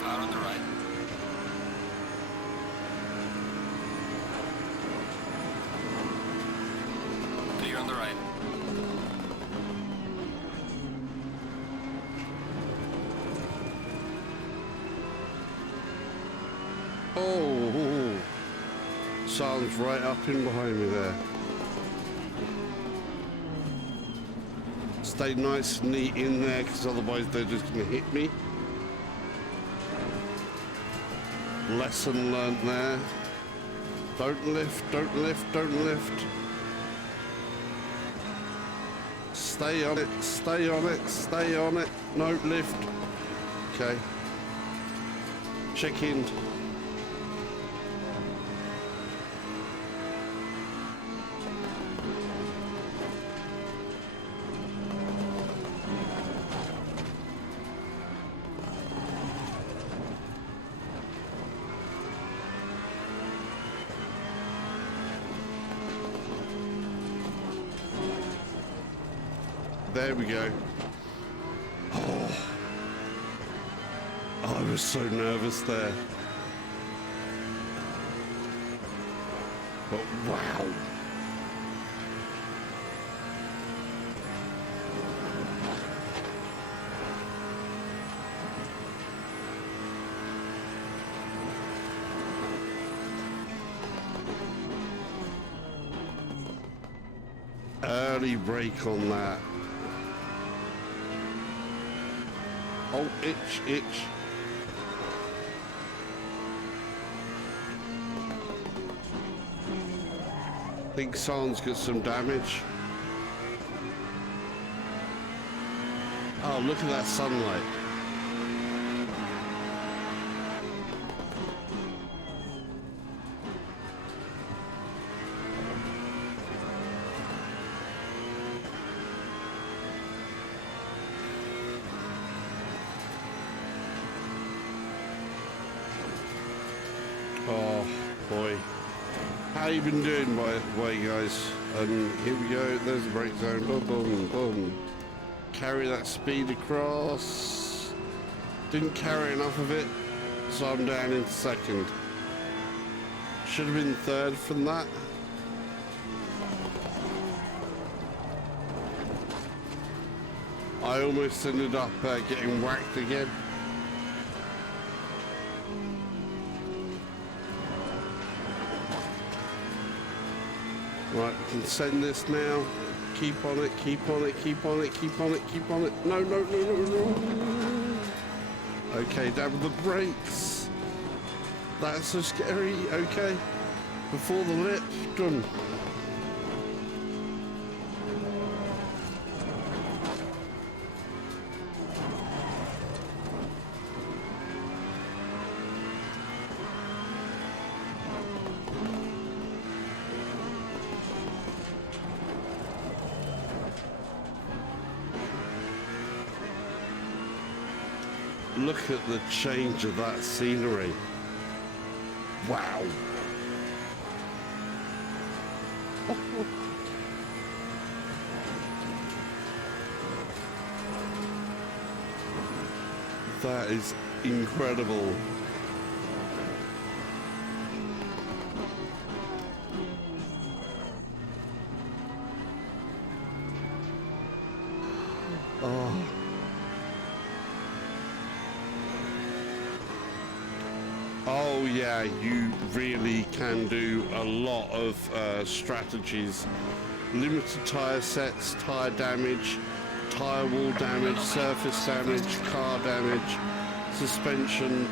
Car on the right. Clear on the right. Oh, sounds right up in behind me there. Stay nice and neat in there, because otherwise they're just going to hit me. Lesson learned there. Don't lift, don't lift, don't lift. Stay on it, stay on it, stay on it. No, lift. Okay. Check in. There we go. Oh, I was so nervous there. But wow. Early brake on that. Oh, itch, itch. Think someone's got some damage. Oh, look at that sunlight. Oh boy, how you been doing, by the way, guys? Here we go. There's the brake zone. Boom, boom, boom. Carry that speed across. Didn't carry enough of it, so I'm down in second. Should have been third from that. I almost ended up getting whacked again. Right, we can send this now. Keep on it, keep on it, keep on it, keep on it, keep on it. No, no, no, no, no. Okay, down with the brakes. That's so scary. Okay, before the lip, done. Look at the change of that scenery. Wow. That is incredible. Oh. Oh yeah, you really can do a lot of strategies. Limited tyre sets, tyre damage, tyre wall damage, surface damage, car damage, suspension,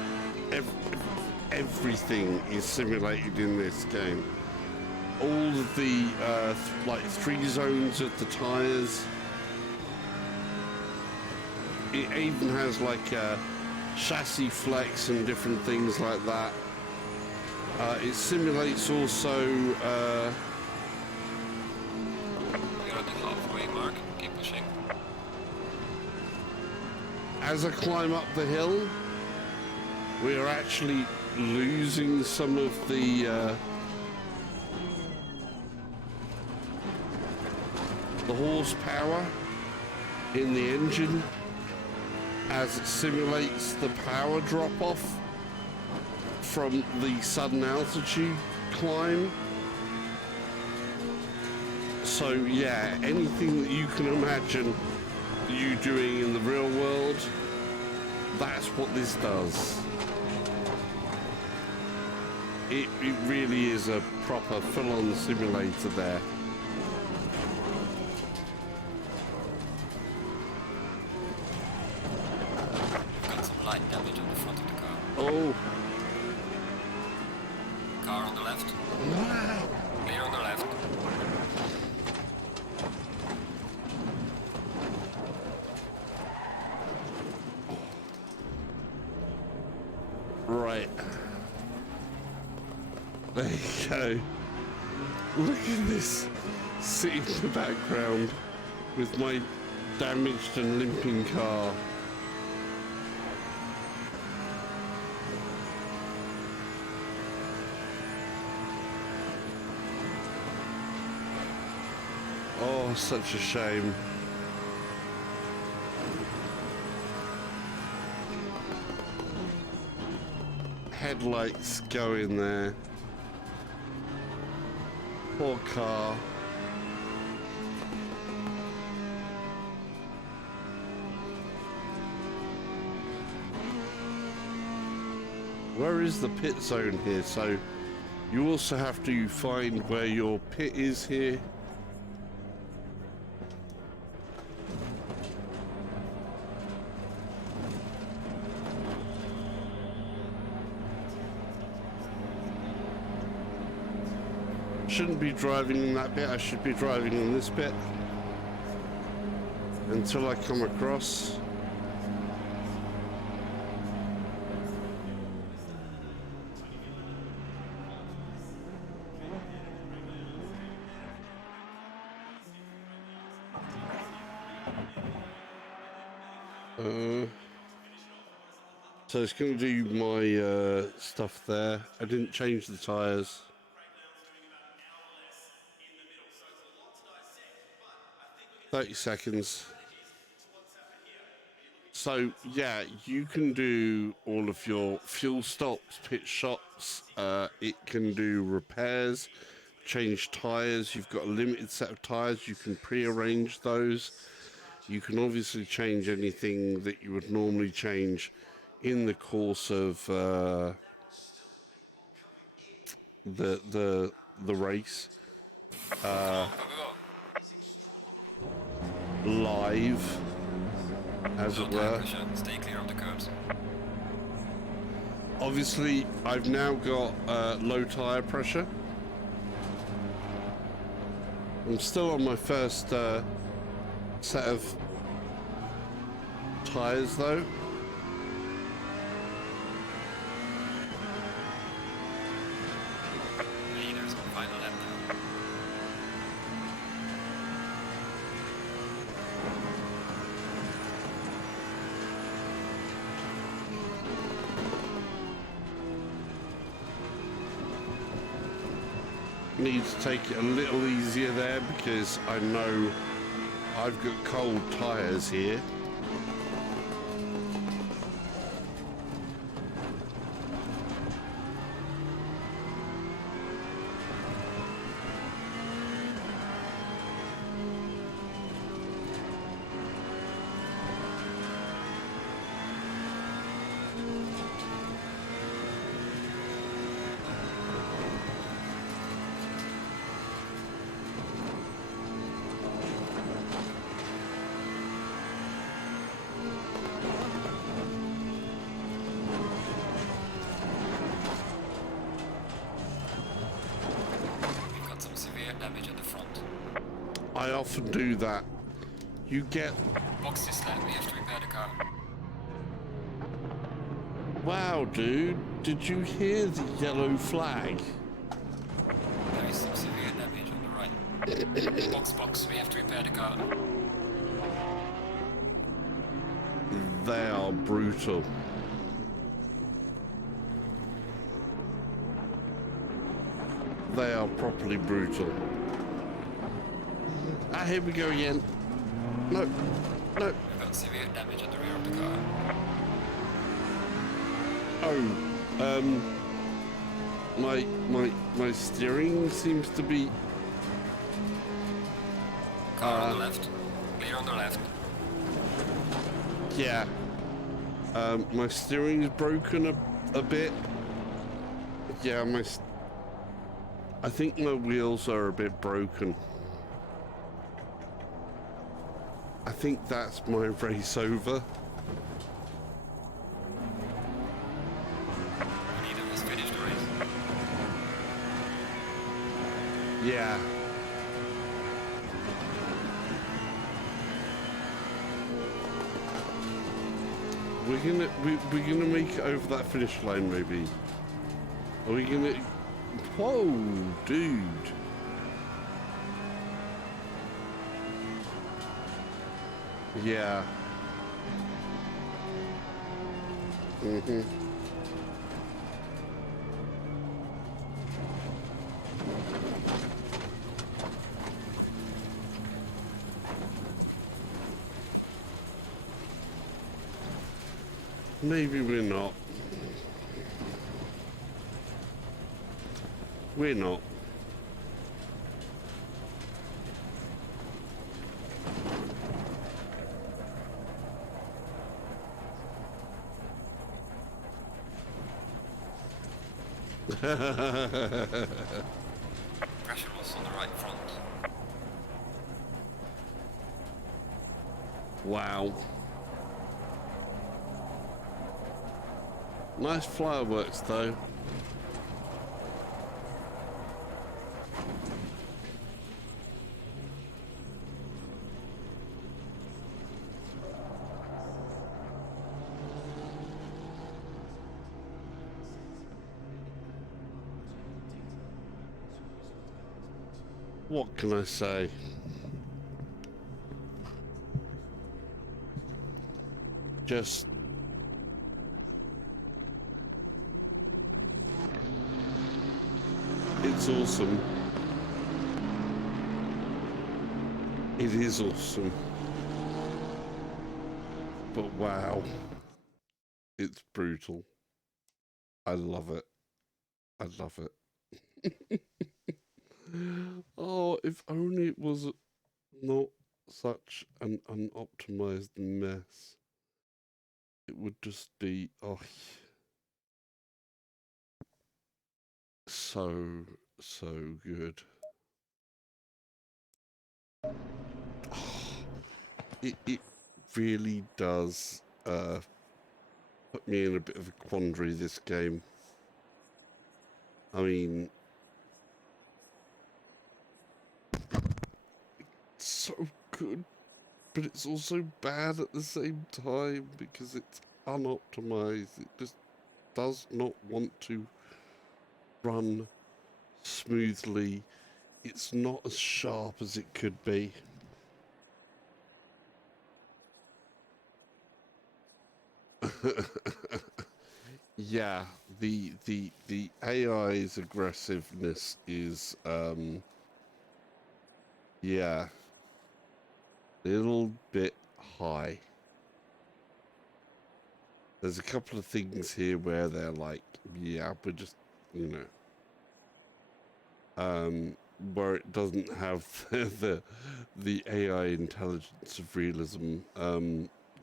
everything is simulated in this game. All of the like 3 zones of the tyres. It even has like chassis flex and different things like that. It simulates also We're at the halfway mark, keep pushing. As I climb up the hill, we are actually losing some of the horsepower in the engine as it simulates the power drop-off from the sudden altitude climb. So yeah, anything that you can imagine you doing in the real world, that's what this does. It really is a proper full-on simulator there. Light damage on the front of the car. Oh. Car on the left. Clear on the left. Right. There you go. Look at this. Sitting in the background with my damaged and limping car. Oh, such a shame. Headlights going there. Poor car. Where is the pit zone here? So you also have to find where your pit is here. Shouldn't be driving in that bit, I should be driving in this bit until I come across. So it's going to do my stuff there. I didn't change the tyres. .30 seconds. So yeah, you can do all of your fuel stops, pit stops. It can do repairs, change tyres. You've got a limited set of tyres. You can pre-arrange those. You can obviously change anything that you would normally change in the course of the race Go, go, go. live, as Low it tire were. pressure. Stay clear of the curbs. Obviously, I've now got low tyre pressure. I'm still on my first set of tyres though. Leaders on final lap now. Need to take it a little easier there because I know I've got cold tyres here. We've got some severe damage at the front. I often do that. You get... Box this lap, we have to repair the car. Wow, dude. Did you hear the yellow flag? There is some severe damage on the right. Box, we have to repair the car. They are brutal. They are properly brutal. Ah, here we go again. No, no. We've got severe damage at the rear of the car. Oh, my steering seems to be... Car on the left. Clear on the left. Yeah. My steering's broken a bit. Yeah, I think my wheels are a bit broken. I think that's my race over. Neither has finished the race. Yeah. We're gonna make it over that finish line, maybe. Are we gonna? Whoa, dude! Yeah. Mhm. Maybe we're not. We're not. Pressure was on the right front. Wow. Nice fireworks though. What can I say? Just it's awesome. It is awesome. but wow, it's brutal. I love it. I love it. Oh, if only it was not such an unoptimized mess. It would just be, oh, so good. Oh, it really does put me in a bit of a quandary, this game. I mean, it's so good, but it's also bad at the same time because it's unoptimized. It just does not want to run smoothly. It's not as sharp as it could be. Yeah, the AI's aggressiveness is yeah, a little bit high. There's a couple of things here where they're like, yeah, but just, you know, where it doesn't have the AI intelligence of realism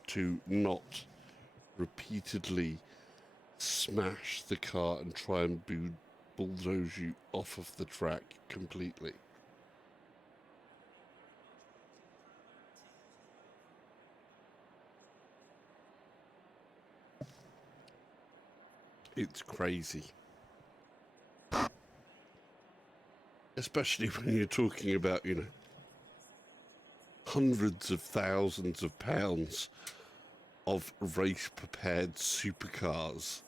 to not repeatedly smash the car and try and bulldoze you off of the track completely. It's crazy. Especially when you're talking about, you know, hundreds of thousands of pounds of race-prepared supercars.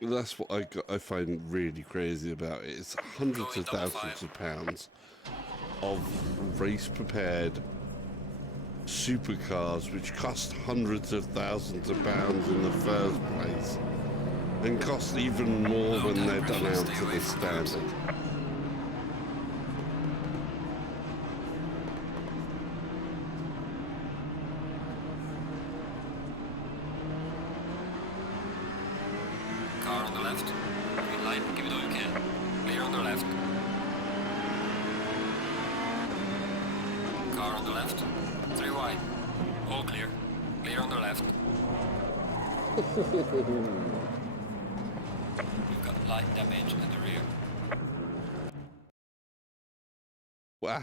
That's what I find really crazy about it. It's hundreds of thousands of pounds of race-prepared supercars which cost hundreds of thousands of pounds in the first place and cost even more when they're done out to the standard. Car on the left. Green light, give it all you can. Clear on the left. Car on the left. 3 wide. All clear. Clear on the left. We've got light damage in the rear. Wow.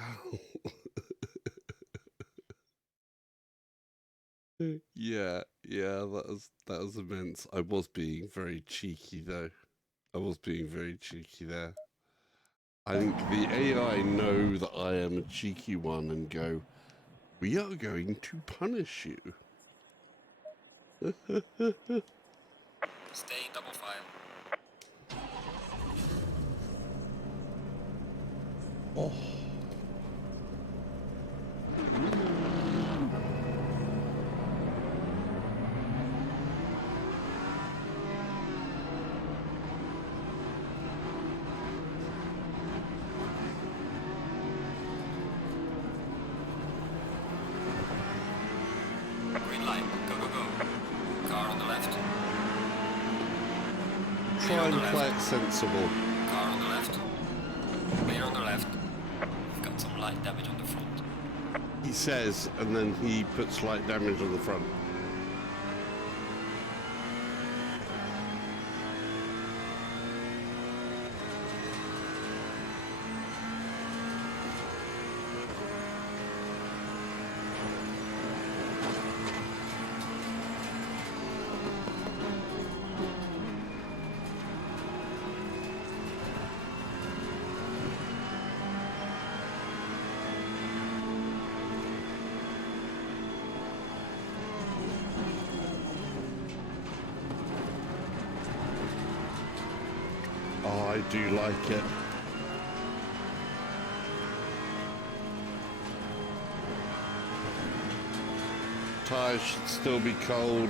Yeah, that was immense. I was being very cheeky though. I was being very cheeky there. I think the AI know that I am a cheeky one and go, we are going to punish you. Stay in double file. Oh. Green light, go, go, go. Car on the left. Try and play it sensible. Car on the left. Clear on the left. We've got some light damage on the front. He says, and then he puts light damage on the front. Oh, I do like it. Tires should still be cold.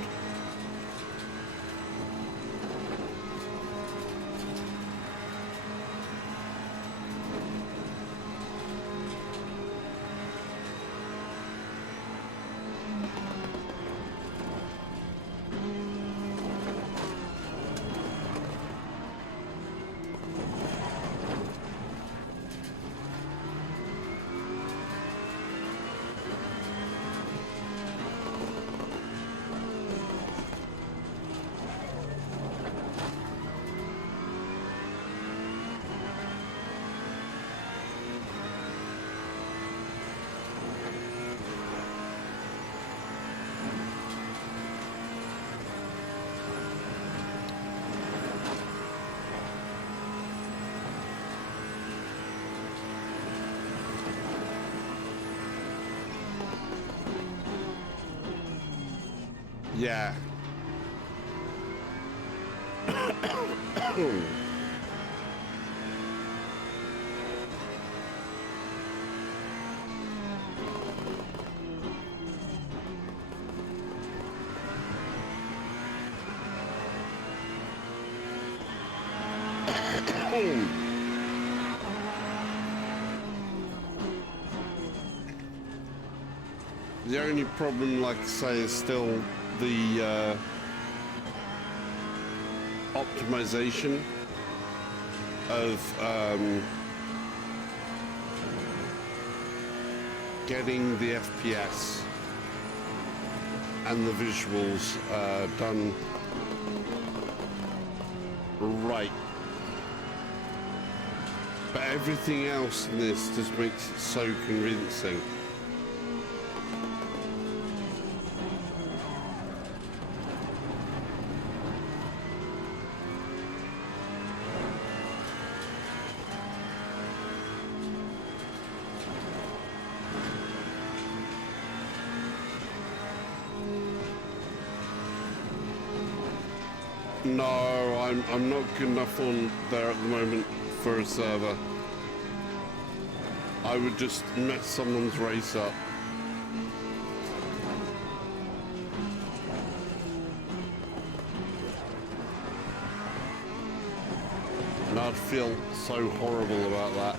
Yeah. The only problem, like I say, is still the optimization of getting the FPS and the visuals done right. But everything else in this just makes it so convincing. No, I'm not good enough on there at the moment for a server. I would just mess someone's race up. And I'd feel so horrible about that.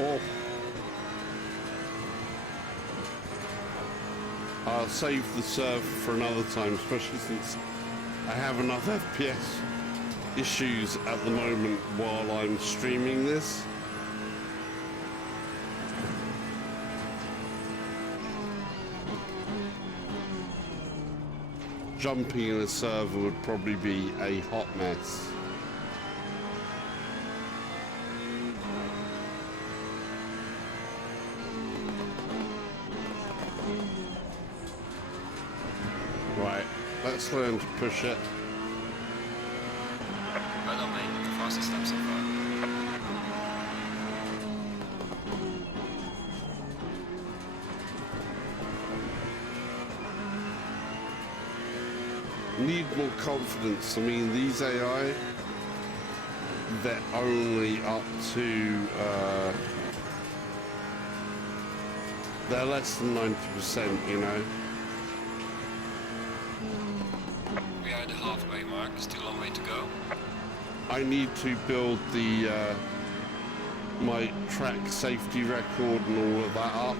Oh. I'll save the server for another time, especially since I have enough FPS issues at the moment while I'm streaming this. Jumping in a server would probably be a hot mess. Right, let's learn to push it. Well done, mate. The fastest lap so far. Need more confidence. I mean, these AI, they're only up to, they're less than 90%, you know. We are at the halfway mark, still a long way to go. I need to build the, my track safety record and all of that up.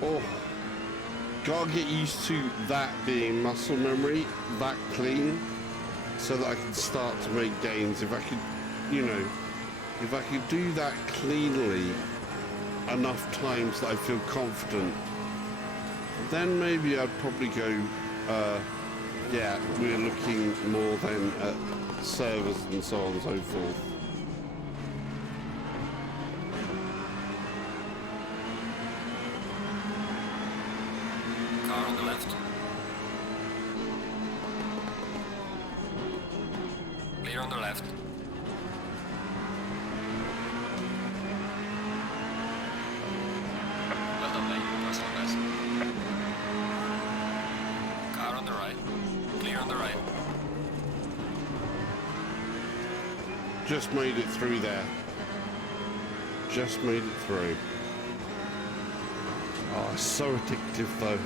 Oh, gotta get used to that being muscle memory, that clean, so that I can start to make gains. If I could, you know, if I could do that cleanly enough times that I feel confident, then maybe I'd probably go, yeah, we're looking more than at servers and so on and so forth. Car on the left. Clear on the left. Well done, mate. That's not best. Car on the right. Clear on the right. Just made it through there. Just made it through. Oh, Oh, it's so addictive though.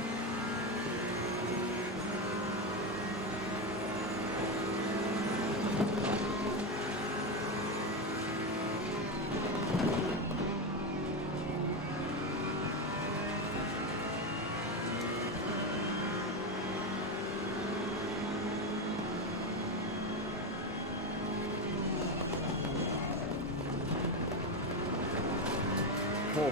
Oh.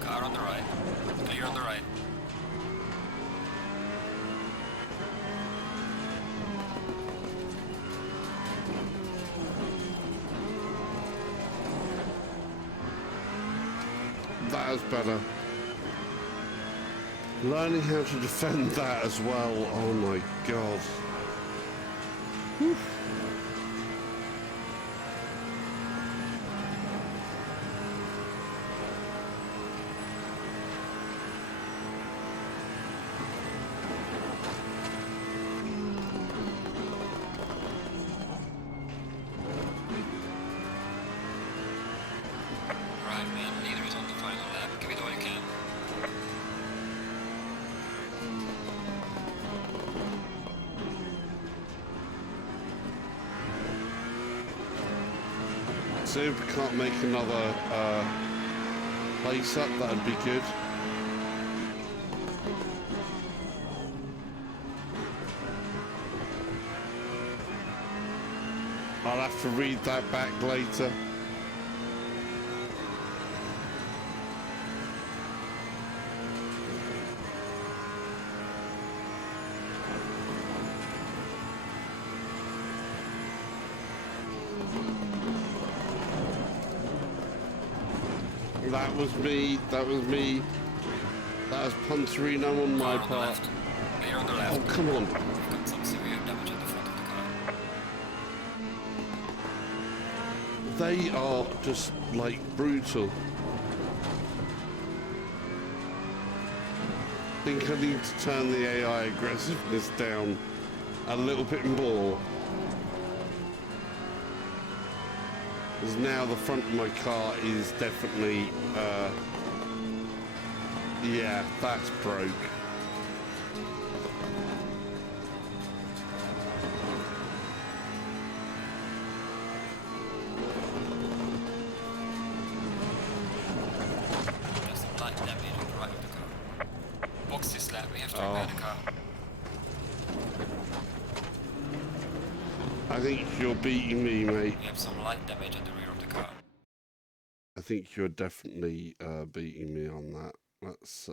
Car on the right. Clear on the right. That is better. Learning how to defend that as well. Oh my god. Whew. Right, man. Leader is on the final lap. Give it all you can. So if we can't make another place up, that'd be good. I'll have to read that back later. That was me, that was me. That was Punterino on my Car on the part. left. Clear on the left. Oh, come on. We've got some severe damage at the front of the car. They are just, like, brutal. I think I need to turn the AI aggressiveness down a little bit more. Because now the front of my car is definitely, yeah, that's broke. There's some light damage on the right of the car. Box this lap. We have to repair the car. I think you're beating me, mate. We have some light damage at the rear of the car. I think you're definitely beating me on that. Let's,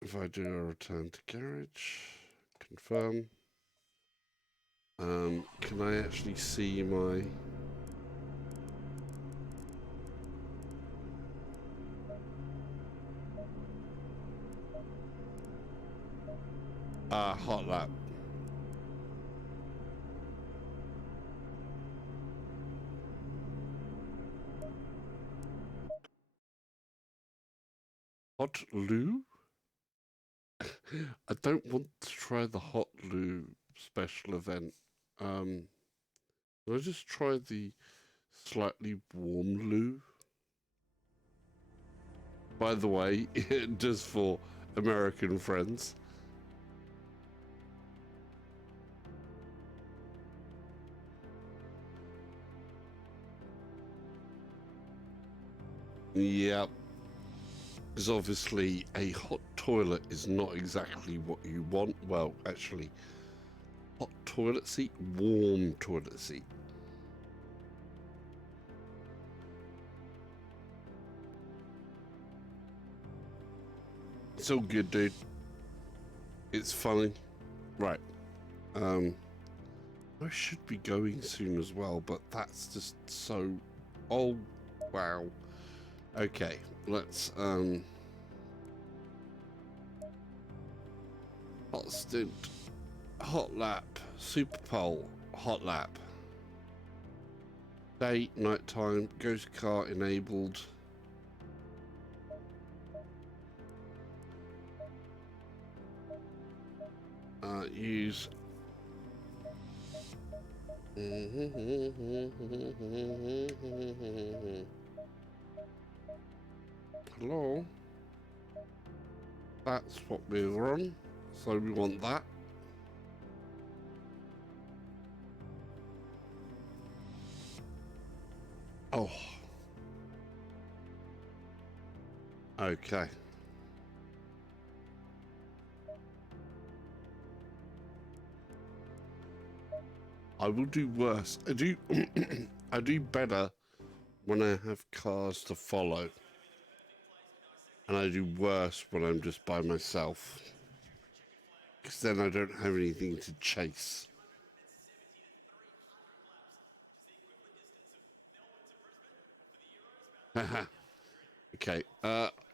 if I do a return to garage, confirm. Can I actually see my... hot lap. Hot loo? I don't want to try the hot loo special event. Can I just try the slightly warm loo? By the way, just for American friends. Yep. Because obviously a hot toilet is not exactly what you want. Well, actually, hot toilet seat, warm toilet seat. It's all good, dude. It's funny. Right. I should be going soon as well, but that's just so... Oh, wow. Okay, let's hot stint, hot lap, super pole, hot lap. Day, night time, ghost car enabled. Use. Hello. That's what we're on. So we want that. Oh. Okay. I will do worse. I do I do better when I have cars to follow. And I do worse when I'm just by myself. Because then I don't have anything to chase. Haha. Okay,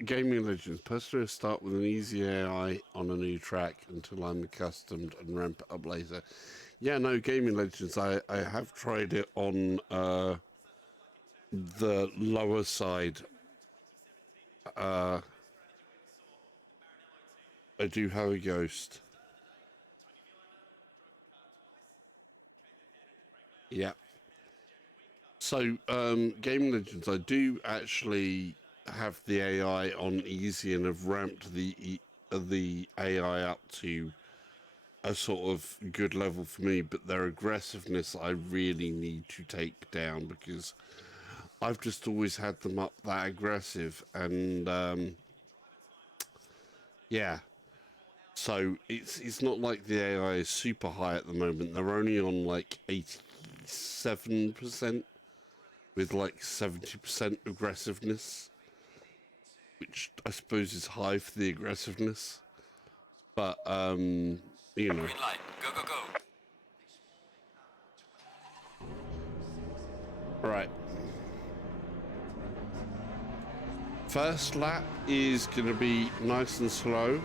Gaming Legends. Personally, start with an easy AI on a new track until I'm accustomed and ramp it up later. Yeah, no, Gaming Legends, I have tried it on the lower side. I do have a ghost. Yeah. So, Gaming Legends, I do actually have the AI on easy and have ramped the AI up to a sort of good level for me, but their aggressiveness I really need to take down because I've just always had them up that aggressive, and yeah. So it's not like the AI is super high at the moment. They're only on like 87% with like 70% aggressiveness, which I suppose is high for the aggressiveness. But you know. Green light. Go, go, go. Right. First lap is going to be nice and slow.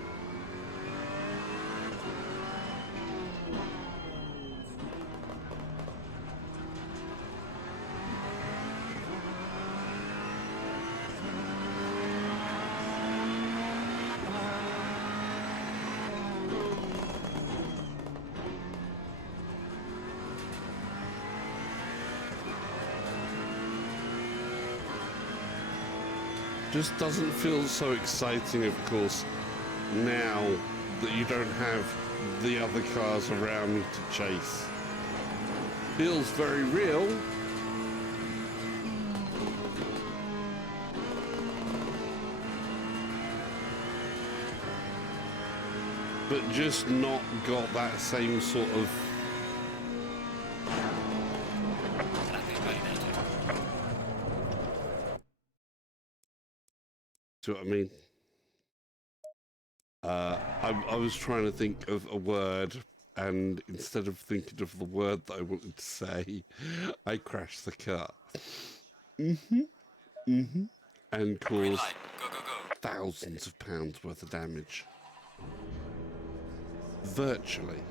Just doesn't feel so exciting, of course, now that you don't have the other cars around me to chase. Feels very real. But just not got that same sort of... See what I mean? I was trying to think of a word, and instead of thinking of the word that I wanted to say, I crashed the car. And caused Go, go, go. thousands of pounds worth of damage. Virtually.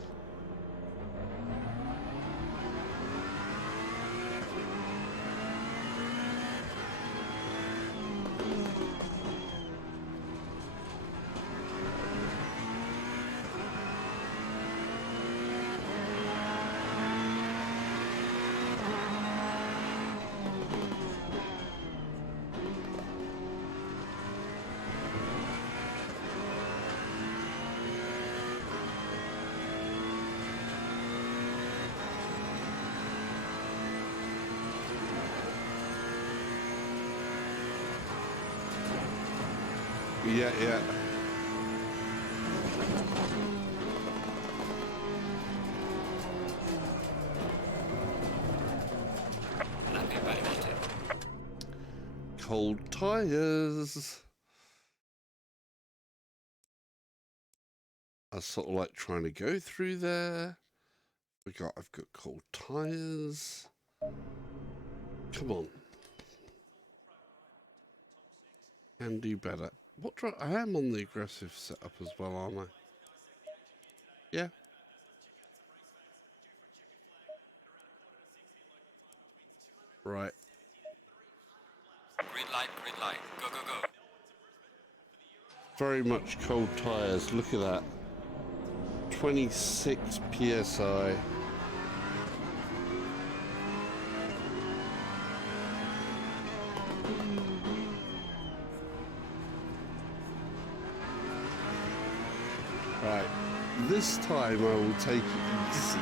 Yeah, yeah. Cold tires. I was sort of like trying to go through there. I've got cold tires. Come on. Can do better. I am on the aggressive setup as well, aren't I? Yeah. Right. Green light, go, go, go. Very much cold tyres. Look at that. 26 psi. Right. This time I will take it easy.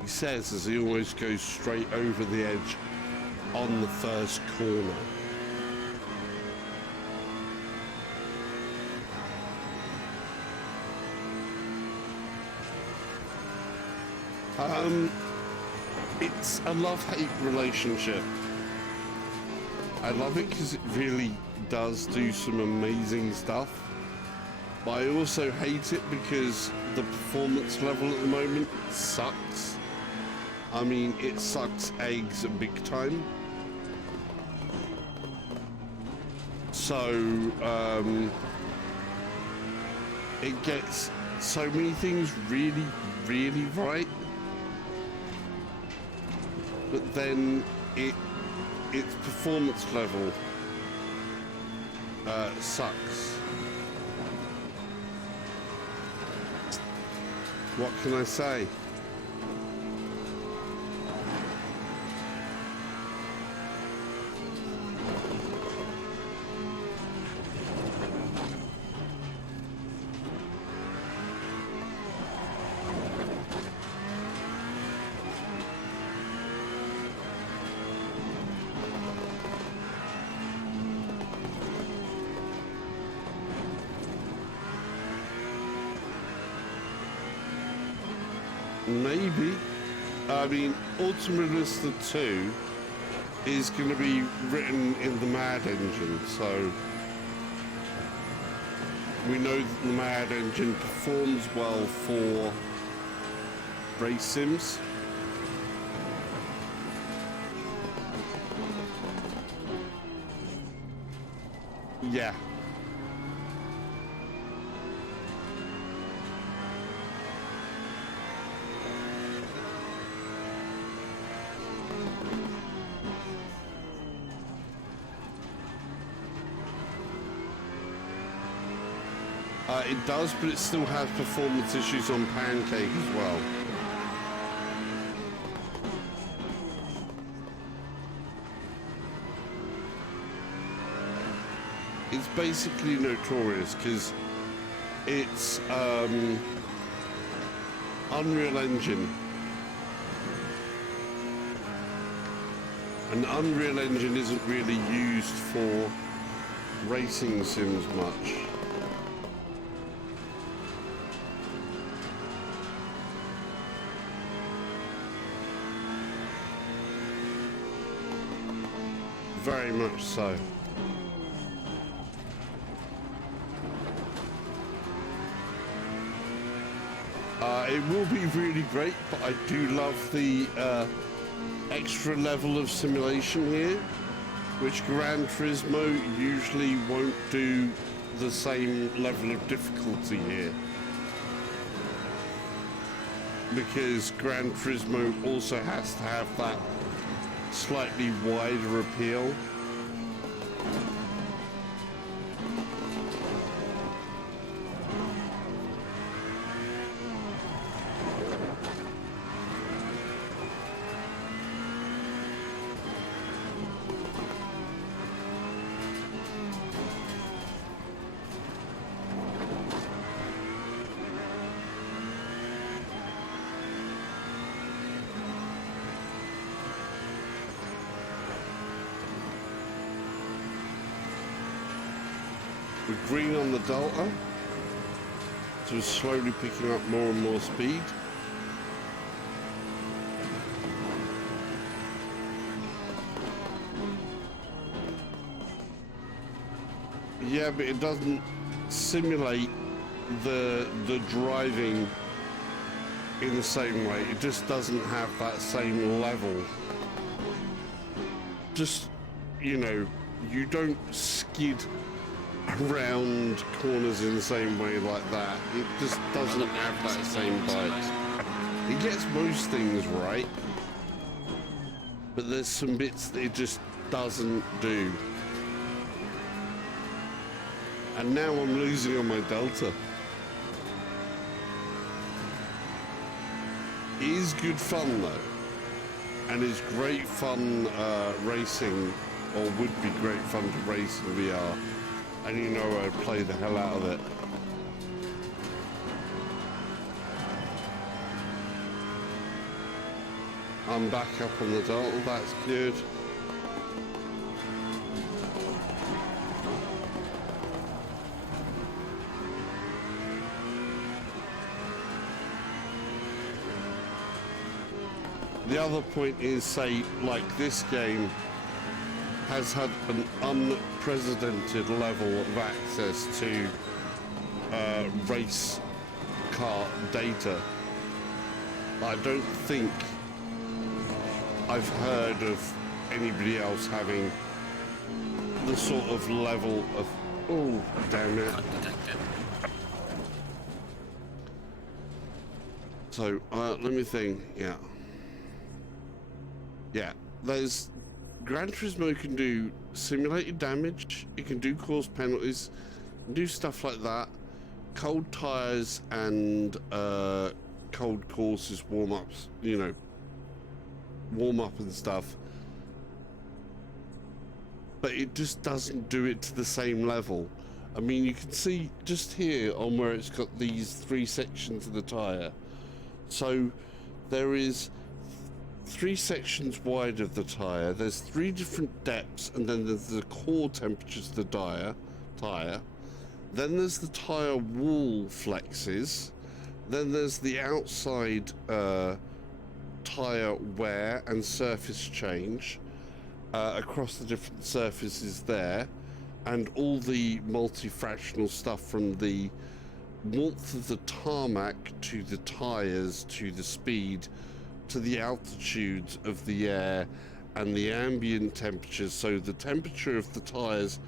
He says as he almost goes straight over the edge on the first corner. It's a love-hate relationship. I love it because it really does do some amazing stuff. But I also hate it because the performance level at the moment sucks. I mean, it sucks eggs big time. So, it gets so many things really, really right. But then its performance level sucks. What can I say? Maybe. I mean, Ultimatista 2 is going to be written in the MAD engine, so we know that the MAD engine performs well for race sims. Yeah. It does, but it still has performance issues on Pancake as well. It's basically notorious because it's Unreal Engine. And Unreal Engine isn't really used for racing sims much. Very much so. It will be really great, but I do love the extra level of simulation here, which Gran Turismo usually won't do the same level of difficulty here. Because Gran Turismo also has to have that slightly wider appeal. We're green on the Delta, so we're slowly picking up more and more speed. Yeah, but it doesn't simulate the driving in the same way. It just doesn't have that same level. Just, you know, you don't skid around corners in the same way like that. It just doesn't have that same bite. It gets most things right, but there's some bits that it just doesn't do. And now I'm losing on my Delta. It is good fun though, and it's great fun racing, or would be great fun to race in VR, and you know I'd play the hell out of it. I'm back up on the Delta, that's good. The other point is, say, like this game has had an unprecedented level of access to race car data. I don't think I've heard of anybody else having the sort of level of... Oh, damn it. So, let me think, yeah. Yeah, there's... Gran Turismo can do simulated damage, it can do course penalties, do stuff like that, cold tyres and cold courses, warm-ups, you know, warm-up and stuff. But it just doesn't do it to the same level. I mean, you can see just here on where it's got these 3 sections of the tyre. So there is 3 sections wide of the tyre, there's 3 different depths, and then there's the core temperatures of the tyre. Then there's the tyre wall flexes. Then there's the outside tyre wear and surface change across the different surfaces there, and all the multi-fractional stuff from the warmth of the tarmac to the tyres to the speed to the altitudes of the air and the ambient temperatures. So the temperature of the tyres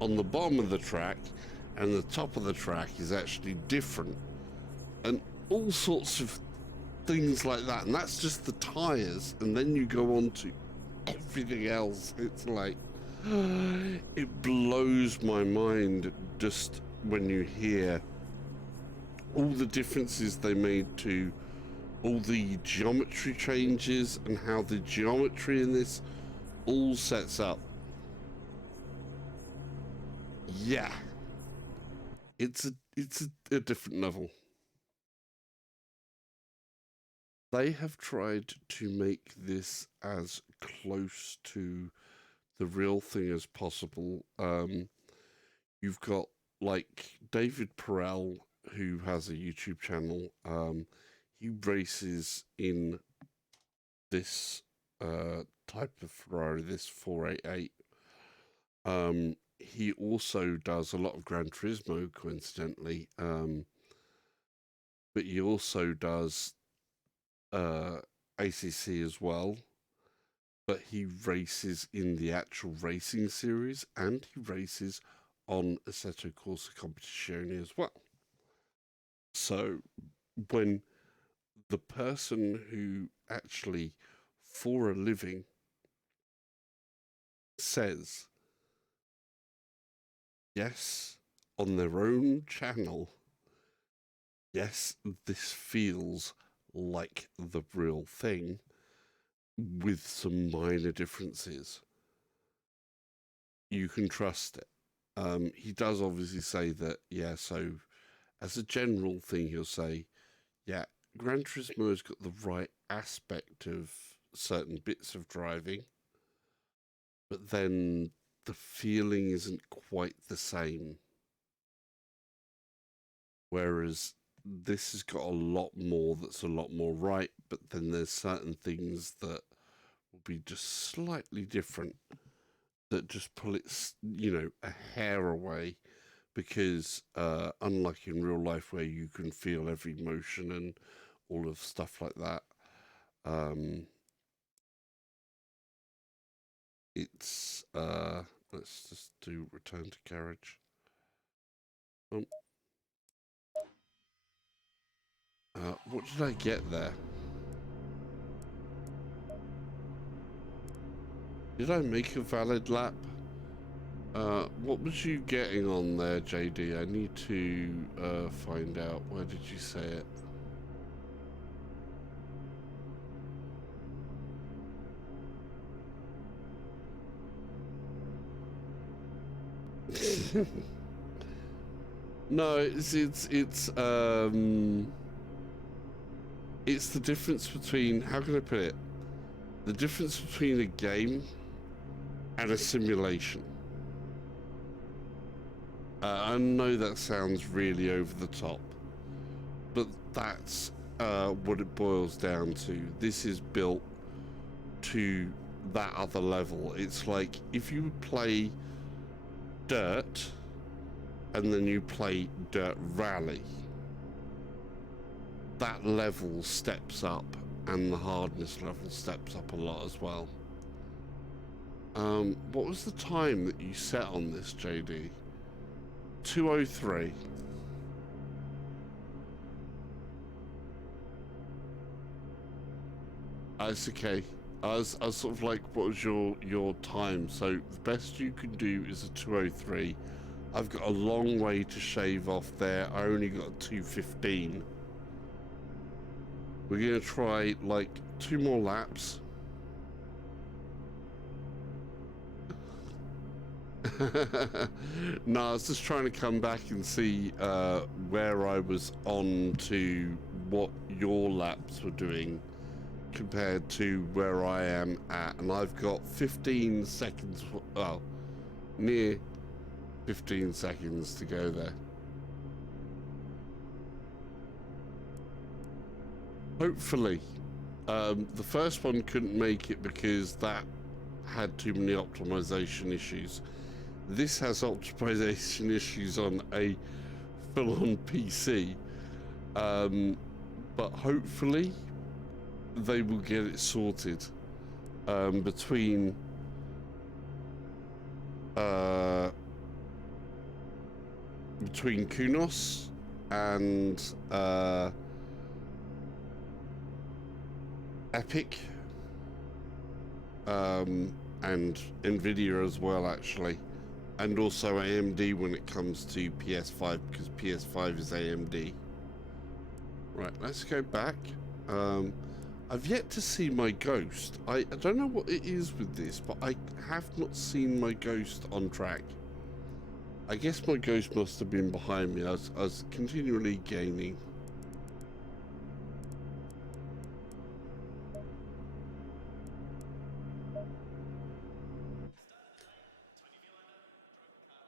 on the bottom of the track and the top of the track is actually different, and all sorts of things like that. And that's just the tyres, and then you go on to everything else. It's like it blows my mind just when you hear all the differences they made to all the geometry changes and how the geometry in this all sets up. Yeah, it's a different level. They have tried to make this as close to the real thing as possible. You've got like David Pirelli, who has a YouTube channel. He races in this type of Ferrari, this 488. He also does a lot of Gran Turismo, coincidentally, but he also does ACC as well. But he races in the actual racing series, and he races on Assetto Corsa Competizione as well. So when the person who actually, for a living, says, yes, on their own channel, yes, this feels like the real thing, with some minor differences, you can trust it. He does obviously say that, yeah, so as a general thing, he'll say, yeah, Gran Turismo has got the right aspect of certain bits of driving, but then the feeling isn't quite the same. Whereas this has got a lot more that's a lot more right, but then there's certain things that will be just slightly different that just pull it, you know, a hair away, because unlike in real life where you can feel every motion and all of stuff like that. It's let's just do return to garage. What did I get there? Did I make a valid lap? What was you getting on there, JD? I need to find out. Where did you say it? No, it's the difference between, how can I put it? The difference between a game and a simulation. I know that sounds really over the top, but that's what it boils down to. This is built to that other level. It's like if you play Dirt and then you play Dirt Rally, that level steps up and the hardness level steps up a lot as well. What was the time that you set on this, JD? 2:03. It's okay. I was sort of like, what was your time? So the best you can do is a 2:03. I've got a long way to shave off there. I only got a 2:15. We're gonna try like 2 more laps. No, I was just trying to come back and see where I was on to what your laps were doing compared to where I am at, and I've got 15 seconds, well, near 15 seconds to go there. Hopefully. The first one couldn't make it because that had too many optimization issues. This has optimization issues on a full-on PC, but hopefully they will get it sorted between Kunos and Epic, and Nvidia as well, actually, and also AMD when it comes to PS5, because PS5 is AMD. Right, let's go back. I've yet to see my Ghost. I don't know what it is with this, but I have not seen my Ghost on track. I guess my Ghost must have been behind me. I was continually gaining.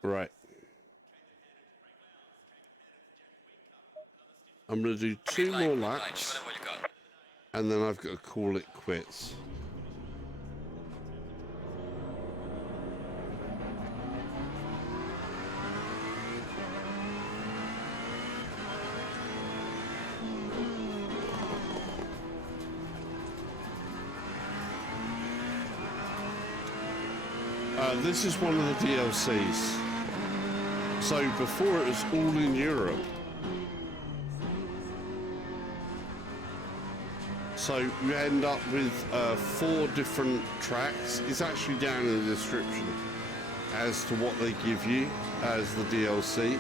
Right. I'm going to do 2 more laps, and then I've got to call it quits. This is one of the DLCs. So before it was all in Europe. So you end up with 4 different tracks. It's actually down in the description as to what they give you as the DLC.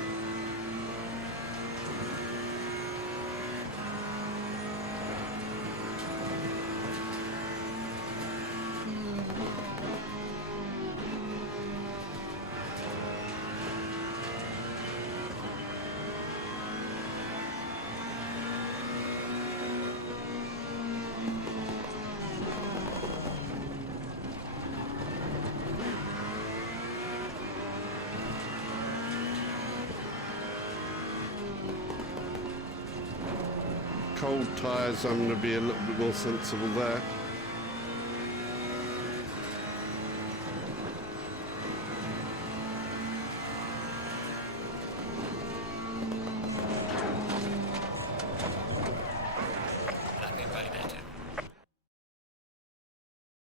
Cold tyres, I'm going to be a little bit more sensible there.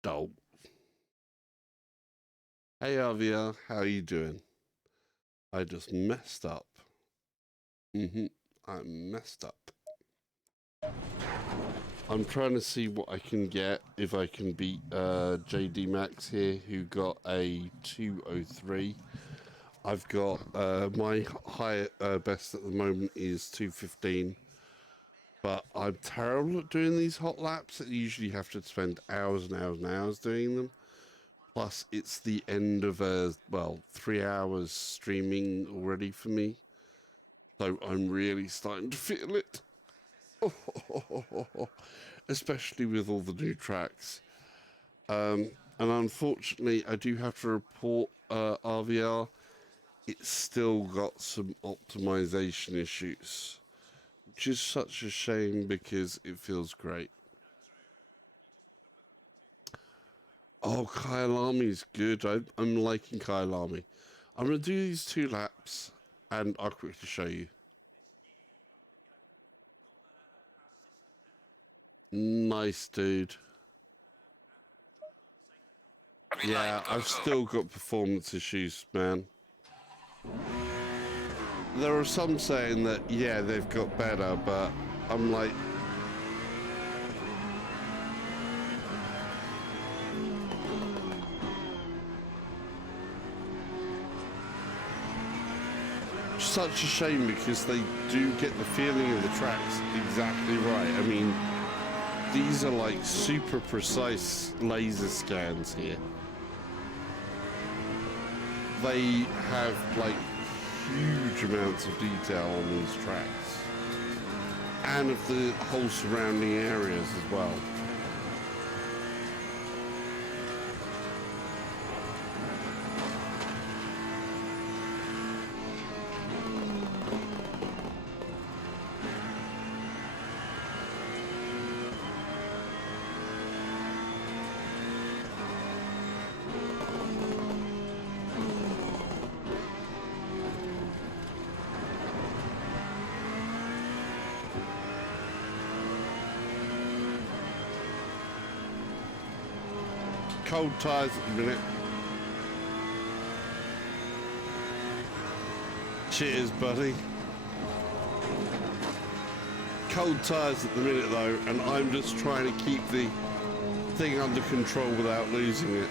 Dope. Hey Avia, how you doing? I just messed up. I messed up. I'm trying to see what I can get, if I can beat JD Max here, who got a 203. I've got my high best at the moment is 215, but I'm terrible at doing these hot laps. I usually have to spend hours and hours and hours doing them. Plus, it's the end of 3 hours streaming already for me, so I'm really starting to feel it. Especially with all the new tracks. And unfortunately, I do have to report RVR. It's still got some optimization issues, which is such a shame because it feels great. Oh, Kyalami's good. I'm liking Kyalami. I'm going to do these 2 laps and I'll quickly show you. Nice, dude. Yeah, I've still got performance issues, man. There are some saying that, yeah, they've got better, but I'm like... Such a shame because they do get the feeling of the tracks exactly right. I mean, these are like super precise laser scans here. They have like huge amounts of detail on these tracks and of the whole surrounding areas as well. Cold tires at the minute. Cheers, buddy. Cold tires at the minute though, and I'm just trying to keep the thing under control without losing it.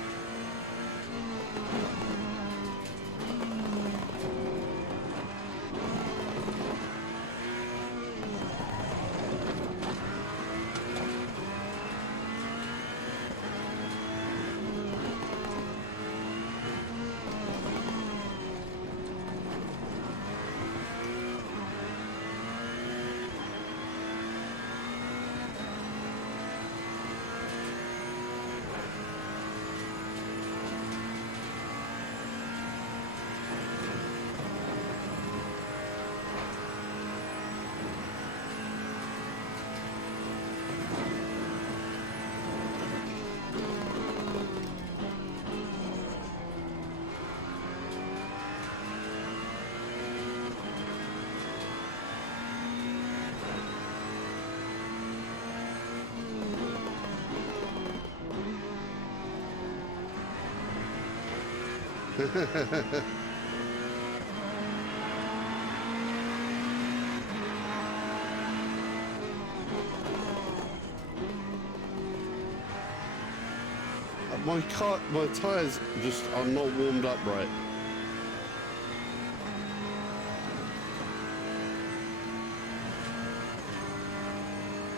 My tyres just are not warmed up right.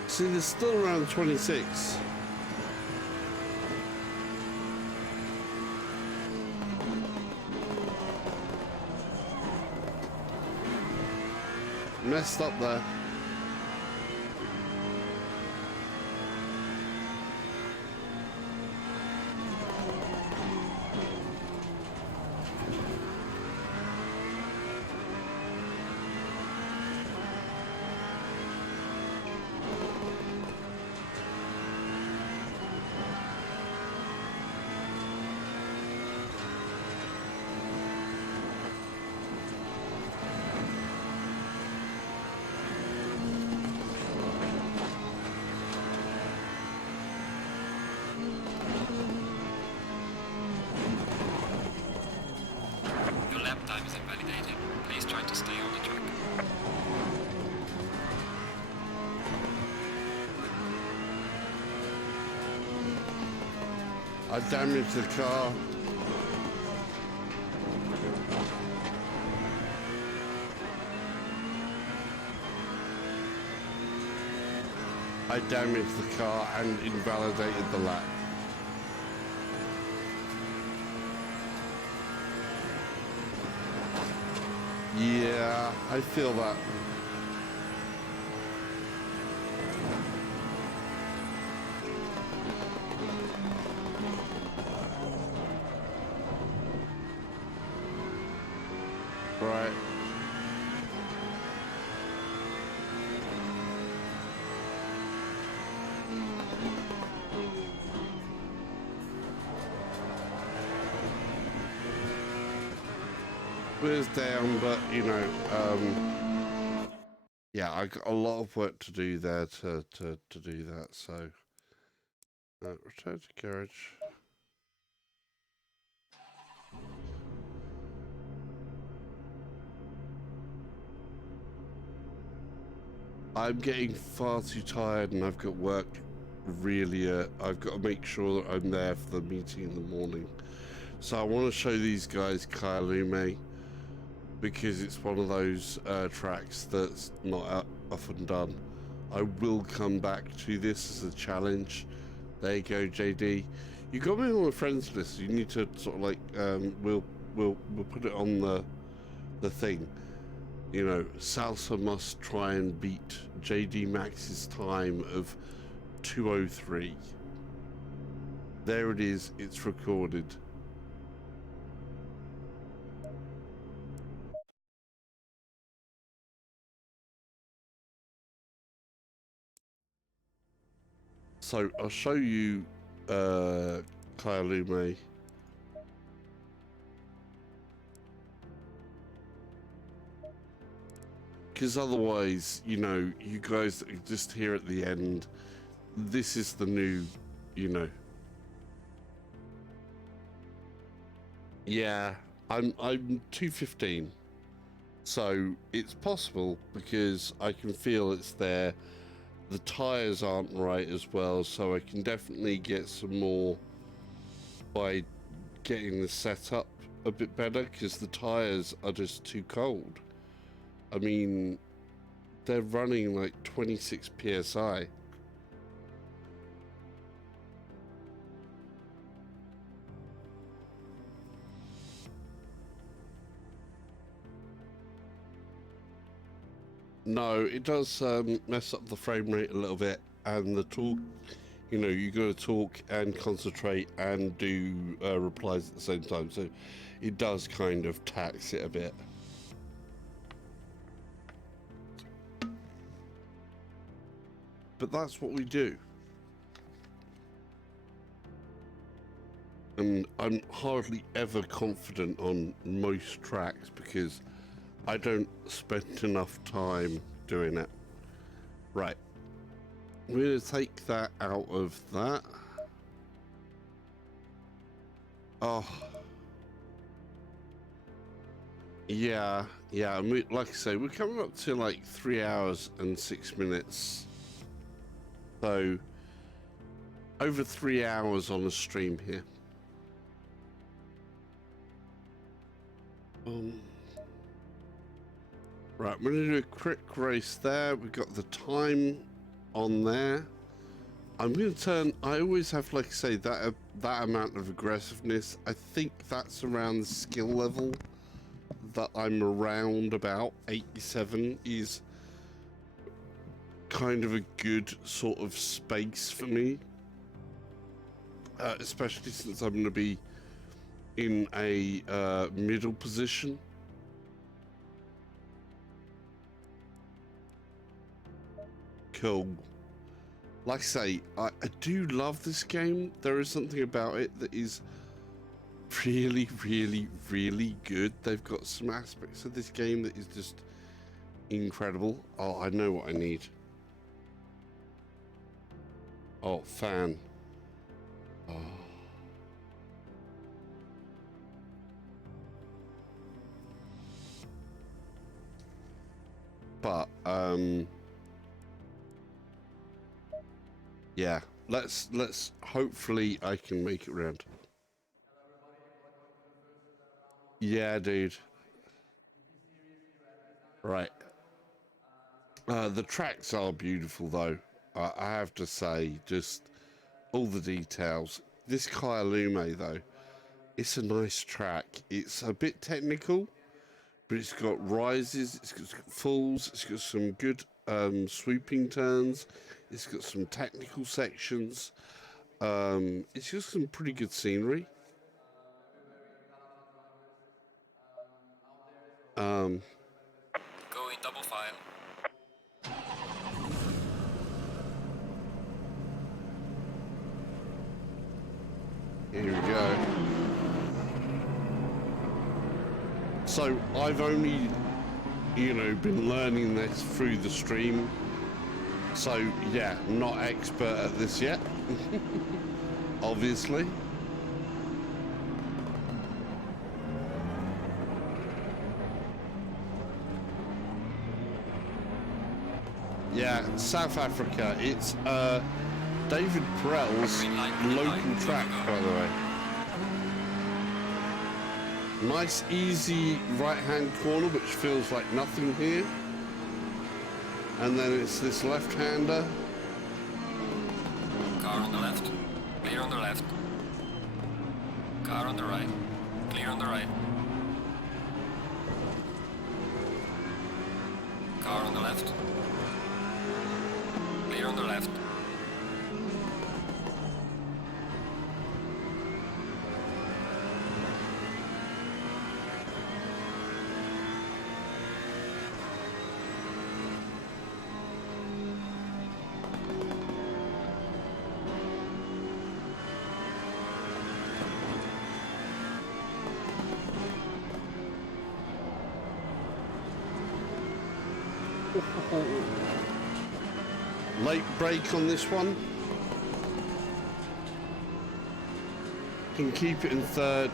See, they're still around 26. Messed up there. I damaged the car. I damaged the car and invalidated the lap. Yeah, I feel that. Right. Wheels down, but you know, yeah, I got a lot of work to do there to do that. So, return to garage. I'm getting far too tired, and I've got work. Really, I've got to make sure that I'm there for the meeting in the morning. So I want to show these guys Kyalami, because it's one of those tracks that's not often done. I will come back to this as a challenge. There you go, JD. You got me on the friends list. You need to sort of like we'll put it on the thing. You know, Salsa must try and beat JD Max's time of 2:03. There it is. It's recorded. So I'll show you Kyalami. Because otherwise, you know, you guys that are just here at the end, this is the new, you know. Yeah, I'm 215. So it's possible because I can feel it's there. The tires aren't right as well, so I can definitely get some more by getting the setup a bit better, because the tires are just too cold. I mean, they're running like 26 psi. No, it does mess up the frame rate a little bit, and the talk, you know, you got to talk and concentrate and do replies at the same time, so it does kind of tax it a bit. But that's what we do. And I'm hardly ever confident on most tracks because I don't spend enough time doing it. Right. I'm going to take that out of that. Oh. Yeah. Like I say, we're coming up to like 3 hours and 6 minutes. So, over 3 hours on the stream here. Right, we're going to do a quick race there. We've got the time on there. I'm going to turn, I always have, like I say, that amount of aggressiveness. I think that's around the skill level that I'm around about. 87 is kind of a good sort of space for me. Especially since I'm going to be in a middle position. Cool. Like I say, I do love this game. There is something about it that is really, really, really good. They've got some aspects of this game that is just incredible. Oh, I know what I need. Oh, fan. Oh. But, yeah, let's hopefully I can make it round. Yeah, dude. Right. The tracks are beautiful, though. I have to say, just all the details. This Kyalami, though, it's a nice track. It's a bit technical, but it's got rises, it's got falls, it's got some good swooping turns, it's got some technical sections. It's just some pretty good scenery. Um, Go in double file. Here we go. So I've only, been learning this through the stream. So yeah, not expert at this yet, obviously. Yeah, South Africa. It's David Pirelli's local track, by the way. Nice, easy right-hand corner, which feels like nothing here. And then it's this left-hander. Car on the left. Clear on the left. Car on the right. Clear on the right. Car on the left. Clear on the left. Late brake on this one. Can keep it in third.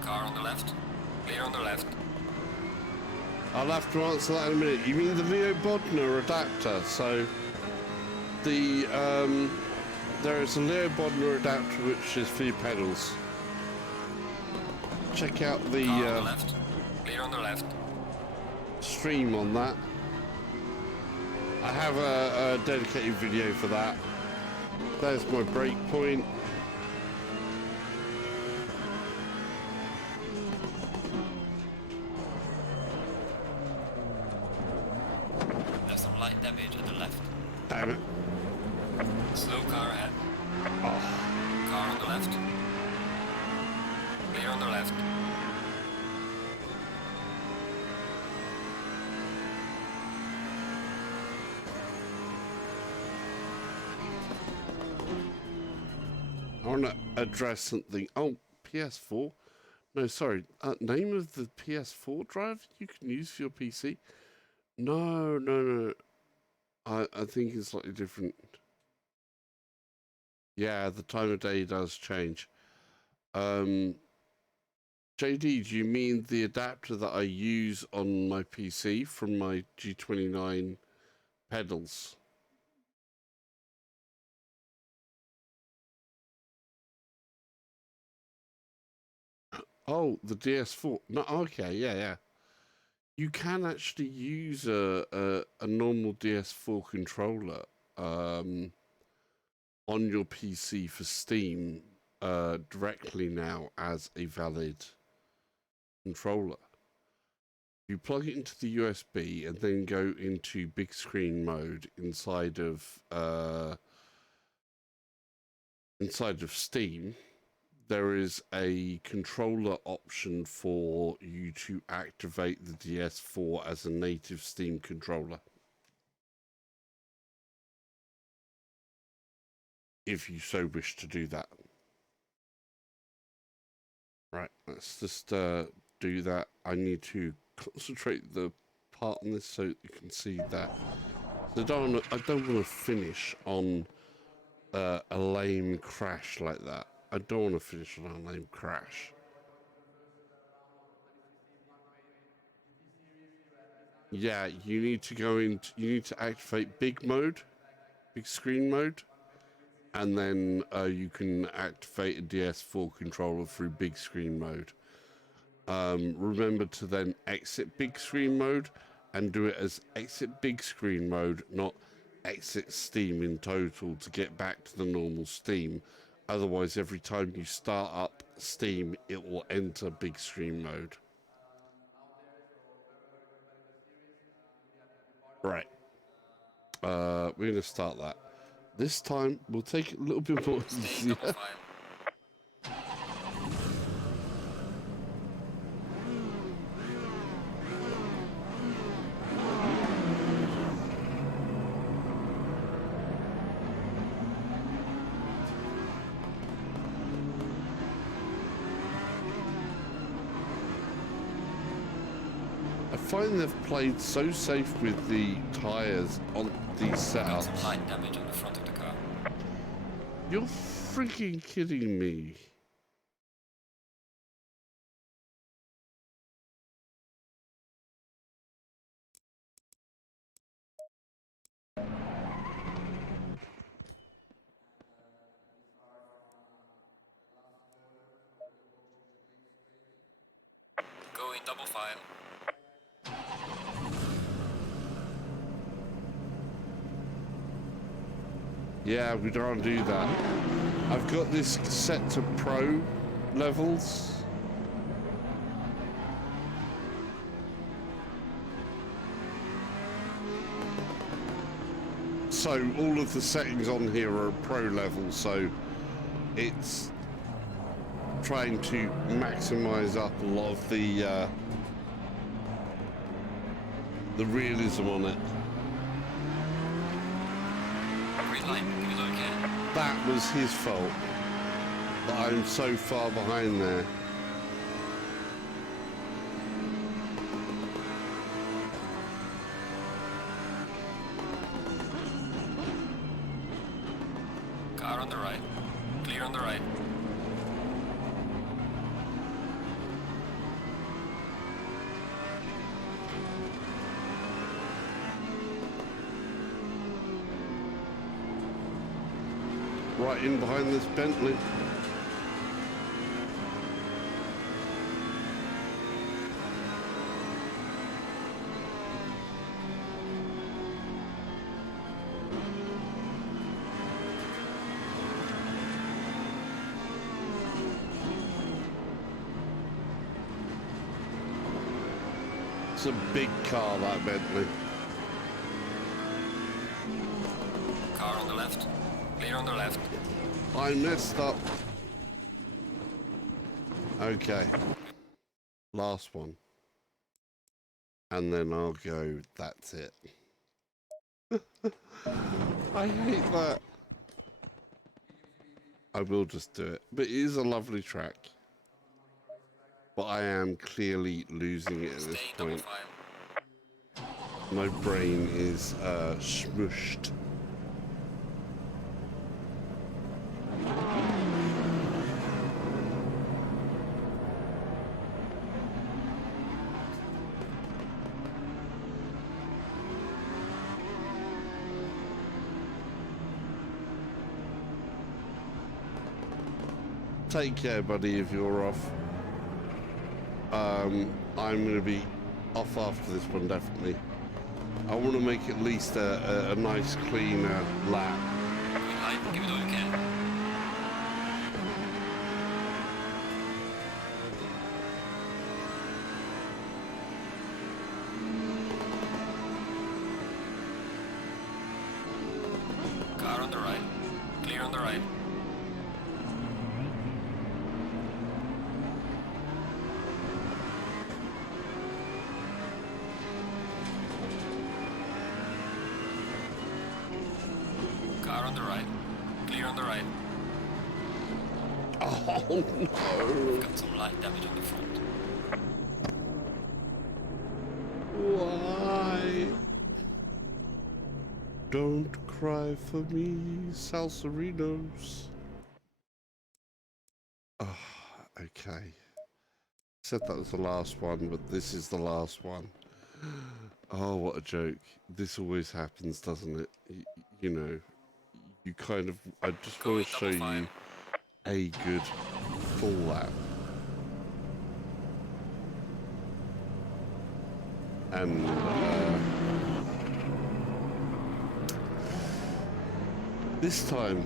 Car on the left. Clear on the left. I'll have to answer that in a minute. You mean the Leo Bodner adapter? So the there is a Leo Bodner adapter which is for your pedals. Check out the Car on the left. Clear on the left. stream on that. I have a dedicated video for that. There's my brake point. There's some light damage at the left. Damn it. Slow car ahead. Oh. Car on the left. Clear on the left. I want to address something. Oh, PS4. No, sorry. Name of the PS4 drive you can use for your PC? No. I think it's slightly different. Yeah, the time of day does change. JD, do you mean the adapter that I use on my PC from my G29 pedals? Oh, the DS4. No, okay, yeah. You can actually use a normal DS4 controller on your PC for Steam directly now as a valid controller. You plug it into the USB and then go into big screen mode inside of Steam. There is a controller option for you to activate the DS4 as a native Steam controller. If you so wish to do that. Right, let's just do that. I need to concentrate the part on this so you can see that. I don't want to finish on a lame crash like that. I don't want to finish an unnamed crash. Yeah, you need to go into, you need to activate big mode, big screen mode, and then you can activate a DS4 controller through big screen mode. Remember to then exit big screen mode and do it as exit big screen mode, not exit Steam in total to get back to the normal Steam. Otherwise, every time you start up Steam, it will enter big screen mode. Right. We're going to start that. This time, we'll take it a little bit more easier. Double file. I find they've played so safe with the tyres on these setups. Got some light damage on the front of the car. You're freaking kidding me. Go in double file. Yeah, we don't do that. I've got this set to pro levels. So all of the settings on here are pro level, so it's trying to maximize up a lot of the realism on it. Green light, give it okay. That was his fault that I'm so far behind there. Car on the right. Clear on the right. Right in behind this Bentley. It's a big car, that Bentley. Car on the left. Clear on the left. I messed up. Okay. Last one. And then I'll go, that's it. I hate that. I will just do it. But it is a lovely track. But I am clearly losing it at this point. My brain is smushed. Take care, buddy, if you're off. I'm going to be off after this one, definitely. I want to make at least a nice, clean lap. Give it all you can. Car on the right. Clear on the right. Car on the right. Clear on the right. Oh no! Got some light damage on the front. Why? Don't cry for me, Salsarinos. Okay. Said that was the last one, but this is the last one. Oh, what a joke. This always happens, doesn't it? You know, you kind of... I just want to show you a good full lap. And this time,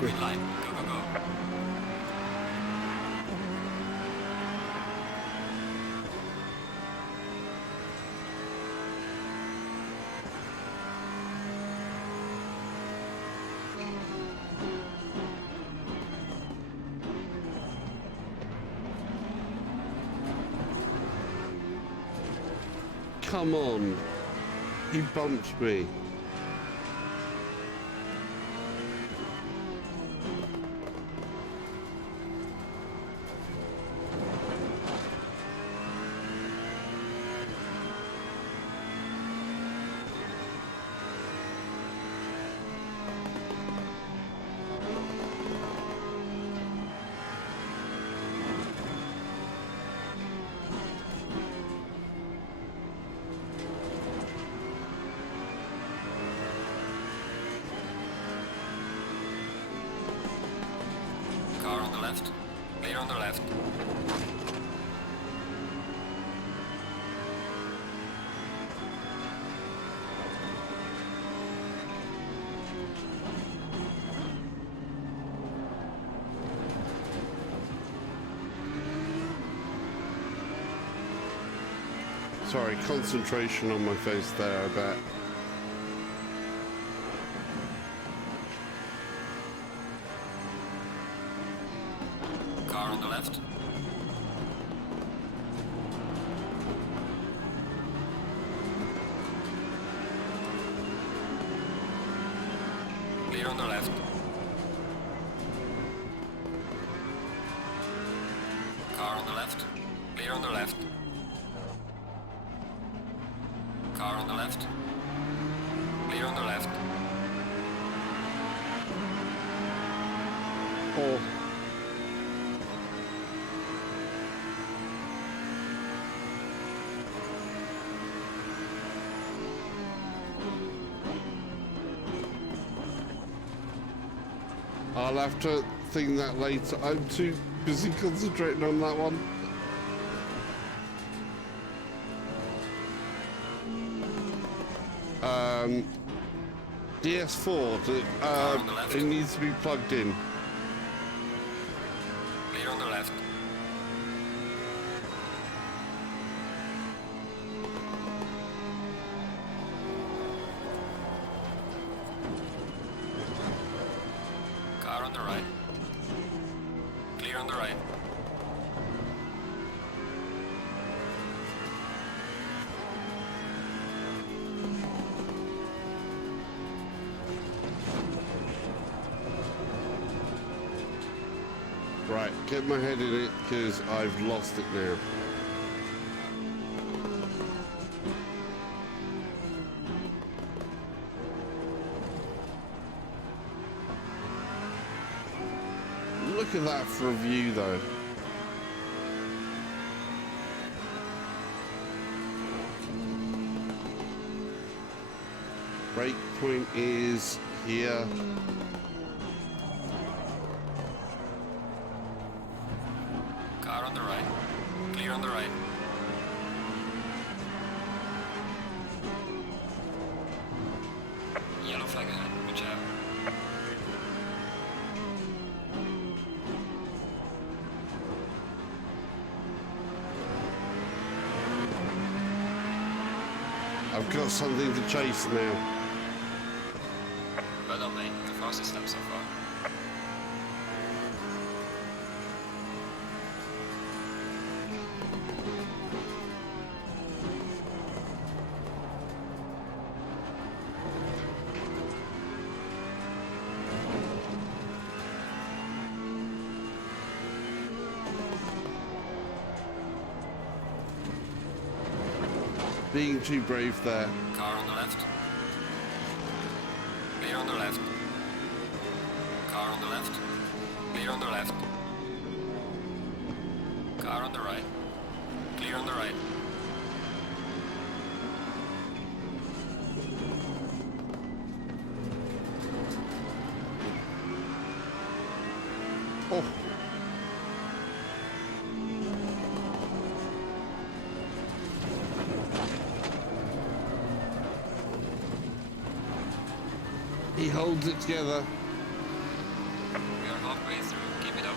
green light, go, go, go. come on. He bumped me. Car on the left, clear on the left. Sorry, concentration on my face there, I bet. Car on the left. Clear on the left. Car on the left. Clear on the left. Car on the left. Clear on the left. Oh. I'll have to think that later. I'm too busy concentrating on that one. DS4, it needs to be plugged in. Clear on the left. Car on the right. Clear on the right. Right, get my head in it, because I've lost it now. Look at that for a view, though. Break point is here. Car on the right. Clear on the right. Yellow flag ahead. Watch out. I've got something to chase now. Well done, mate. The fastest lap so far. Being too brave there. Car on the left. Clear on the left. Car on the left. Clear on the left. Car on the right. Clear on the right. Oh. He holds it together. We are halfway through. Keep it up.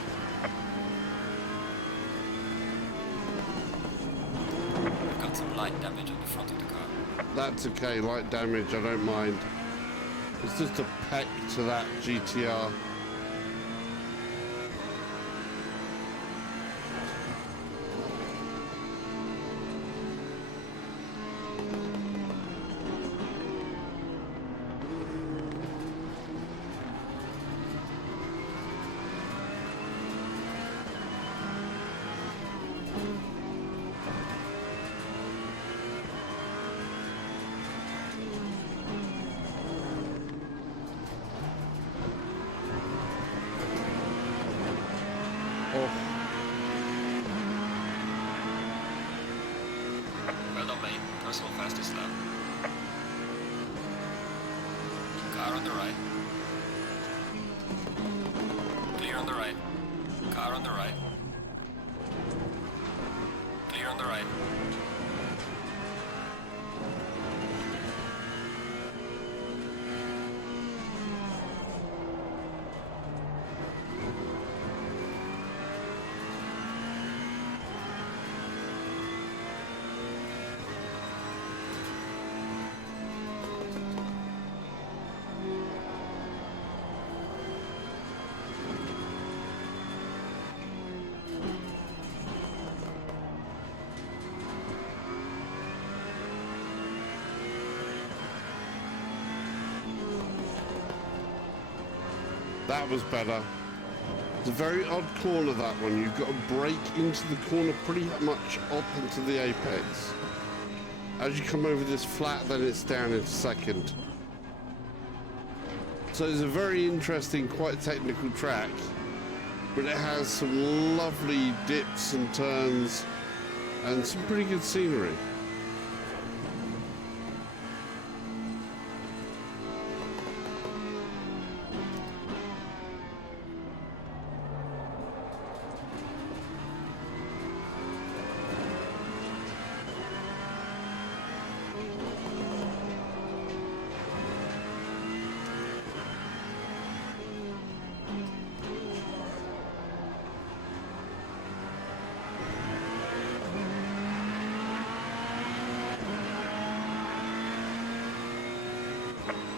We've got some light damage on the front of the car. That's okay, light damage, I don't mind. It's just a peck to that GTR. Well done, mate. Personal fastest lap. Car on the right. Clear on the right. Car on the right. Clear on the right. That was better. It's a very odd corner, that one. You've got to brake into the corner pretty much up into the apex. As you come over this flat, then it's down into second. So it's a very interesting, quite technical track, but it has some lovely dips and turns and some pretty good scenery.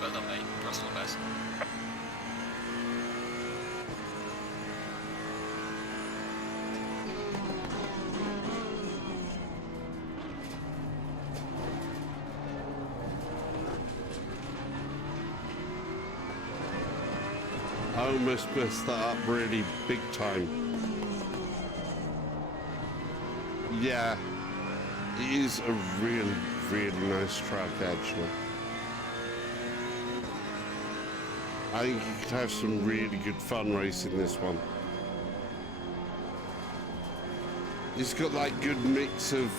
Well done, mate. Personal best. I almost messed that up really big time. Yeah, it is a really, really nice track, actually. I think you could have some really good fun racing this one. It's got that good mix of,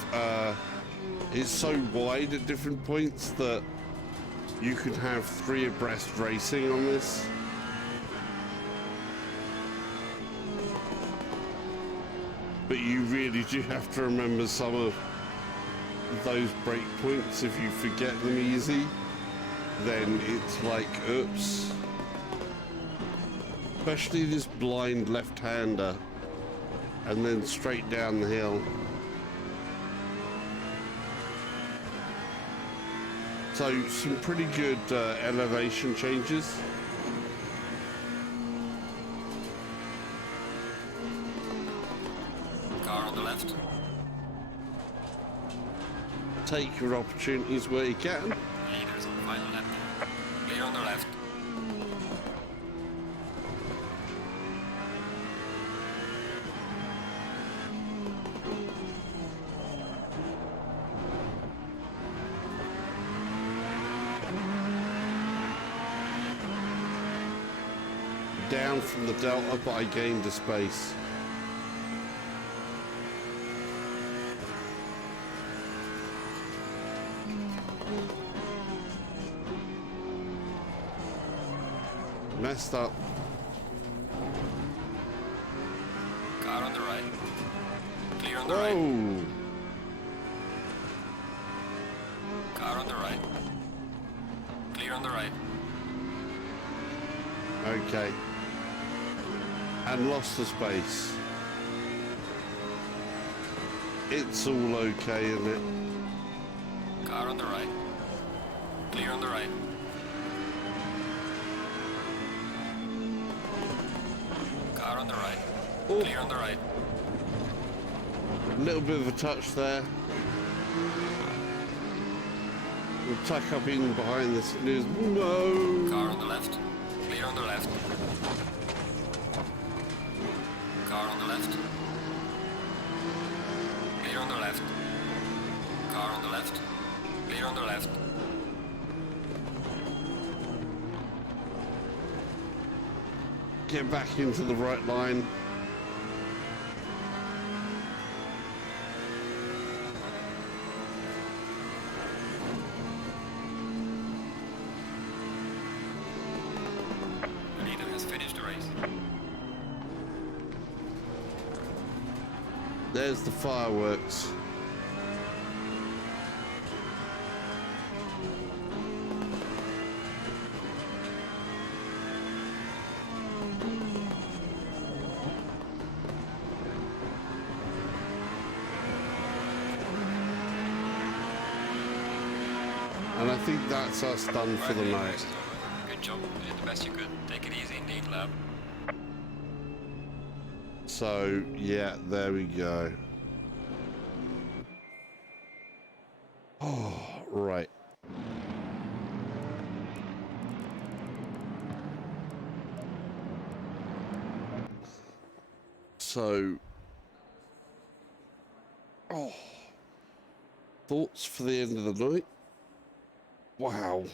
it's so wide at different points that you could have 3 abreast racing on this. But you really do have to remember some of those break points. If you forget them easy, then it's like, oops. Especially this blind left-hander, and then straight down the hill. So some pretty good elevation changes. Car on the left. Take your opportunities where you can. Leaders on final lap. Clear on the left. down from the delta, but I gained the space. Messed up. Car on the right. Clear on the right. Whoa! Car on the right. Clear on the right. Okay. And lost the space. It's all okay, isn't it? Car on the right. Clear on the right. Car on the right. Oh. Clear on the right. A little bit of a touch there. We'll tuck up in behind the snooze. No! Car on the left. Clear on the left. Car on the left. Clear on the left. Car on the left. Clear on the left. Get back into the right line. The leader has finished the race. There's the fireworks. And I think that's us done for the Right, night. race is over. Good job. You did the best you could. Take it easy indeed, lab. So, yeah, there we go. Oh, right. So, thoughts for the end of the night? Wow.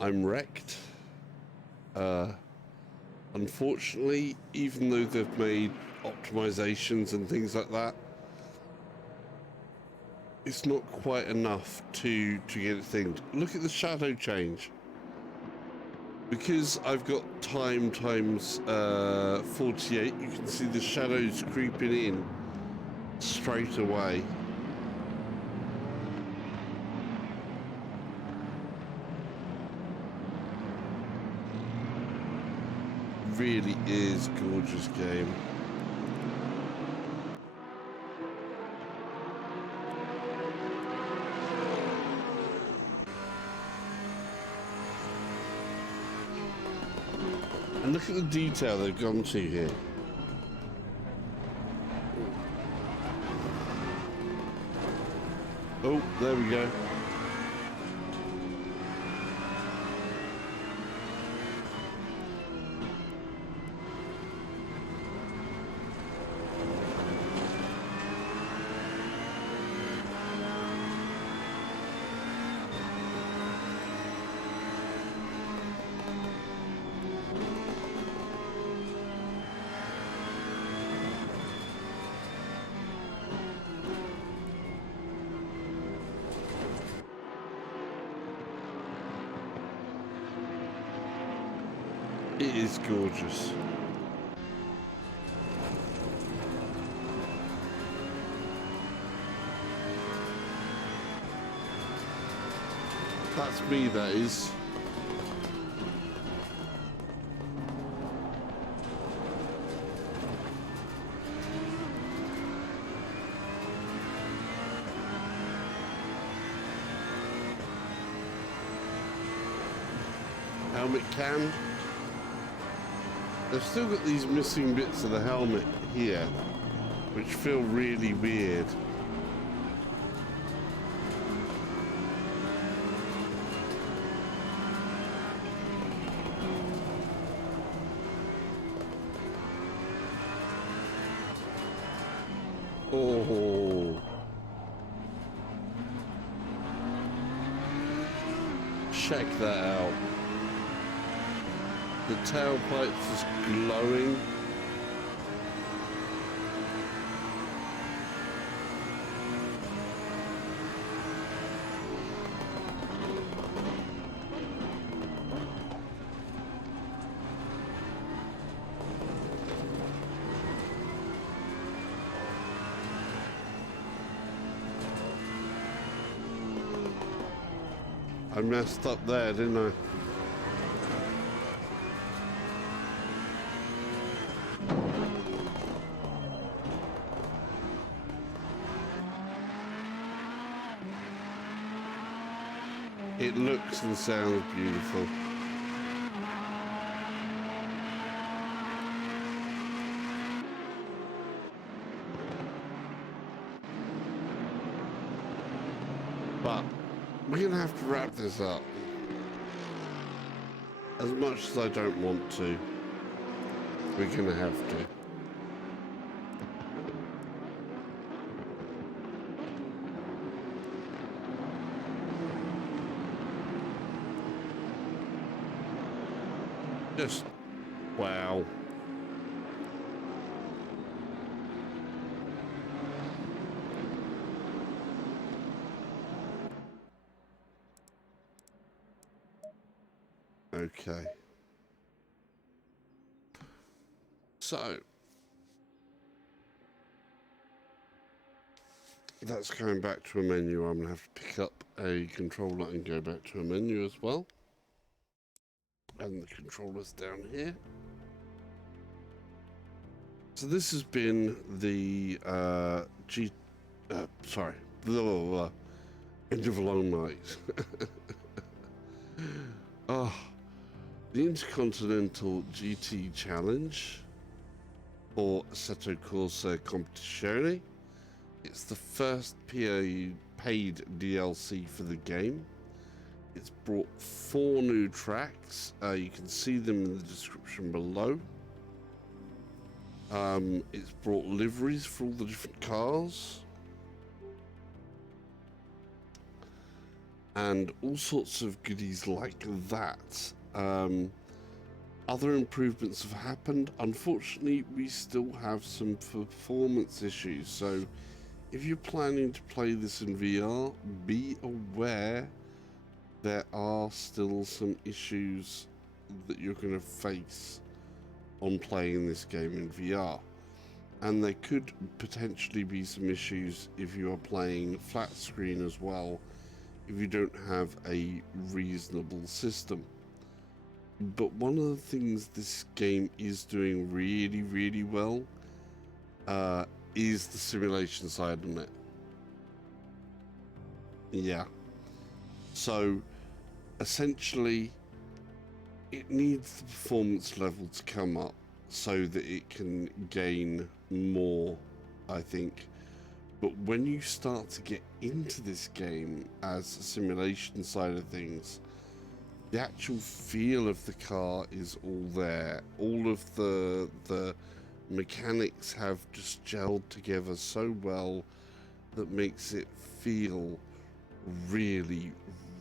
I'm wrecked. Unfortunately, even though they've made optimizations and things like that, it's not quite enough to get it thinged. Look at the shadow change. Because I've got time times 48, you can see the shadows creeping in straight away. Really is gorgeous game. And look at the detail they've gone to here. Oh, there we go. It is gorgeous. That's me, that is. Helmet cam. They've still got these missing bits of the helmet here, which feel really weird. Oh. Check that out. The tailpipe's just glowing. I messed up there, didn't I? It looks and sounds beautiful. But we're gonna have to wrap this up. As much as I don't want to, we're gonna have to. Just wow. Okay. So that's going back to a menu. I'm gonna have to pick up a controller and go back to a menu as well. And the controller's down here. So this has been the end of a long night. Oh, the Intercontinental GT Challenge for Assetto Corsa Competizione. It's the first paid DLC for the game. It's brought 4 new tracks. You can see them in the description below. It's brought liveries for all the different cars. And all sorts of goodies like that. Other improvements have happened. Unfortunately, we still have some performance issues. So if you're planning to play this in VR, be aware there are still some issues that you're going to face on playing this game in VR. And there could potentially be some issues if you are playing flat screen as well, if you don't have a reasonable system. But one of the things this game is doing really, really well is the simulation side on it. Yeah. So essentially, it needs the performance level to come up so that it can gain more, I think. But when you start to get into this game as a simulation side of things, the actual feel of the car is all there. All of the mechanics have just gelled together so well that makes it feel really,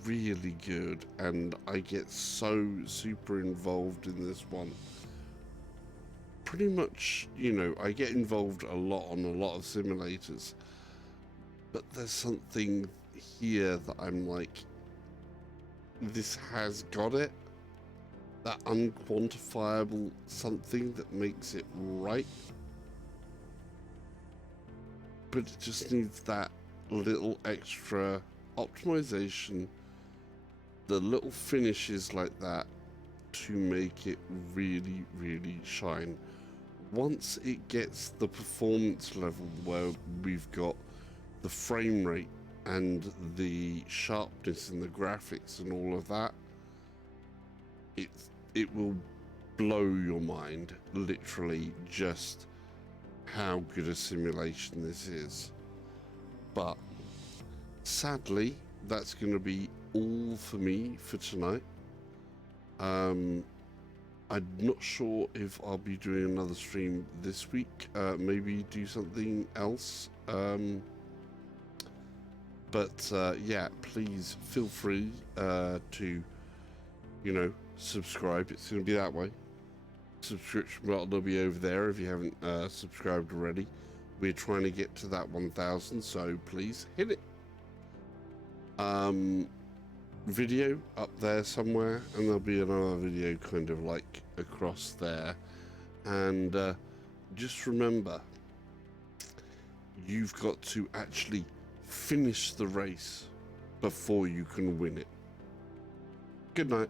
really good. And I get so super involved in this one. Pretty much, you know, I get involved a lot on a lot of simulators, but there's something here that I'm like, this has got it. That unquantifiable something that makes it right. But it just needs that little extra optimization, the little finishes like that to make it really, really shine. Once it gets the performance level where we've got the frame rate and the sharpness in the graphics and all of that, it will blow your mind, literally, just how good a simulation this is. But sadly, that's going to be all for me for tonight. I'm not sure if I'll be doing another stream this week, maybe do something else. But yeah, please feel free to you know, subscribe. It's going to be that way. Subscription button will be over there if you haven't subscribed already. We're trying to get to that 1,000, so please hit it. Video up there somewhere, and there'll be another video kind of like across there. And just remember, you've got to actually finish the race before you can win it. Good night.